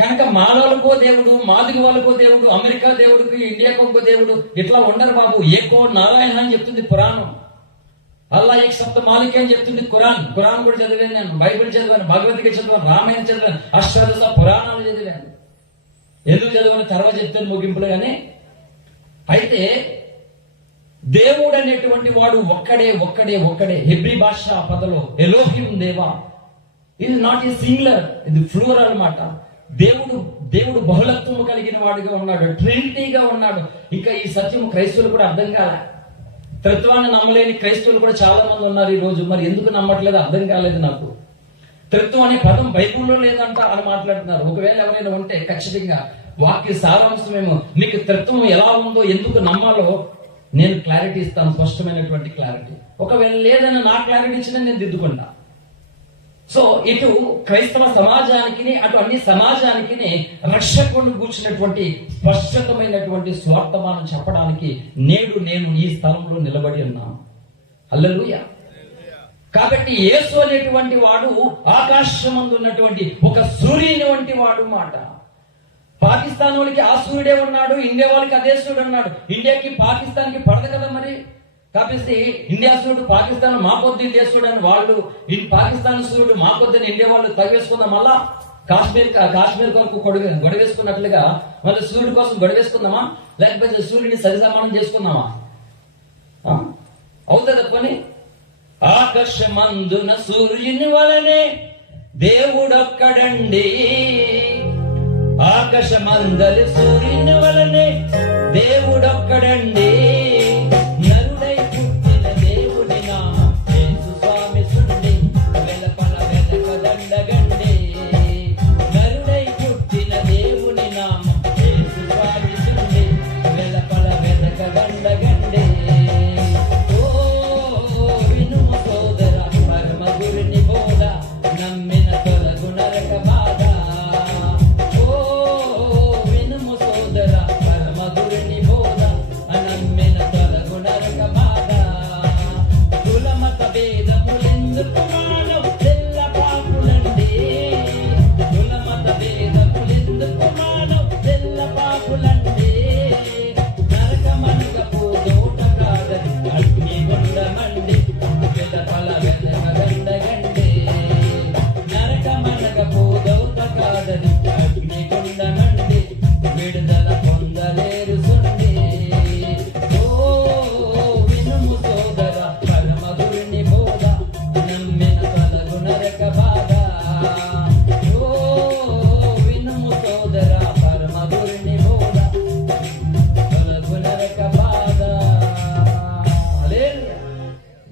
కనుక మానవులకో దేవుడు, మాదిగ వాళ్ళకో దేవుడు, అమెరికా దేవుడికి, ఇండియాకు ఇంకో దేవుడు ఇట్లా ఉండరు బాబు. ఏకో నారాయణ అని చెప్తుంది పురాణం. అల్లా ఏక్ సప్త మాలిక అని చెప్తుంది ఖురాన్ కూడా చదివాను నేను, బైబిల్ చదివాను, భగవద్గీత చదివాను, రామాయణం చదివాను, అష్టాదశ పురాణాలు చదివాను. ఎందుకు చదివాను తర్వాత చెప్తాను ముగింపులు. కానీ అయితే దేవుడు అనేటువంటి వాడు ఒక్కడే ఒక్కడే ఒక్కడే. హెబ్రీ భాష పదలో ఎలోహిం దేవా, ఇది నాట్ ఏ సింగులర్, ఇది ఫ్లూరల్ అన్నమాట. దేవుడు బహుళత్వము కలిగిన వాడిగా ఉన్నాడు, ట్రినిటీగా ఉన్నాడు. ఇంకా ఈ సత్యం క్రైస్తవులు కూడా అర్థం కాలే. త్రిత్వాన్ని నమ్మలేని క్రైస్తవులు కూడా చాలా మంది ఉన్నారు ఈ రోజు. మరి ఎందుకు నమ్మట్లేదు అర్థం కాలేదు నాకు. త్రిత్వం అనే పదం బైబిల్లో లేదంట అని మాట్లాడుతున్నారు. ఒకవేళ ఎవరైనా ఉంటే ఖచ్చితంగా వాక్య సారాంశమేమో మీకు త్రిత్వం ఎలా ఉందో ఎందుకు నమ్మాలో నేను క్లారిటీ ఇస్తాను, స్పష్టమైనటువంటి క్లారిటీ. ఒకవేళ లేదని నా క్లారిటీ ఇచ్చినా నేను దిద్దుకుంటా. సో ఇటు క్రైస్తవ సమాజానికి అటు అన్ని సమాజానికి రక్షకుడిని కూర్చున్నటువంటి స్పష్టతమైనటువంటి స్వార్థమానం చెప్పడానికి నేడు నేను ఈ స్థలంలో నిలబడి ఉన్నాను. హల్లెలూయా. కాబట్టి యేసు అనేటువంటి వాడు ఆకాశమందు ఉన్నటువంటి ఒక సూర్యుని వంటి వాడు మాట. పాకిస్తాన్ వాళ్ళకి ఆ సూర్యుడే ఉన్నాడు, ఇండియా వాళ్ళకి అదే సూర్యుడు ఉన్నాడు. ఇండియాకి పాకిస్తాన్కి పడదు కదా మరి. కాబట్టి ఇండియా సూర్యుడు పాకిస్తాన్ మా పొద్దు ఇండియా సూర్యుడు అని వాళ్ళు, పాకిస్తాన్ సూర్యుడు మా పొద్దుని ఇండియా వాళ్ళు తగివేసుకుందాం. మళ్ళా కాశ్మీర్ కొరకు గొడవేసుకున్నట్లుగా మళ్ళీ సూర్యుడి కోసం గొడవేసుకుందామా, లేకపోతే సూర్యుడిని సరిసమానం చేసుకుందామా? అవుతుంది పని. ఆకాశమందున సూర్యుని వలనే దేవుడొక్కడండి, ఆకాశమందలి సూర్యుని వలనే దేవుడొక్కడండి. నరుడై పుట్టిన దేవుని నామం యేసు స్వామి సుండి, వెలపల వెనకదండగండి. నరుడై పుట్టిన దేవుని నామం యేసు స్వామి సుండి, వెలపల వెనకదండగండి. వినుము సోదర పరమ గురుని బోధ, నమ్మిన తొలగు నరక బాధ.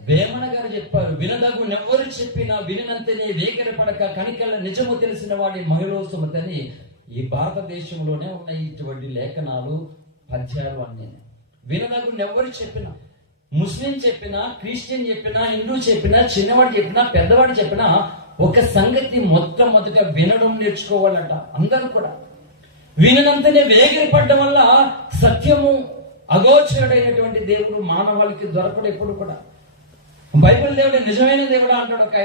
వేమన గారు చెప్పారు, వినదగునెవ్వరు చెప్పినా వినినంతనే వేగరపడక కనికల నిజము తెలిసిన వాడి మహిళ సుమతని. ఈ భారతదేశంలోనే ఉన్నాయి ఇటువంటి లేఖనాలు, పద్యాలు అన్నీ. వినదగునెవ్వరు చెప్పినా, ముస్లిం చెప్పినా, క్రిస్టియన్ చెప్పినా, హిందూ చెప్పినా, చిన్నవాడు చెప్పినా, పెద్దవాడు చెప్పినా ఒక సంగతి మొట్టమొదట వినడం నేర్చుకోవాలంట అందరూ కూడా. విననంతనే వేగిరపడడం వల్ల సత్యము అగోచరుడైనటువంటి దేవుడు మానవాళికి దొరకడు ఎప్పుడు కూడా. బైబిల్ దేవుడు నిజమైన దేవుడు అంటాడు. ఒక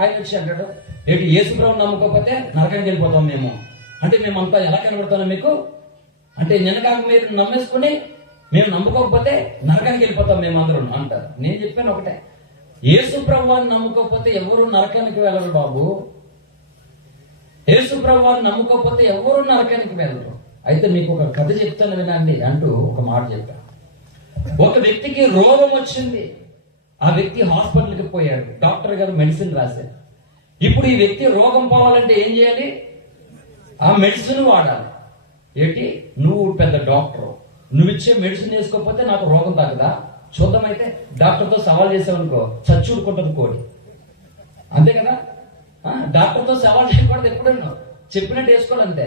ఆయన వచ్చి అంటాడు, ఏంటి యేసుప్రభువుని నమ్ముకోకపోతే నరకానికి వెళ్ళిపోతాం మేము అంటే. మేమంతా ఎలా కనబడతాను మీకు అంటే, నిన్న కాక మీరు నమ్మేసుకుని మేము నమ్ముకోకపోతే నరకానికి వెళ్ళిపోతాం మేమందరం అంటారు. నేను చెప్పాను ఒకటే, యేసుప్రభువుని నమ్ముకోకపోతే ఎవరు నరకానికి వెళ్ళరు బాబు. యేసుప్రభువుని నమ్ముకోకపోతే ఎవరు నరకానికి వెళ్ళరు. అయితే మీకు ఒక కథ చెప్తాను వినండి అంటూ ఒక మాట చెప్పాను. ఒక వ్యక్తికి రోగం వచ్చింది. ఆ వ్యక్తి హాస్పిటల్కి పోయాడు. డాక్టర్ గారు మెడిసిన్ రాశారు. ఇప్పుడు ఈ వ్యక్తి రోగం పోవాలంటే ఏం చేయాలి? ఆ మెడిసిన్ వాడాలి. ఏంటి, నువ్వు పెద్ద డాక్టర్, నువ్వు ఇచ్చే మెడిసిన్ వేసుకోకపోతే నాకు రోగం తగ్గదా? చూద్దామైతే డాక్టర్తో సవాల్ చేసావనుకో చచ్చూడుకుంటుంది కోడి. అంతే కదా. డాక్టర్తో సవాల్ చేయకూడదు ఎప్పుడన్నా, చెప్పినట్టు వేసుకోవాలి అంతే.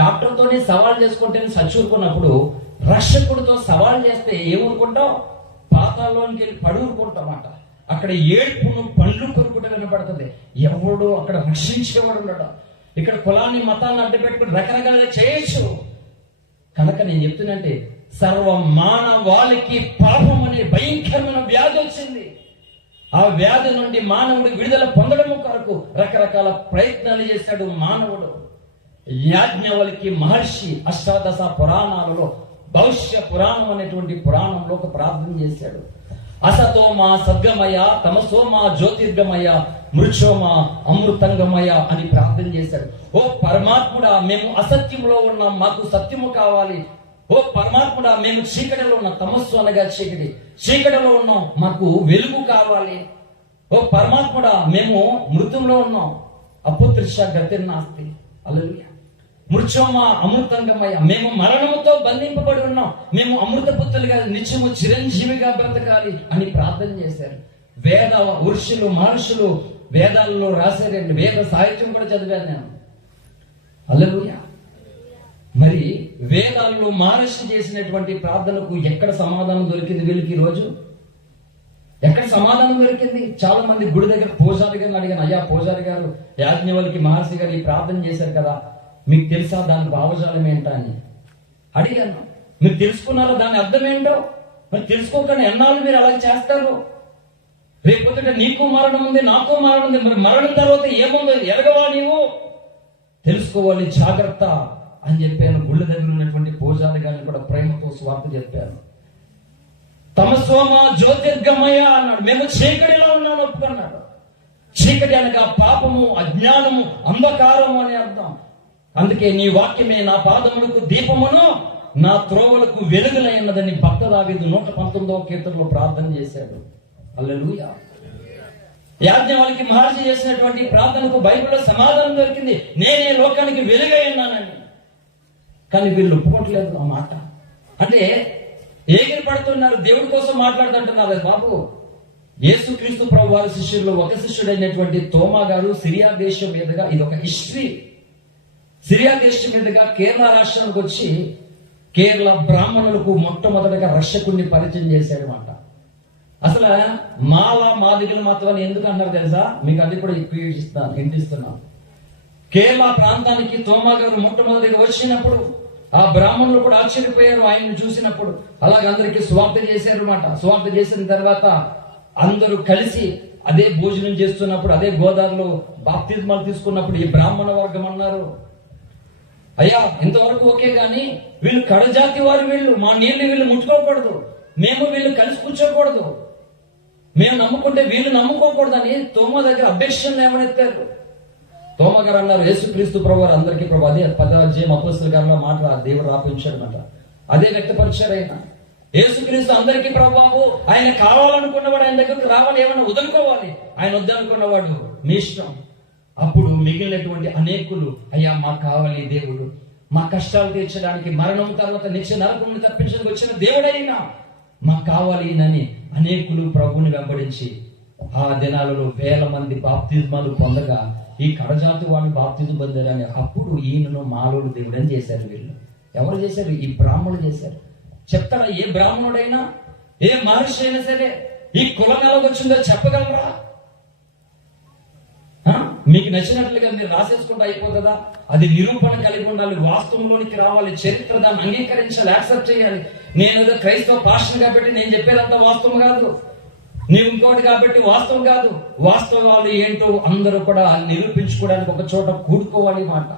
డాక్టర్తోనే సవాల్ చేసుకుంటేనే చచ్చూరుకున్నప్పుడు రక్షకుడితో సవాల్ చేస్తే ఏమనుకుంటావు? పాతాల్లోనికి వెళ్ళి పడుకుంటామాట. అక్కడ ఏడుపును పండ్లు కొరుకుంటూ వినపడుతుంది. ఎవడు అక్కడ రక్షించేవాడు ఉండడు. ఇక్కడ కులాన్ని మతాన్ని అడ్డు పెట్టుకుని రకరకాలుగా చేయొచ్చు. కనుక నేను చెప్తున్నంటే, సర్వ మానవాళికి పాపం అనే భయంకరమైన వ్యాధి వచ్చింది. ఆ వ్యాధి నుండి మానవుడు విడుదల పొందడం కొరకు రకరకాల ప్రయత్నాలు చేశాడు మానవుడు. యాజ్ఞవల్కి మహర్షి అష్టాదశ పురాణాలలో భవిష్య పురాణం అనేటువంటి పురాణంలో ఒక ప్రార్థన చేశాడు. అసతోమ సద్గమయ, తమసోమ జ్యోతిర్గమయ, మృక్షోమ అమృతంగమయ అని ప్రార్థన చేశాడు. ఓ పరమాత్ముడా, మేము అసత్యంలో ఉన్నాం, మాకు సత్యము కావాలి. ఓ పరమాత్ముడా, మేము చీకటిలో ఉన్నాం, తమస్సు అనగా చీకటి, చీకటిలో ఉన్నాం, మాకు వెలుగు కావాలి. ఓ పరమాత్ముడా, మేము మృతంలో ఉన్నాం, అపుత్రిష గతిర్నాస్తి. హల్లెలూయా. మృక్షోమ అమృతంగమయ, మేము మరణముతో బంధింపబడి ఉన్నాం, మేము అమృత పుత్రులుగా నిత్యము చిరంజీవిగా బ్రతకాలి అని ప్రార్థన చేశారు. వేద ఋషులు మహర్షులు వేదాలలో రాశారండి, వేద సాహిత్యం కూడా చదివాను నేను. హల్లెలూయా. మరి వేదాల్లో మహర్షి చేసినటువంటి ప్రార్థనకు ఎక్కడ సమాధానం దొరికింది వీళ్ళకి ఈ రోజు? ఎక్కడ సమాధానం దొరికింది? చాలా మంది గుడి దగ్గర పూజారి గారిని అడిగాను, అయ్యా పూజారి గారు, యాజ్ఞవల్కి మహర్షి గారు ఈ ప్రార్థన చేశారు కదా, మీకు తెలుసా దాని భావజాలం ఏంటా అని అడిగాను. మీరు తెలుసుకున్నారా దాని అర్థం ఏంటో? మరి తెలుసుకోకుండా ఎన్నాళ్ళు మీరు అలా చేస్తారు? రేపొద్దుట నీకు మరణం ఉంది, నాకు మరణం ఉంది, మరి మరణం తర్వాత ఏముందో ఎరగవా నీవు? తెలుసుకోవాలి, జాగ్రత్త అని చెప్పాను. గుళ్ళ దగ్గర ఉన్నటువంటి పూజారి గారిని కూడా ప్రేమతో స్వార్థ చెప్పాను. తమసోమ జ్యోతిర్గమయ అన్నాడు, మేము చీకటిలో ఉన్నాను ఒప్పుకున్నాడు. చీకటి అనగా పాపము, అజ్ఞానము, అంధకారము అని అర్థం. అందుకే నీ వాక్యమే నా పాదములకు దీపమును, నా త్రోవలకు వెలుగులైనదని భక్త దావీదు 119వ కీర్తనలో ప్రార్థన చేశాడు. హల్లెలూయా. యాజ్ఞవల్కి మహర్షి చేసినటువంటి ప్రార్థనకు బైబిల్లో సమాధానం దొరికింది, నేనే లోకానికి వెలుగై ఉన్నానని. కానీ వీళ్ళు ఒప్పుకోవట్లేదు ఆ మాట. అంటే ఏగిరి పడుతున్నారు, దేవుడి కోసం మాట్లాడుతుంటున్నారు. బాబు, యేసుక్రీస్తు ప్రభు వారి శిష్యుల్లో ఒక శిష్యుడైనటువంటి తోమా గారు సిరియా దేశం మీదుగా, ఇది ఒక హిస్టరీ, సిరియా దేశం మీదుగా కేరళ రాష్ట్రానికి వచ్చి కేరళ బ్రాహ్మణులకు మొట్టమొదటిగా రక్షకుడిని పరిచయం చేశాడనమాట. అసలు మాల మాదిగలు మాత్రం ఎందుకు అన్నారు తెలుసా? మీకు అది కూడా ఇంటిస్తున్నాను. కేరళ ప్రాంతానికి తోమా గారు మొట్టమొదటిగా వచ్చినప్పుడు ఆ బ్రాహ్మణులు కూడా ఆశ్చర్యపోయారు ఆయన్ని చూసినప్పుడు. అలాగే అందరికి స్వార్థ చేశారు అన్నమాట. స్వార్థ చేసిన తర్వాత అందరూ కలిసి అదే భోజనం చేస్తున్నప్పుడు, అదే గోదావరిలో బాప్తిజమాలు తీసుకున్నప్పుడు ఈ బ్రాహ్మణ వర్గం అన్నారు, అయ్యా ఇంతవరకు ఓకే గాని వీళ్ళు కడజాతి వారు, వీళ్ళు మా నీళ్లు వీళ్ళు ముట్టుకోకూడదు, మేము వీళ్ళు కలిసి కూర్చోకూడదు, మేము నమ్ముకుంటే వీళ్ళు నమ్ముకోకూడదని తోమా దగ్గర అబ్జెక్షన్ లేవనెత్తారు. తోమా గారు అన్నారు, యేసుక్రీస్తు ప్రభు వారు అందరికీ ప్రభు, అదే 10వ అధ్యాయం అపోస్తలుల గారిలో మాట దేవుడు రాపించాడనమాట. అదే వ్యక్తపరిచారు ఆయన. యేసుక్రీస్తు అందరికీ ప్రభువు, ఆయన కావాలనుకున్నవాడు ఆయన దగ్గరకు రావాలి, ఏమైనా వదులుకోవాలి. ఆయన వద్దనుకున్నవాడు మీ ఇష్టం. అప్పుడు మిగిలినటువంటి అనేకులు, అయ్యా మాకు కావాలి దేవుడు, మా కష్టాలు తీర్చడానికి, మరణం తర్వాత నిత్య నరకమును తప్పించడానికి వచ్చిన దేవుడైనా మాకు కావాలి అని అనేకులు ప్రభువుని వెంబడించి ఆ దినాలలో వేల మంది బాప్తిజమాలు పొందగా ఈ కడజాతి వాళ్ళు బాప్తిజం పొందారని అప్పుడు ఈయనను మాలోడు దేవుడు అని చేశారు. వీళ్ళు ఎవరు చేశారు? ఈ బ్రాహ్మణులు చేశారు. చెప్తారా? ఏ బ్రాహ్మణుడైనా, ఏ మహర్షి అయినా సరే ఈ కులం ఎలా వచ్చిందో చెప్పగలరా? మీకు నచ్చినట్లుగా మీరు రాసేసుకుంటూ అయిపోతుందా? అది నిరూపణ కలిగి ఉండాలి, వాస్తవంలోనికి రావాలి, చరిత్ర దాన్ని అంగీకరించాలి, యాక్సెప్ట్ చేయాలి. నేను ఏదో క్రైస్తవ పాస్టర్ కాబట్టి నేను చెప్పేదంతా వాస్తవం కాదు, నీవు ఇంకోటి కాబట్టి వాస్తవం కాదు. వాస్తవాలు ఏంటో అందరూ కూడా నిరూపించుకోవడానికి ఒక చోట కూడుకోవాలి మాట.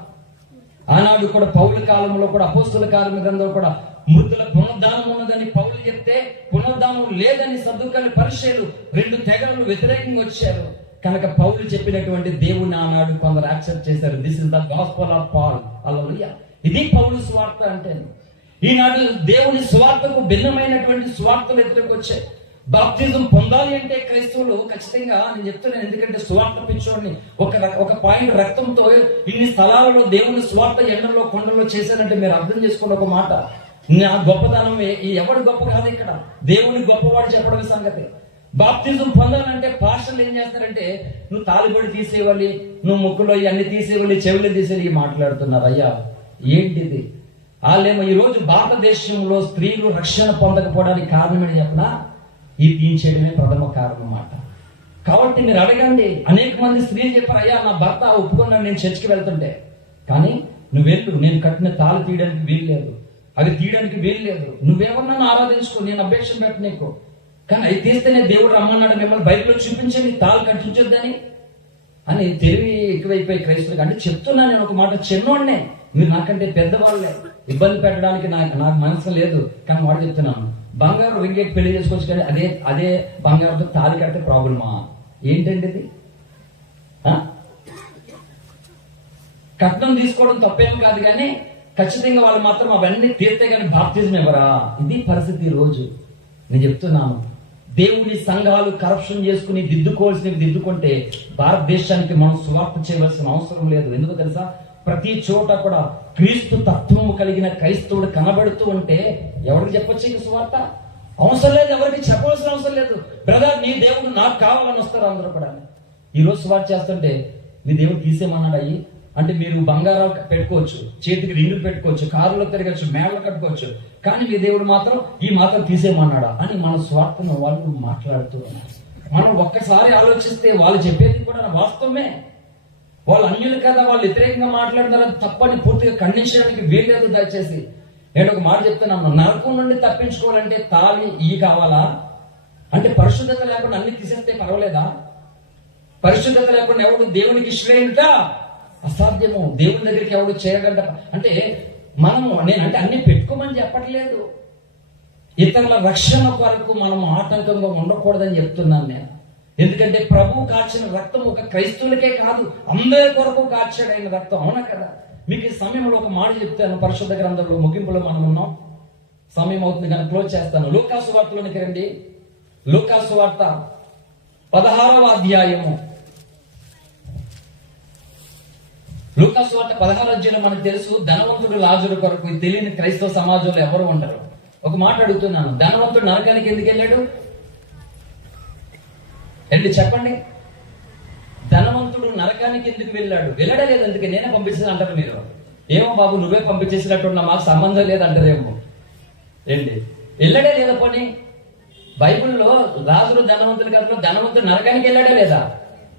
ఆనాడు కూడా పౌలు కాలంలో కూడా, అపోస్తుల కాలం గ్రంథంలో కూడా మృతుల పునరుద్ధానం ఉన్నదని పౌలు చెప్తే, పునరుద్ధానం లేదని సద్దుకలు పరిచయాలు 2 తెగలు వ్యతిరేకంగా వచ్చారు. కనుక పౌలు చెప్పినటువంటి దేవుని ఆనాడు కొందరు యాక్సెప్ట్ చేశారు. This is the gospel of Paul. Hallelujah. ఇది పౌలు స్వార్థ అంటే. ఈనాడు దేవుని స్వార్థకు భిన్నమైనటువంటి స్వార్థలు ఎదురుకు వచ్చాయి. బాప్తిజం పొందాలి అంటే క్రైస్తవులు ఖచ్చితంగా, నేను చెప్తున్నాను ఎందుకంటే స్వార్థ పిచ్చోడిని, ఒక పాయింట్ రక్తంతో ఇన్ని స్థలాలలో దేవుని స్వార్థ ఎండలో కొండలో చేశారంటే మీరు అర్థం చేసుకోండి ఒక మాట. నా గొప్పతనం ఎవడు గొప్ప కాదు ఇక్కడ, దేవుని గొప్పవాడు చెప్పడం సంగతి. బాప్తిజం పొందాలంటే పాస్టర్లు ఏం చేస్తారంటే, నువ్వు తాలిబడి తీసేవాలి, నువ్వు ముక్కులో ఇవన్నీ తీసేవాలి, చెవులు తీసేవి మాట్లాడుతున్నారు. అయ్యా ఏంటిది? వాళ్ళేమో ఈ రోజు భారతదేశంలో స్త్రీలు రక్షణ పొందకపోవడానికి కారణమని చెప్పనా, ఇది తీయించేయడమే ప్రథమ కారణం అన్నమాట. కాబట్టి మీరు అడగండి, అనేక మంది స్త్రీలు చెప్పారు, అయ్యా నా భర్త ఒప్పుకున్నాడు నేను చర్చికి వెళ్తుంటే, కానీ నువ్వెళ్ళు, నేను కట్టిన తాళి తీయడానికి వీలు లేదు, అవి తీయడానికి వీలు లేదు, నువ్వేమన్నా ఆరాధించుకో, నేను అభ్యక్షం పెట్ట నీకు, కానీ అవి తీస్తేనే దేవుడు రమ్మన్నాడు, మిమ్మల్ని బైబిల్లో చూపించండి తాళి కట్టించొద్దని అని తెలివి ఎక్కువైపోయి క్రైస్తవులకు. అంటే చెప్తున్నా నేను ఒక మాట, చిన్నోడ్నే, మీరు నాకంటే పెద్దవాళ్ళే, ఇబ్బంది పెట్టడానికి నాకు మనసు లేదు, కానీ వాడు చెప్తున్నాను, బంగారు రింగేట్ పెళ్లి చేసుకోవచ్చు కానీ అదే బంగారుతో తాళి కడితే ప్రాబ్లమా? ఏంటండి ఇది? కట్నం తీసుకోవడం తప్పేం కాదు, కానీ ఖచ్చితంగా వాళ్ళు మాత్రం అవన్నీ తీర్తే కానీ బాప్తిజం ఇవ్వరా? ఇది పరిస్థితి ఈ రోజు. నేను చెప్తున్నాను, దేవుని సంఘాలు కరప్షన్ చేసుకుని దిద్దుకోవాల్సినవి దిద్దుకుంటే భారతదేశానికి మనం సువార్త చేయవలసిన అవసరం లేదు. ఎందుకు తెలుసా? ప్రతి చోట కూడా క్రీస్తు తత్వము కలిగిన క్రైస్తవుడు కనబడుతూ ఉంటే ఎవరికి చెప్పొచ్చు ఈ సువార్త? అవసరం లేదు, ఎవరికి చెప్పవలసిన అవసరం లేదు. బ్రదర్, నీ దేవుడు నాకు కావాలని వస్తారు అందరూ కూడా. ఈ రోజు సువార్త చేస్తుంటే మీ దేవుడు తీసేమన్నాడు అయ్యి అంటే మీరు బంగారాలు పెట్టుకోవచ్చు, చేతికి రింగులు పెట్టుకోవచ్చు, కారులో తిరగచ్చు, మేడలు కట్టుకోవచ్చు, కానీ మీ దేవుడు మాత్రం ఈ మాత్రం తీసేయమన్నాడా అని మన స్వార్థను వాళ్ళు మాట్లాడుతూ ఉన్నారు. మనం ఒక్కసారి ఆలోచిస్తే వాళ్ళు చెప్పేది కూడా వాస్తవమే. వాళ్ళు అన్యులు కదా, వాళ్ళు వ్యతిరేకంగా మాట్లాడతారని తప్పని పూర్తిగా ఖండించడానికి వీల్లేదు. దయచేసి నేను ఒక మాట చెప్తున్నాను, నరకం నుండి తప్పించుకోవాలంటే తాళి ఈ కావాలా? అంటే పరిశుద్ధత లేకుండా అన్ని తీసేస్తే పర్వాలేదా? పరిశుద్ధత లేకుండా ఎవడు దేవునికి ఇష్టమేంట? అసాధ్యము. దేవుని దగ్గరికి ఎవడు చేయగలట? అంటే నేనంటే అన్ని పెట్టుకోమని చెప్పట్లేదు, ఇతరుల రక్షణ కొరకు మనం ఆటంకంగా ఉండకూడదని చెప్తున్నాను నేను. ఎందుకంటే ప్రభు కాచిన రక్తం ఒక క్రైస్తవులకే కాదు, అందరి కొరకు కాచాడు ఆయన రక్తం. అవునా కదా? మీకు ఈ సమయంలో ఒక మాట చెప్తాను. పరిశుద్ధ గ్రంథంలో ముగింపులో మనం ఉన్నాం, సమయం అవుతుంది కానీ క్లోజ్ చేస్తాను. లూకాసు వార్తలోనికి రండి. లూకాసు వార్త 16వ అధ్యాయము. లూకాసు వార్త 16వ అధ్యాయంలో మనకు తెలుసు, ధనవంతుడు లాజరు కొరకు తెలియని క్రైస్తవ సమాజంలో ఎవరు ఉండరు. ఒక మాట అడుగుతున్నాను, ధనవంతుడు నరకానికి ఎందుకు వెళ్ళాడు? ఏంటి చెప్పండి? ధనవంతుడు నరకానికి ఎందుకు వెళ్ళాడు? వెళ్ళడలేదు. అందుకే నేనే పంపించాను అంటారు మీరు. ఏమో బాబు నువ్వే పంపించేసినట్టున్నా, మాకు సంబంధం లేదంటారేమో. ఏంటి వెళ్ళడే లేదా? పోనీ బైబిల్లో లాజరు ధనవంతుడు కదా, ధనవంతుడు నరకానికి వెళ్ళాడా లేదా?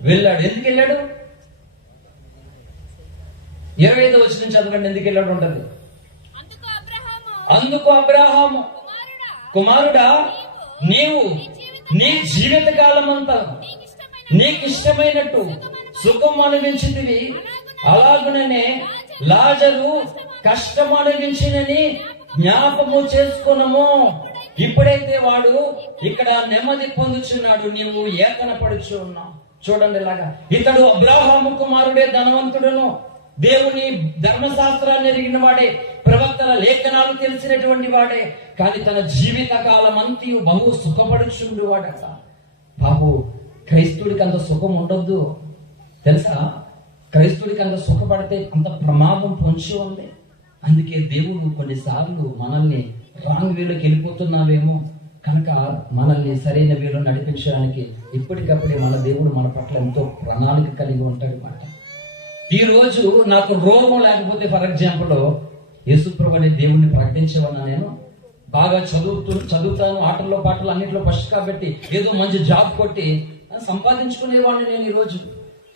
వెళ్ళాడు. ఎందుకు వెళ్ళాడు? 25వ వచనం చదవండి, ఎందుకు వెళ్ళాడు ఉంటది. అందుకు అబ్రహాము, కుమారుడా, నీవు నీ జీవిత కాలమంతా నీకు ఇష్టమైనట్టు సుఖం అనుభవించింది, అలాగుననే లాజరు కష్టం అనుభవించినని జ్ఞాపము చేసుకున్నాము. ఇప్పుడైతే వాడు ఇక్కడ నెమ్మది పొందుచున్నాడు, నీవు ఏతన పడుచు ఉన్నావు. చూడండి ఇలాగా, ఇతడు అబ్రహాము కుమారుడే, ధనవంతుడును, దేవుని ధర్మశాస్త్రాన్ని ఎరిగిన వాడే, ప్రవక్తల లేఖనాలు తెలిసినటువంటి వాడే, కానీ తన జీవిత కాలం అంతయు బహు సుఖపడుచుండు వాడట. బాబు, క్రైస్తవుడికి అంత సుఖం ఉండొద్దు తెలుసా? క్రైస్తవుడికి అంత సుఖపడితే అంత ప్రమాదం పొంచి ఉంది. అందుకే దేవుడు కొన్నిసార్లు మనల్ని రాంగ్ వేలోకి వెళ్ళిపోతున్నావేమో కనుక మనల్ని సరైన వేలో నడిపించడానికి ఇప్పటికప్పుడే మన దేవుడు మన పట్ల ఎంతో ప్రణాళిక కలిగి ఉంటాడు అన్నమాట. ఈ రోజు నాకు రోగం లేకపోతే, ఫర్ ఎగ్జాంపుల్ యేసుప్రభు అనే దేవుణ్ణి ప్రకటించేవన్నా, నేను బాగా చదువుతాను, ఆటల్లో పాటలు అన్నింటిలో ఫస్ట్ కాబట్టి ఏదో మంచి జాబ్ కొట్టి సంపాదించుకునేవాడిని నేను ఈ రోజు.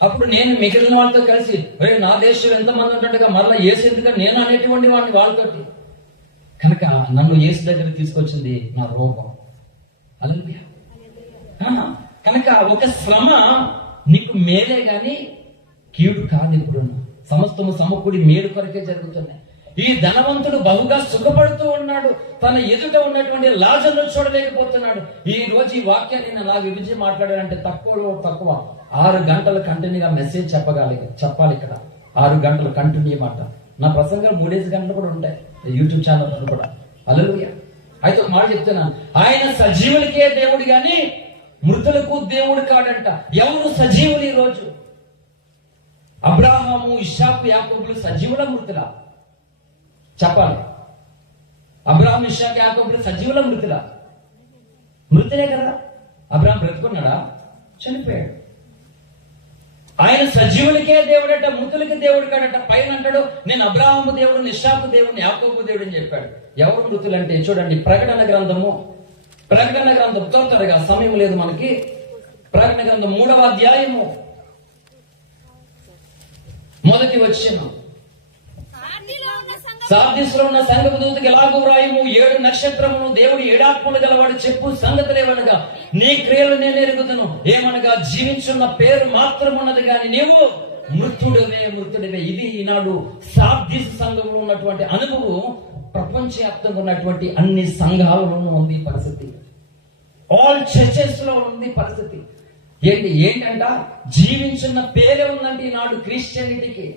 అప్పుడు నేను మిగిలిన వాళ్ళతో కలిసి నా దేశంలో ఎంతమంది ఉంటుండగా మరలా యేసు ఎందుకని నేను అనేటువంటి వాడిని వాళ్ళతోటి. కనుక నన్ను యేసు దగ్గర తీసుకొచ్చింది నా రోగం. హల్లెలూయా. కనుక ఒక శ్రమ నీకు మేలే గాని కీడు కాదు. ఇప్పుడు సమస్తము సమకూడి మేలు కొరకే జరుగుతున్నాయి. ఈ ధనవంతుడు బహుగా సుఖపడుతూ ఉన్నాడు, తన ఎదుట ఉన్నటువంటి లాజరును చూడలేకపోతున్నాడు. ఈ రోజు ఈ వాక్యాన్ని నేను అలా విభజించి మాట్లాడాలంటే తక్కువ 6 గంటలు కంటిన్యూగా మెసేజ్ చెప్పాలి ఇక్కడ. 6 గంటలు కంటిన్యూ మాట. నా ప్రసంగాలు 3 గంటలు కూడా ఉంటాయి యూట్యూబ్ ఛానల్ కూడా. హల్లెలూయా. అయితే ఒక మాట చెప్తున్నాను, ఆయన సజీవులకే దేవుడు గాని మృతులకు దేవుడు కాడంట. ఎవరు సజీవులు ఈ రోజు? అబ్రాహాము, ఇస్సాకు, యాకోబులు సజీవుల మృతులా? చెప్పాలి. అబ్రాహాం, ఇస్సాకు, యాకోబులు సజీవుల మృతులా? మృతులే కదా. అబ్రాహాం బ్రతుకున్నాడా? చనిపోయాడు. ఆయన సజీవులకే దేవుడట, మృతులకి దేవుడు కాడట. పైన అంటాడు, నేను అబ్రాహాము దేవుడు, ఇస్సాకు దేవుడు, యాకోబు దేవుడు అని చెప్పాడు. ఎవరు మృతులు అంటే చూడండి, ప్రకటన గ్రంథం త్వరగా సమయం లేదు మనకి. ప్రకటన గ్రంథం 3వ అధ్యాయము 1వ వచనం. సార్దీసులో ఉన్న సంఘపు దూతకి ఎలాగూ వ్రాయము, 7 నక్షత్రమును దేవుడు 7 ఆత్మలు గలవాడు చెప్పు సంగతులేవనగా, నీ క్రియలు నేను ఎరుగుదును. ఏమనగా, జీవించున్న పేరు మాత్రం ఉన్నది గాని నీవు మృతుడివే. ఇది ఈనాడు సార్దీసు సంఘంలో ఉన్నటువంటి అనుభవం. ప్రపంచవ్యాప్తంగా ఉన్నటువంటి అన్ని సంఘాలలోనూ ఉంది ఈ పరిస్థితి. ఆల్ చర్చెస్ లో ఉంది పరిస్థితి. ఏంటంట జీవించున్న పేరే ఉందంటే ఈనాడు క్రిస్టియానిటీకి.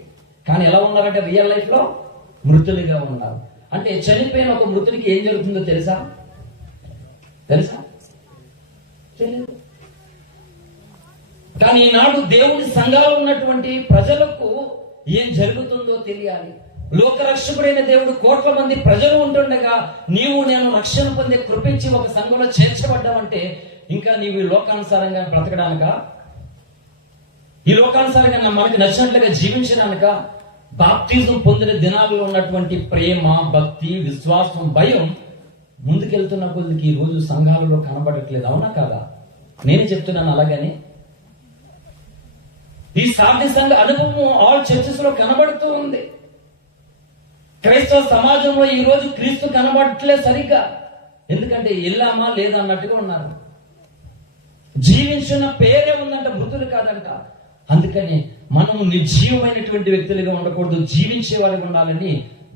కానీ ఎలా ఉన్నారంటే రియల్ లైఫ్ లో మృతులుగా ఉన్నారు. అంటే చనిపోయిన ఒక మృతుడికి ఏం జరుగుతుందో తెలుసా? తెలియదు. కానీ ఈనాడు దేవుడి సంఘాలు ఉన్నటువంటి ప్రజలకు ఏం జరుగుతుందో తెలియాలి. లోకరక్షకుడైన దేవుడు కోట్ల మంది ప్రజలు ఉంటుండగా నీవు నేను రక్షణ పొందే కృపించి ఒక సంఘంలో చేర్చబడ్డామంటే ఇంకా నీవు ఈ లోకానుసారంగా బ్రతకడానిక, ఈ లోకానుసారంగా మనకి నచ్చినట్లుగా జీవించడానిక? బాప్తిజం పొందిన దినాల్లో ఉన్నటువంటి ప్రేమ, భక్తి, విశ్వాసం, భయం ముందుకెళ్తున్న కొద్దికి ఈ రోజు సంఘాలలో కనబడట్లేదు. అవునా కాదా? నేను చెప్తున్నాను. అలాగని ఈ సాధ్య సంఘ అనుభవం ఆల్ చర్చెస్ లో కనబడుతూ ఉంది. క్రైస్తవ సమాజంలో ఈ రోజు క్రీస్తు కనబడట్లేదు సరిగ్గా. ఎందుకంటే ఇల్లామా లేదన్నట్టుగా ఉన్నారు. జీవించిన పేరే ఉందంట, మృతులు కాదంట. అందుకని మనం నిర్జీవమైనటువంటి వ్యక్తులుగా ఉండకూడదు, జీవించే వారికి ఉండాలని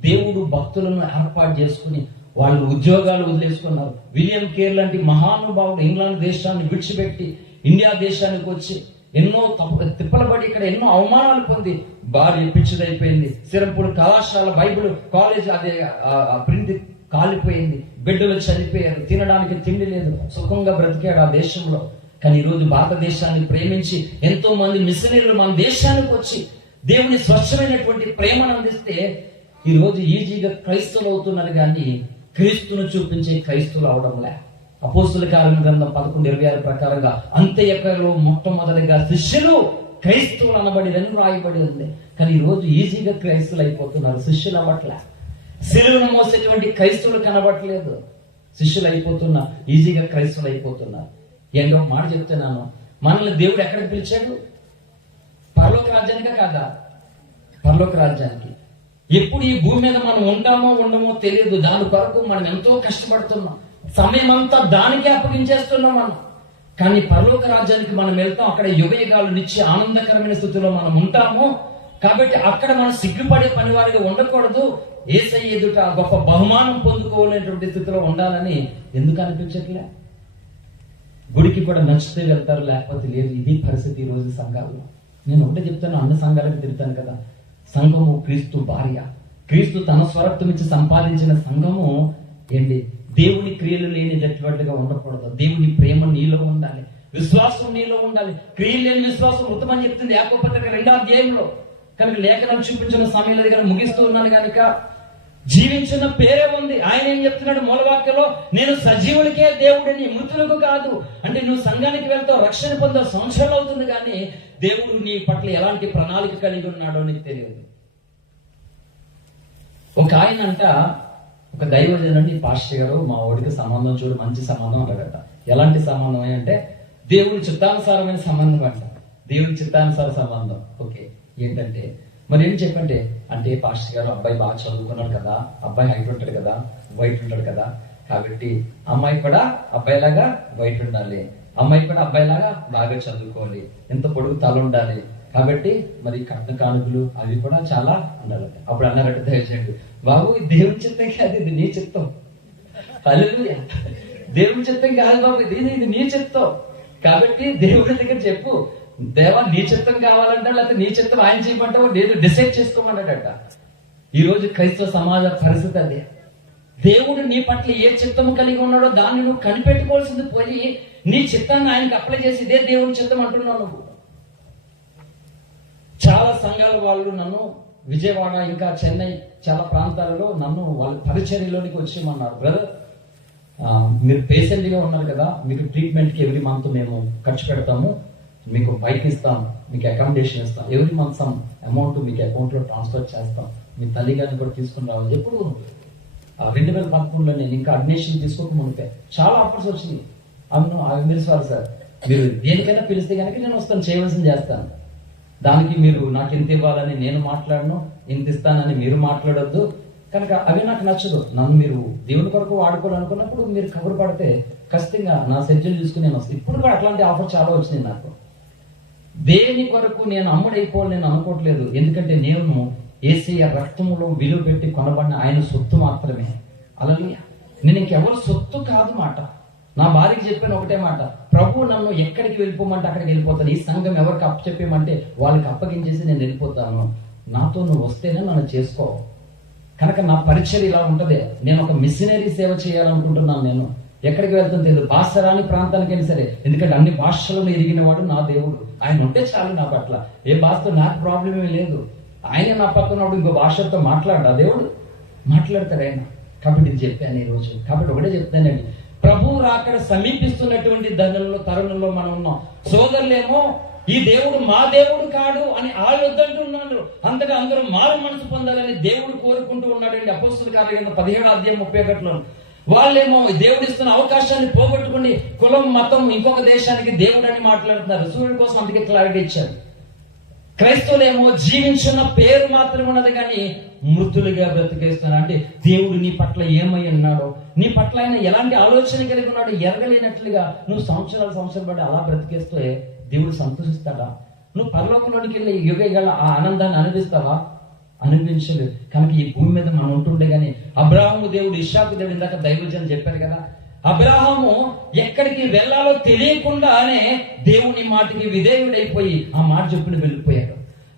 దేవుడు భక్తులను ఏర్పాటు చేసుకుని వాళ్ళు ఉద్యోగాలు వదిలేసుకున్నారు. విలియం కేర్ లాంటి మహానుభావుడు ఇంగ్లాండ్ దేశాన్ని విడిచిపెట్టి ఇండియా దేశానికి వచ్చి ఎన్నో తిప్పలబడి ఇక్కడ ఎన్నో అవమానాలు పొంది భార్య పిచ్చిదైపోయింది, సిరంపూర్ కళాశాల బైబిల్ కాలేజ్ అదే ప్రింట్ కాలిపోయింది, బిడ్డలు చనిపోయారు, తినడానికి తిండి లేదు, సుఖంగా బ్రతికాడు ఆ దేశంలో. కానీ ఈ రోజు భారతదేశాన్ని ప్రేమించి ఎంతో మంది మిషనరీలు మన దేశానికి వచ్చి దేవుని స్వచ్ఛమైనటువంటి ప్రేమను అందిస్తే ఈ రోజు ఈజీగా క్రైస్తవులు అవుతున్నారు, కానీ క్రీస్తును చూపించే క్రైస్తవులు అవడంలే. అపోస్తుల కార్యముల గ్రంథం 11:26 ప్రకారంగా అంత్యకాలంలో మొట్టమొదటిగా శిష్యులు క్రైస్తవులు అనబడిరని రాయబడి ఉంది. కానీ ఈ రోజు ఈజీగా క్రైస్తవులు అయిపోతున్నారు, శిష్యులు అవ్వట్లే. సిలువను మోసేటువంటి క్రైస్తవులు కనబడట్లేదు, శిష్యులు అయిపోతున్నా, ఈజీగా క్రైస్తవులు అయిపోతున్నారు. ఏంటో మాట చెప్తున్నాను, మనల్ని దేవుడు ఎక్కడికి పిలిచాడు? పరలోక రాజ్యానికా కాదా? పరలోక రాజ్యానికి. ఎప్పుడు ఈ భూమి మీద మనం ఉంటామో ఉండమో తెలియదు. దాని కొరకు మనం ఎంతో కష్టపడుతున్నాం, సమయం అంతా దానికే అప్పగించేస్తున్నాం మనం. కానీ పరలోక రాజ్యానికి మనం వెళ్తాం, అక్కడ యుగయుగాలు నిత్య ఆనందకరమైన స్థితిలో మనం ఉంటాము. కాబట్టి అక్కడ మనం సిగ్గుపడే పని వారిగా ఉండకూడదు, యేసయ్య ఎదుట గొప్ప బహుమానం పొందుకోలేనటువంటి స్థితిలో ఉండాలని ఎందుకు అనిపించట్లే? గుడికి కూడా నచ్చితే వెళ్తారు, లేకపోతే లేదు. ఇది పరిస్థితి ఈ రోజు సంఘాల్లో. నేను ఒకటే చెప్తాను, అన్ని సంఘాలకు తిరుగుతాను కదా. సంఘము క్రీస్తు భార్య, క్రీస్తు తన స్వరక్తం ఇచ్చి సంపాదించిన సంఘము ఏంటి? దేవుని క్రియలు లేనిటటువంటిగా ఉండకూడదు. దేవుని ప్రేమ నీలో ఉండాలి, విశ్వాసం నీలో ఉండాలి. క్రియలు లేని విశ్వాసం మృతమని చెప్తుంది యాకోబు పత్రిక 2వ అధ్యాయంలో. కనుక లేఖనం చూపించిన సమయంలో దగ్గర ముగిస్తూ ఉన్నాను కనుక జీవించిన పేరే ఉంది. ఆయన ఏం చెప్తున్నాడు మూలవాక్యంలో? నేను సజీవులకే దేవుడిని, మృతులకు కాదు. అంటే నువ్వు సంఘానికి వెళ్తావు, రక్షణ పొందే సంవత్సరాలు అవుతుంది, కానీ దేవుడు నీ పట్ల ఎలాంటి ప్రణాళిక కలిగి ఉన్నాడో నీకు తెలియదు. ఒక ఆయన అంట, ఒక దైవజనుడి పాస్టర్ గారు, మా ఓడికి సంబంధం చూడు, మంచి సంబంధం అడగట. ఎలాంటి సంబంధం అంటే దేవుని చిత్తానుసారమైన సంబంధం అంట. దేవుని చిత్తానుసార సంబంధం. ఓకే, ఏంటంటే మరి ఏం చెప్పంటే, అంటే పాస్టర్ గారు అబ్బాయి బాగా చదువుకున్నాడు కదా, అబ్బాయి హైట్ ఉంటాడు కదా, వైట్ ఉంటాడు కదా, కాబట్టి అమ్మాయి కూడా అబ్బాయిలాగా వైట్ ఉండాలి, అమ్మాయి కూడా అబ్బాయిలాగా బాగా చదువుకోవాలి, ఎంత పొడుగు తల ఉండాలి, కాబట్టి మరి కట్న కానుకలు అవి కూడా చాలా ఉండాలంట. అప్పుడు అన్నారట దయచేయండి, బాబు దేవుని చిత్తం కాదు, ఇది నీ చిత్తం. హల్లెలూయా. దేవుని చిత్తం కాదు బాబు, ఇది నీ చిత్తం. కాబట్టి దేవుడి దగ్గర చెప్పు, దేవా నీ చిత్తం కావాలంట, లేకపోతే నీ చిత్తం ఆయన చేయమంటావు, నేను డిసైడ్ చేసుకోమన్నాడట. ఈ రోజు క్రైస్తవ సమాజ పరిస్థితి అదే. దేవుడు నీ పట్ల ఏ చిత్తము కలిగి ఉన్నాడో దాన్ని నువ్వు కనిపెట్టుకోవాల్సింది పోయి నీ చిత్తాన్ని ఆయనకు అప్లై చేసి ఇదే దేవుని చిత్తం అంటున్నావు నువ్వు. చాలా సంఘాల వాళ్ళు నన్ను విజయవాడ ఇంకా చెన్నై చాలా ప్రాంతాలలో నన్ను వాళ్ళ పరిచర్యలోనికి వచ్చేయమన్నారు. బ్రదర్, మీరు పేషెంట్ గా ఉన్నారు కదా, మీకు ట్రీట్మెంట్ కి ఎవ్రీ మంత్ మేము ఖర్చు పెడతాము, మీకు బైక్ ఇస్తాం, మీకు అకామిడేషన్ ఇస్తాం, ఎవ్రీ మంత్ సమ్ అమౌంట్ మీకు అకౌంట్ లో ట్రాన్స్ఫర్ చేస్తాం, మీ తల్లి గారిని కూడా తీసుకుని రావాలి. ఎప్పుడు 2013లో నేను ఇంకా అడ్మిషన్ తీసుకోక మునిపే చాలా ఆఫర్స్ వచ్చినాయి. అవును, అవి మీరు సార్ మీరు దేనికైనా పిలిస్తే కనుక నేను వస్తాను, చేయవలసింది చేస్తాను. దానికి మీరు నాకు ఎంత ఇవ్వాలని నేను మాట్లాడను, ఎంత ఇస్తానని మీరు మాట్లాడొద్దు. కనుక అవి నాకు నచ్చదు. నన్ను మీరు దేవుని కొరకు వాడుకోవాలనుకున్నప్పుడు మీరు కబురు పడితే ఖచ్చితంగా నా సెడ్యూల్ చూసుకుని నేను వస్తాను. ఇప్పుడు కూడా అట్లాంటి ఆఫర్ చాలా వచ్చినాయి నాకు. దేని కొరకు నేను అమ్ముడైపోవాలి నేను అనుకోవట్లేదు. ఎందుకంటే నేను యేసయ్య రక్తములో విలువ పెట్టి కొనబడిన ఆయన సొత్తు మాత్రమే. హల్లెలూయా. నేను ఇంకెవరు సొత్తు కాదు మాట. నా భార్యకి చెప్పిన ఒకటే మాట, ప్రభు నన్ను ఎక్కడికి వెళ్ళిపోమంటే అక్కడికి వెళ్ళిపోతాను. ఈ సంఘం ఎవరికి అప్పచెప్పేమంటే వాళ్ళకి అప్పగించేసి నేను వెళ్ళిపోతాను. నాతో నువ్వు వస్తేనే నన్ను చేసుకో. కనుక నా పరిచయం ఇలా ఉంటది. నేను ఒక మిషనరీ సేవ చేయాలనుకుంటున్నాను. నేను ఎక్కడికి వెళ్తాను తెలియదు, భాష రాని ప్రాంతానికైనా సరే. ఎందుకంటే అన్ని భాషలను ఎరిగిన వాడు నా దేవుడు. ఆయన ఉంటే చాలు నా పట్ల. ఏ భాషతో నాకు ప్రాబ్లం ఏమీ లేదు. ఆయన నా పక్కన ఇంకో భాషతో మాట్లాడా దేవుడు? మాట్లాడతాడు ఆయన. కాబట్టి ఇది చెప్పాను ఈరోజు. కాబట్టి ఒకటే చెప్తానండి, ప్రభు రాకడ సమీపిస్తున్నటువంటి తరుణంలో మనం ఉన్నాం. సోదరులేమో ఈ దేవుడు మా దేవుడు కాడు అని వద్దంటున్నాడు. అంతగా అందరూ మారు మనసు పొందాలని దేవుడు కోరుకుంటూ ఉన్నాడండి. అపోస్తలుల కార్యగ్రంథం 17:31 వాళ్ళేమో దేవుడు ఇస్తున్న అవకాశాన్ని పోగొట్టుకుని కులం, మతం, ఇంకొక దేశానికి దేవుడు అని మాట్లాడుతున్నారు. సూర్యుడి కోసం అందుకే క్లారిటీ ఇచ్చారు. క్రైస్తవులేమో జీవించిన పేరు మాత్రం ఉన్నది కానీ మృతులుగా బ్రతికేస్తున్నారు. అంటే దేవుడు నీ పట్ల ఏమై ఉన్నాడో, నీ పట్ల ఆయన ఎలాంటి ఆలోచన కలిగి ఉన్నాడో ఎరగలేనట్లుగా నువ్వు సంవత్సరాలు పడి అలా బ్రతికేస్తే దేవుడు సంతోషిస్తాడా? నువ్వు పరలోకంలోనికి వెళ్ళి యుగ ఆ ఆనందాన్ని అనిపిస్తావా? అనిపించలేదు. కనుక ఈ భూమి మీద మనం ఉంటుండే గానీ అబ్రాహాము దేవుడు, ఇస్సాకు దేవుడు, ఇందాక దైవజనం చెప్పారు కదా, అబ్రాహాము ఎక్కడికి వెళ్ళాలో తెలియకుండానే దేవుని మాటకి విధేయుడైపోయి ఆ మాట చెప్పుని వెళ్ళిపోయాడు.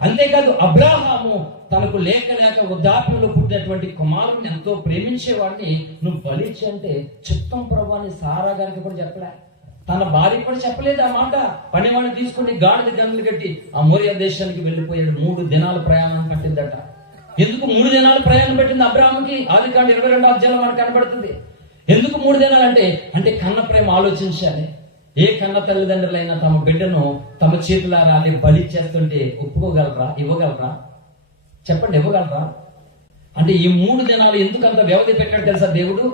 అంతేకాదు అబ్రాహాము తనకు లేక వృద్ధాప్యంలో పుట్టినటువంటి కుమారుని ఎంతో ప్రేమించేవాడిని నువ్వు బలిచ్చి అంటే చిత్తం ప్రభు అని సారా గారికి కూడా చెప్పలే, తన భార్య కూడా చెప్పలేదు ఆ మాట. పనివాడిని తీసుకుని గాడిద గన్నులు కట్టి ఆ మోరియా దేశానికి వెళ్ళిపోయాడు. 3 దినాల ప్రయాణం పట్టిందట. ఎందుకు 3 దినాల ప్రయాణం పట్టింది అబ్రాహాముకి? ఆదికాండం 22 మనకు కనబడుతుంది. ఎందుకు 3 దినాలు అంటే కన్న ప్రేమ ఆలోచించాలి. ఏ కన్న తల్లిదండ్రులైనా తమ బిడ్డను తమ చేతులారా బలి చేస్తుంటే ఒప్పుకోగలరా? ఇవ్వగలరా? చెప్పండి, ఇవ్వగలరా? అంటే ఈ 3 దినాలు ఎందుకు అంత వ్యవధి పెట్టాడు తెలుసా దేవుడు?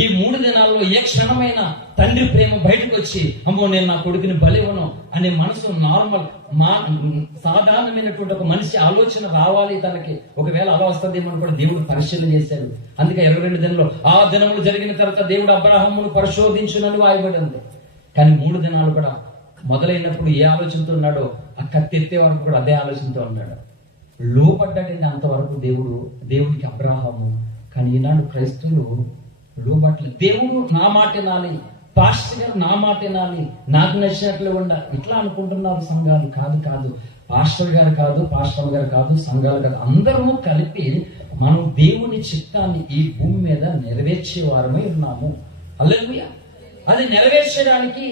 ఈ 3 దినాల్లో ఏ క్షణమైన తండ్రి ప్రేమ బయటకు వచ్చి అమ్మో నేను నా కొడుకుని బలివను అనే మనసు నార్మల్ సాధారణమైనటువంటి ఒక మనిషి ఆలోచన రావాలి తనకి. ఒకవేళ అలా వస్తుందేమో కూడా దేవుడు పరిశీలన చేశాడు. అందుకే 22 దినంలో ఆ దినములు జరిగిన తర్వాత దేవుడు అబ్రాహామును పరిశోధించునని వాయబడి ఉంది. కానీ 3 దినాలు కూడా మొదలైనప్పుడు ఏ ఆలోచనతో ఉన్నాడో ఆ కత్తి ఎత్తే వరకు కూడా అదే ఆలోచనతో ఉన్నాడు. లోపడ్డాడండి అంతవరకు దేవుడికి అబ్రాహాము. కానీ ఈనాడు క్రైస్తవులు లోబట్లేదు. దేవుడు నా మాట వినాలి, పాస్టర్ గారు నా మాట వినాలి, నాకు నచ్చినట్లు ఉండాలి, ఇట్లా అనుకుంటున్నారు సంఘాలు. కాదు, పాస్టర్ గారు కాదు, పాస్టర్ గారు కాదు, సంఘాలు కాదు, అందరూ కలిపి మనం దేవుని చిత్తాన్ని ఈ భూమి మీద నెరవేర్చే వారమై ఉన్నాము. హల్లెలూయా. అది నెరవేర్చడానికి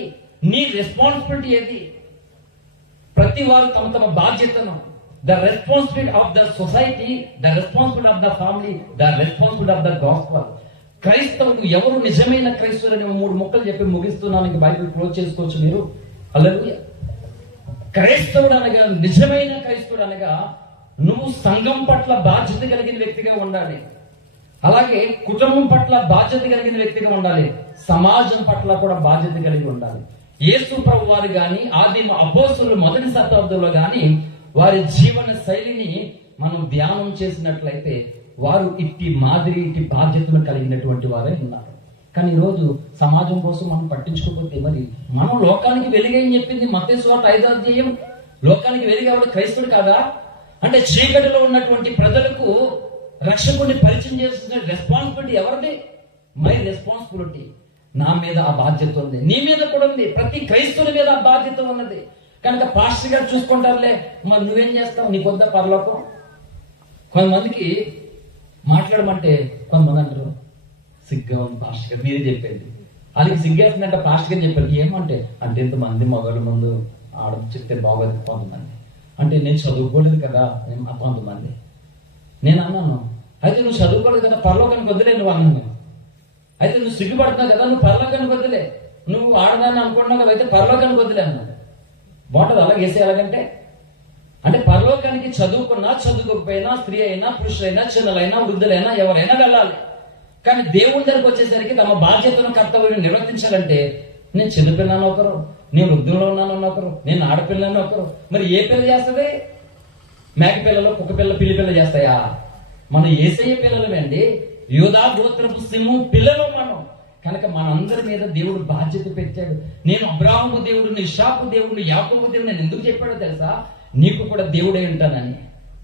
నీ రెస్పాన్సిబిలిటీ ఏది? ప్రతి వారు తమ బాధ్యతను, the responsibility of the society, the responsibility of the family, the responsibility of the gospel. క్రైస్తవుడు ఎవరు నిజమైన క్రైస్తవులని 3 ముక్కలు చెప్పి ముగిస్తున్నాను. ఇంక బైబిల్ క్లోజ్ చేసుకోవచ్చు మీరు. హల్లెలూయా. క్రైస్తవుడు అనగా, నిజమైన క్రైస్తవుడు అనగా నువ్వు సంఘం పట్ల బాధ్యత కలిగిన వ్యక్తిగా ఉండాలి. అలాగే కుటుంబం పట్ల బాధ్యత కలిగిన వ్యక్తిగా ఉండాలి. సమాజం పట్ల కూడా బాధ్యత కలిగి ఉండాలి. యేసు ప్రభు వారు గాని ఆదిమ అపోస్తలులు మొదటి శతాబ్దంలో గాని వారి జీవన శైలిని మనం ధ్యానం చేసినట్లయితే వారు ఇట్టి మాదిరి, ఇట్టి బాధ్యతలు కలిగినటువంటి వారే ఉన్నారు. కానీ ఈరోజు సమాజం కోసం మనం పట్టించుకోకపోతే మరి మనం లోకానికి వెలుగని చెప్పింది మత్తయి సువార్త 5వ అధ్యాయం. లోకానికి వెలుగేవాడు క్రైస్తవుడు కాదా? అంటే చీకటిలో ఉన్నటువంటి ప్రజలకు రక్షకుడిని పరిచయం చేస్తున్న రెస్పాన్సిబిలిటీ ఎవరిది? My responsibility. నా మీద ఆ బాధ్యత ఉంది, నీ మీద కూడా ఉంది, ప్రతి క్రైస్తవుని మీద ఆ బాధ్యత ఉన్నది. కనుక పాస్టర్ గారు చూసుకుంటారులే, మరి నువ్వేం చేస్తావు? నీ కొద్ద పరలోకం. కొంతమందికి మాట్లాడమంటే కొంతమంది అంటారు సిగ్గా ఉంది పాస్టర్ గారు, మీరే చెప్పండి. వాళ్ళకి సిగ్గేస్తుందంటే పాస్టర్ గారు చెప్పారు. ఏమంటే అంటే ఇంతమంది మగవాళ్ళ ముందు ఆడ చెప్తే బాగోదు కొంతమంది. అంటే నేను చదువుకోలేదు కదా కొంతమంది. నేను అన్నాను, అయితే నువ్వు చదువుకోలేదు కదా పరలోకానికి వదిలే నువ్వు అన్నాను. అయితే నువ్వు సిగ్గుపడుతున్నావు కదా, నువ్వు పరలోకానికి వదిలే. నువ్వు ఆడదాన్ని అనుకుంటున్నావు కదా, అయితే పరలోకానికి వదిలే అన్నాడు. బాగుంటుంది అలా వేసే ఎలాగంటే అంటే పరలోకానికి చదువుకున్నా చదువుకోకపోయినా స్త్రీ అయినా పురుషులైనా చిన్నలైనా వృద్ధులైనా ఎవరైనా వెళ్ళాలి. కానీ దేవుడి దగ్గరికి వచ్చేసరికి తమ బాధ్యతను కర్తవ్యం నిర్వర్తించాలంటే నేను చిన్నపిల్లని ఒకరు, నేను వృద్ధుల్లో ఉన్నాను ఒకరు, నేను ఆడపిల్లని ఒకరు. మరి ఏ పిల్ల చేస్తుంది? మేక పిల్లలు, కుక్క పిల్ల, పిల్లి పిల్ల చేస్తాయా? మనం యేసయ్య పిల్లలమండి, యూదా గోత్రపు సింహం పిల్లలు మనం. కనుక మనందరి మీద దేవుడు బాధ్యత పెట్టాడు. నేను అబ్రాహాము దేవుడిని, ఇస్సాకు దేవుడిని, యాకోబు దేవుడిని నేను ఎందుకు చెప్పాడో తెలుసా? నీకు కూడా దేవుడే ఉంటానని.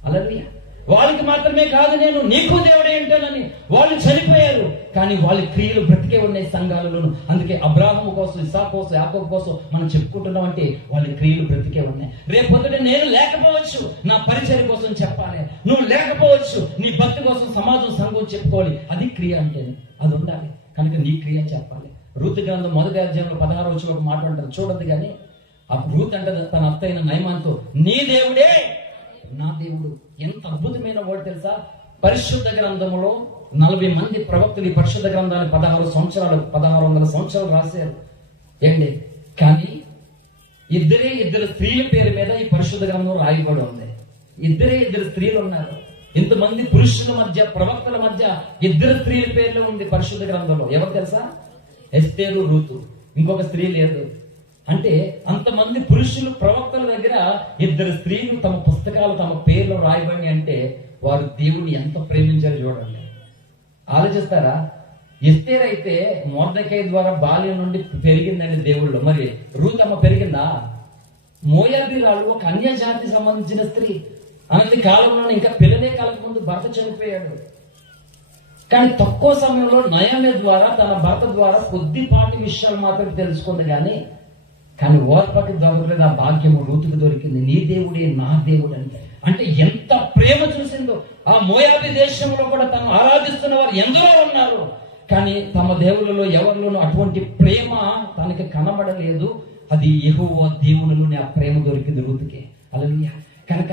హల్లెలూయా. వాళ్ళకి మాత్రమే కాదు, నేను నీకు దేవుడే ఉంటానని. వాళ్ళు చనిపోయారు, కానీ వాళ్ళ క్రియలు బ్రతికే ఉన్నాయి సంఘాలలోను. అందుకే అబ్రాహము కోసం, ఇస్సాకు కోసం, యాకోబు కోసం మనం చెప్పుకుంటున్నాం అంటే వాళ్ళ క్రియలు బ్రతికే ఉన్నాయి. రేపొద్దుట నేను లేకపోవచ్చు, నా పరిచర్య కోసం చెప్పాలి. నువ్వు లేకపోవచ్చు, నీ భక్తి కోసం సమాజం, సంఘం చెప్పుకోవాలి. అది క్రియ అంటే, అది ఉండాలి. కనుక నీ క్రియ చెప్పాలి. రూతు గ్రంథం 1వ అధ్యాయంలో 16వ వచనంలో ఒక మాట అంటారు చూడండి. కానీ ఆ రూతు అంటే తన అత్త అయిన నయమానుతో, నీ దేవుడే నా దేవుడు. ఎంత అద్భుతమైన వర్డ్ తెలుసా? పరిశుద్ధ గ్రంథములో 40 మంది ప్రవక్తలు ఈ పరిశుద్ధ గ్రంథాన్ని 1600 సంవత్సరాలు రాశారు ఏంటి. కానీ ఇద్దరు స్త్రీల పేరు మీద ఈ పరిశుద్ధ గ్రంథం రాయబడి ఉంది. ఇద్దరు స్త్రీలు ఉన్నారు. ఇంతమంది పురుషుల మధ్య, ప్రవక్తల మధ్య 2 స్త్రీల పేర్లు ఉంది పరిశుద్ధ గ్రంథంలో. ఎవరు తెలుసా? ఎస్తేరు, రూతు. ఇంకొక స్త్రీ లేదు. అంటే అంతమంది పురుషులు, ప్రవక్తల దగ్గర 2 స్త్రీలు తమ పుస్తకాలు, తమ పేర్లు రాయబడి అంటే వారు దేవుడిని ఎంత ప్రేమించారు చూడండి. ఆలోచిస్తారా? ఎస్తేరు అయితే మొర్దెకై ద్వారా బాల్యం నుండి పెరిగిందండి దేవుళ్ళు. మరి రూత్ అమ్మ పెరిగిందా? మోయాబీరాలు ఒక అన్య జాతికి సంబంధించిన స్త్రీ. అనేది కాలంలో ఇంకా పిల్లలే కాలం ముందు భర్త చనిపోయాడు. కానీ తక్కువ సమయంలో నయమే ద్వారా, తన భర్త ద్వారా కొద్దిపాటి విషయాలు మాత్రం తెలుసుకుంది. కానీ ఓర్పకి దొరకలేదు. ఆ భాగ్యము రూతుకు దొరికింది. నీ దేవుడే నా దేవుడు అంటే ఎంత ప్రేమ చూసిందో. ఆ మోయాబీ దేశంలో కూడా తను ఆరాధిస్తున్న వారు ఎందరో ఉన్నారు. కానీ తమ దేవుళ్ళలో ఎవరిలోనూ అటువంటి ప్రేమ తనకి కనబడలేదు. అది యెహోవా దేవునిలోనే ఆ ప్రేమ దొరికింది రూతుకి. హల్లెలూయా. కనుక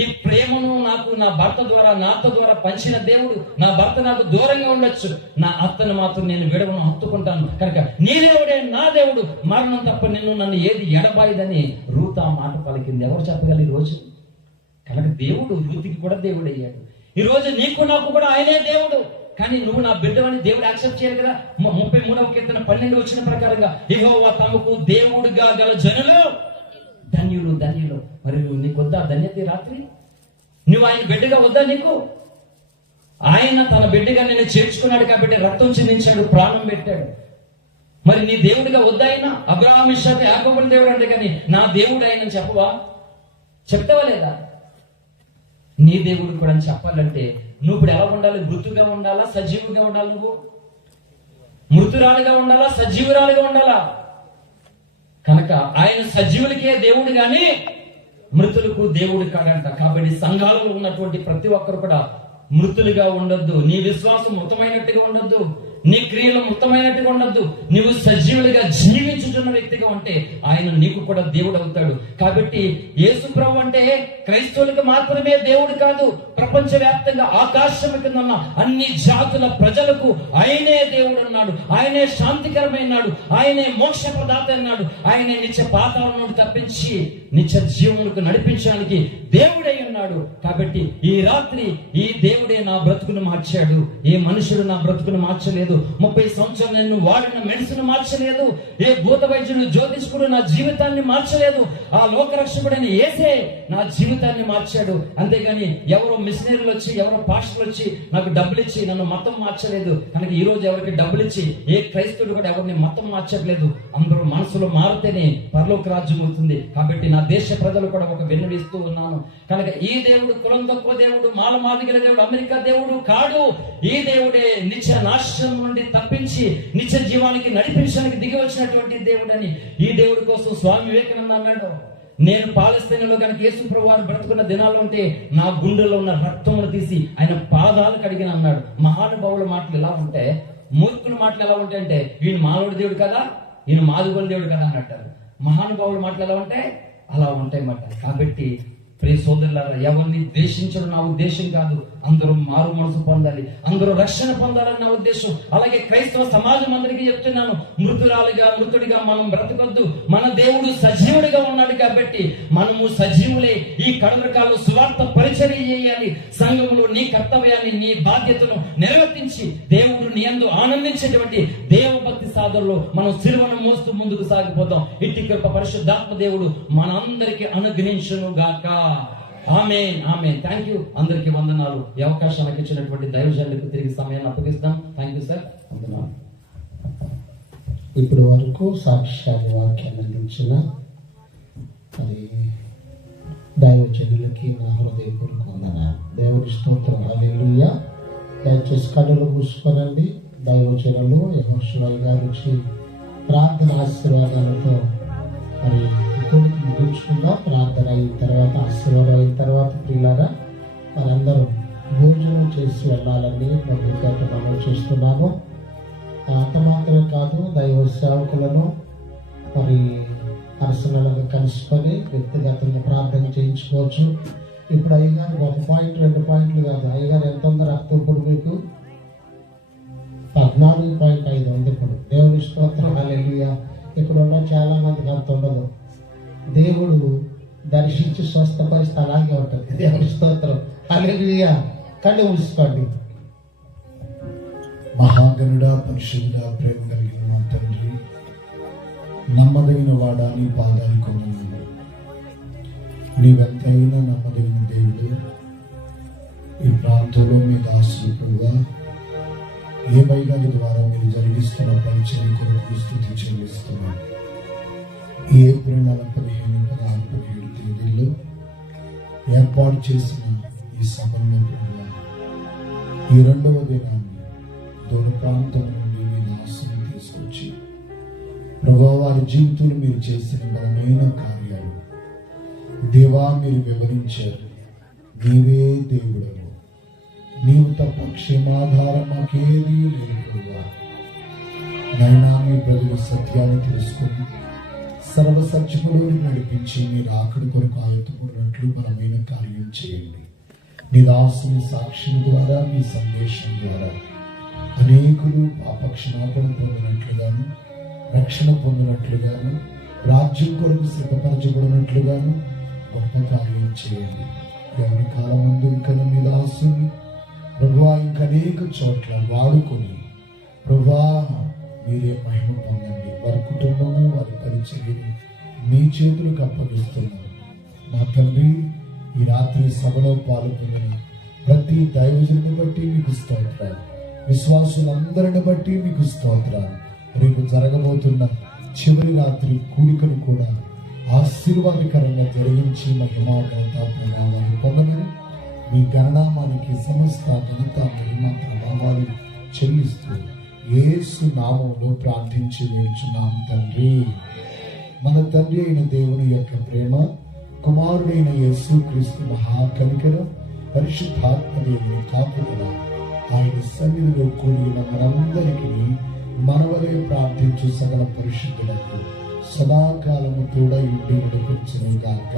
ఈ ప్రేమను నాకు నా భర్త ద్వారా, నా అత్త ద్వారా పంచిన దేవుడు. నా భర్త నాకు దూరంగా ఉండొచ్చు, నా అత్తను మాత్రం నేను విడవను, హత్తుకుంటాను. కనుక నీ దేవుడే నా దేవుడు, మరణం తప్ప నన్ను ఏది ఎడబాయిదని రూతు ఆ మాట పలికింది. ఎవరు చెప్పగలరు ఈ రోజు? కనుక దేవుడు రూతుకి కూడా దేవుడు అయ్యాడు. ఈ రోజు నీకు నాకు కూడా ఆయనే దేవుడు. కానీ నువ్వు నా బిడ్డవని దేవుడు యాక్సెప్ట్ చేయాలి కదా. 33వ కీర్తన 12 వచ్చిన ప్రకారంగా యెహోవా తమకు దేవుడుగా గల జనులు ధన్యులు, ధన్యులు. మరి నీకు వద్దా ధన్యత ఈ రాత్రి? నువ్వు ఆయన బిడ్డగా వద్దా నీకు? ఆయన తన బిడ్డగా నిన్ను చేర్చుకున్నాడు కాబట్టి రక్తం చిందించాడు, ప్రాణం పెట్టాడు. మరి నీ దేవుడిగా వద్దా ఆయన? అబ్రహాము, ఇస్సాకు, యాకోబుల దేవుడు అంటే, కానీ నా దేవుడు ఆయన చెప్పవా? చెప్తావా లేదా? నీ దేవుడు కూడా అని చెప్పాలంటే నువ్వు ఇప్పుడు ఎలా ఉండాలి? మృతుగా ఉండాలా, సజీవుగా ఉండాలి? నువ్వు మృతురాలుగా ఉండాలా, సజీవురాలుగా ఉండాలా? కనుక ఆయన సజీవులకే దేవుడు గాని మృతులకు దేవుడు కాడంట. కాబట్టి సంఘాలలో ఉన్నటువంటి ప్రతి ఒక్కరు కూడా మృతులుగా ఉండొద్దు. నీ విశ్వాసం మృతమైనట్టుగా ఉండొద్దు, నీ క్రియలు మృతమైనట్టుగా ఉండొద్దు. నువ్వు సజీవులుగా జీవించుతున్న వ్యక్తిగా ఉంటే ఆయన నీకు కూడా దేవుడు అవుతాడు. కాబట్టి యేసు ప్రభు అంటే క్రైస్తవులకు మాత్రమే దేవుడు కాదు, ప్రపంచవ్యాప్తంగా ఆకాశం కింద ఉన్న అన్ని జాతుల ప్రజలకు ఆయనే దేవుడు అన్నాడు. ఆయనే శాంతికరమైనాడు, ఆయనే మోక్ష ప్రదాత అన్నాడు. ఆయనే నిత్య పాతాళం నుండి తప్పించి నిత్య జీవములకు నడిపించడానికి దేవుడై ఉన్నాడు. కాబట్టి ఈ రాత్రి ఈ దేవుడే నా బ్రతుకును మార్చాడు. ఏ మనుషుడు నా బ్రతుకును మార్చలేదు. 30 సంవత్సరాలు నేను వాడిన మెడిసిన్ మార్చలేదు. ఏ భూత వైద్యుడు, జ్యోతిష్కుడు నా జీవితాన్ని మార్చలేదు. ఆ లోకరక్షకుడైన యేసే నా జీవితాన్ని మార్చాడు. అంతేగాని ఎవరో మిషనరీలు వచ్చి, ఎవరో పాస్టర్లు వచ్చి నాకు డబ్బులు ఇచ్చి నన్ను మతం మార్చలేదు. కనుక ఈ రోజు ఎవరికి డబ్బులు ఇచ్చి ఏ క్రైస్తవుడు కూడా ఎవరిని మతం మార్చట్లేదు. అందరూ మనసులో మారితేనే పరలోక రాజ్యం అవుతుంది. కాబట్టి నా దేశ ప్రజలు కూడా ఒక విన్నవిస్తూ ఉన్నాను. కనుక ఈ దేవుడు కులం తక్కువ దేవుడు, మాలమాదిగల దేవుడు, అమెరికా దేవుడు కాడు. ఈ దేవుడే నిత్య నాశనం నుండి తప్పించి నిత్య జీవానికి నడిపించడానికి దిగి వచ్చినటువంటి దేవుడు అని. ఈ దేవుడి కోసం స్వామి వివేకానంద అన్నాడు, నేను పాలస్తీనాలో కనుక యేసు ప్రభు వారు బ్రతుకున్న దినాలు ఉంటే నా గుండెలో ఉన్న రక్తమును తీసి ఆయన పాదాలు కడిగిన అన్నాడు. మహానుభావుల మాటలు ఎలా ఉంటే, మూర్ఖుల మాటలు ఎలా ఉంటాయంటే ఈయన మానవుడి దేవుడు కదా, ఈయన మాదిగోల దేవుడు కదా అని అంటారు. మహానుభావుల మాటలు ఎలా ఉంటాయి? అలా ఉంటాయి మాట. కాబట్టి ప్రియ సోదరులారా, ఎవరిని ద్వేషించడం నా ఉద్దేశం కాదు. అందరూ మారు మనసు పొందాలి, అందరూ రక్షణ పొందాలని నా ఉద్దేశం. అలాగే క్రైస్తవ సమాజం అందరికీ చెప్తున్నాను, మృతుడిగా మనం బ్రతకొద్దు. మన దేవుడు సజీవుడిగా ఉన్నాడు కాబట్టి మనము సజీవులే. ఈ కడవరకాలు సువార్త పరిచర్య చేయాలి. సంఘములో నీ కర్తవ్యాన్ని, నీ బాధ్యతను నిర్వర్తించి దేవుడు నీ యందు ఆనందించేటువంటి దేవభక్తి సాధనలో మనం సిలువను మోస్తూ ముందుకు సాగిపోతాం. ఇట్టి కృప పరిశుద్ధాత్మ దేవుడు మనందరికీ అనుగ్రహించును గాక. Amen, amen. Thank you. అందరికీ వందనాలు. ఈ అవకాశానికి ఇచ్చినటువంటి దైవజనులకు తిరిగి సమయాన్ని అప్పగిస్తాం. Thank you sir. వందనాలు. ఇప్పటి వరకు సాక్ష్యాన్ని వాక్యాన్ని అందించిన అది దైవజనులకి నా హృదయపూర్వక వందనాలు. దేవుని స్తోత్రం. హల్లెలూయా. దయచేసి కన్నులు మూసుకోనండి. దైవజనులు యెహోషువ గారు వచ్చి ప్రార్థన ఆశీర్వాదాలతో మరి కూడికి ముగించుకుందాం. ప్రార్థన అయిన తర్వాత, ఆశీర్వాదం అయిన తర్వాత ప్రియులారా మనందరం భోజనం చేసి వెళ్ళాలని ప్రభుత్వం మనం చేస్తున్నాము. అంత మాత్రమే కాదు, దైవ సేవకులను మరి పర్సనల్గా కలుసుకొని వ్యక్తిగతంగా ప్రార్థన చేయించుకోవచ్చు. ఇప్పుడు అయ్యగారు 1 పాయింట్ 2 పాయింట్లు కాదు, అయ్యగారు ఎంత ఉందో రక్తం ఇప్పుడు మీకు 14.5 ఉంది. ఇప్పుడు దేవుని స్తోత్రం. హల్లెలూయా. ఇక్కడ ఉన్న చాలా మందికి అంత ఉండదు. దేవుడు దర్శించి స్వస్థపరిస్తే అలాగే ఉంటుంది. దేవుని స్తోత్రం. హల్లెలూయా. కళ్ళు మూసుకోండి. మహాగణుడా, పరిశుద్ధుడా, ప్రేమ కలిగిన మా తండ్రి, నమ్మదగిన వాడా, నీ పాదాలు కొన్నాను. నీవెంతైనా నమ్మదగిన దేవుడు. ఈ ప్రాంతంలో మీ దాసులుగా ఏ వైగాలి ద్వారా మీరు జరిగిస్తున్న పరిచయం కొరకు స్తుతి చెల్లిస్తున్నాను. ఈ ఏప్రిల్ 15, 16, 17 తేదీల్లో ఏర్పాటు చేసిన ఈ సభలో ఈ 2వ దినాన్ని దూర ప్రాంతం నుండి మీ దాసుని తీసుకొచ్చి ప్రభువా వారి జీవితంలో మీరు చేసిన బలమైన కార్యాలు దేవా మీరు వివరించారు. నీవే దేవుడవు, నీవు తప్ప క్షేమాధారం మాకేదీ లేదు ప్రభువా. నైనా మీ ప్రజలు సత్యాన్ని తెలుసుకొని సర్వ సత్యములోని నడిపించి మీరు ఆకడి కొరకు ఆయుధపడినట్లు బలమైన కార్యం చేయండి. నీ దాసుని సాక్ష్యం ద్వారా, మీ సందేశం ద్వారా అనేకులు పాపక్షమాపణ పొందినట్లుగాను, రక్షణ పొందినట్లుగాను, రాజ్యం కొరకు సిద్ధపరచబడినట్లుగాను గొప్ప కార్యం చేయండి. ఎవరి కాలం ముందు ఇంకా మీ దాసుని ప్రభువా ఇంకా అనేక చోట్ల వాడుకొని ప్రభువా మీరే మహిమ పొందండి. వారి కుటుంబము, వారి పరిచర్యని మీ చేతులకు అప్పగిస్తున్నారు. మా తండ్రి, ఈ రాత్రి సభలో పాల్గొన్న ప్రతి దైవజనుని బట్టి మీకు స్తోత్రాలు, విశ్వాసులందరిని బట్టి మీకు స్తోత్రాలు. రేపు జరగబోతున్న చివరి రాత్రి కూడికను కూడా ఆశీర్వాదకరంగా జరిగించి మహిమా ఘనత ప్రభావాలు పొందమని మీ గణనామానికి సమస్త ఘనత మహిమ ప్రభావాలు చెల్లిస్తూ యేసు నామములో ప్రార్థించి వేడుచున్నాం తండ్రి. మన తండ్రి అయిన దేవుని యొక్క ప్రేమ, కుమారుడైన యేసు క్రీస్తు మహాకనికరం, పరిశుద్ధాత్మ దేవుని కాపుదల ఆయన సన్నిధిలో కూడిన మనందరికీ మనవలే ప్రార్థించు సకల పరిశుద్ధులకు సదాకాలము తోడై ఉండి నడిపించును గాక.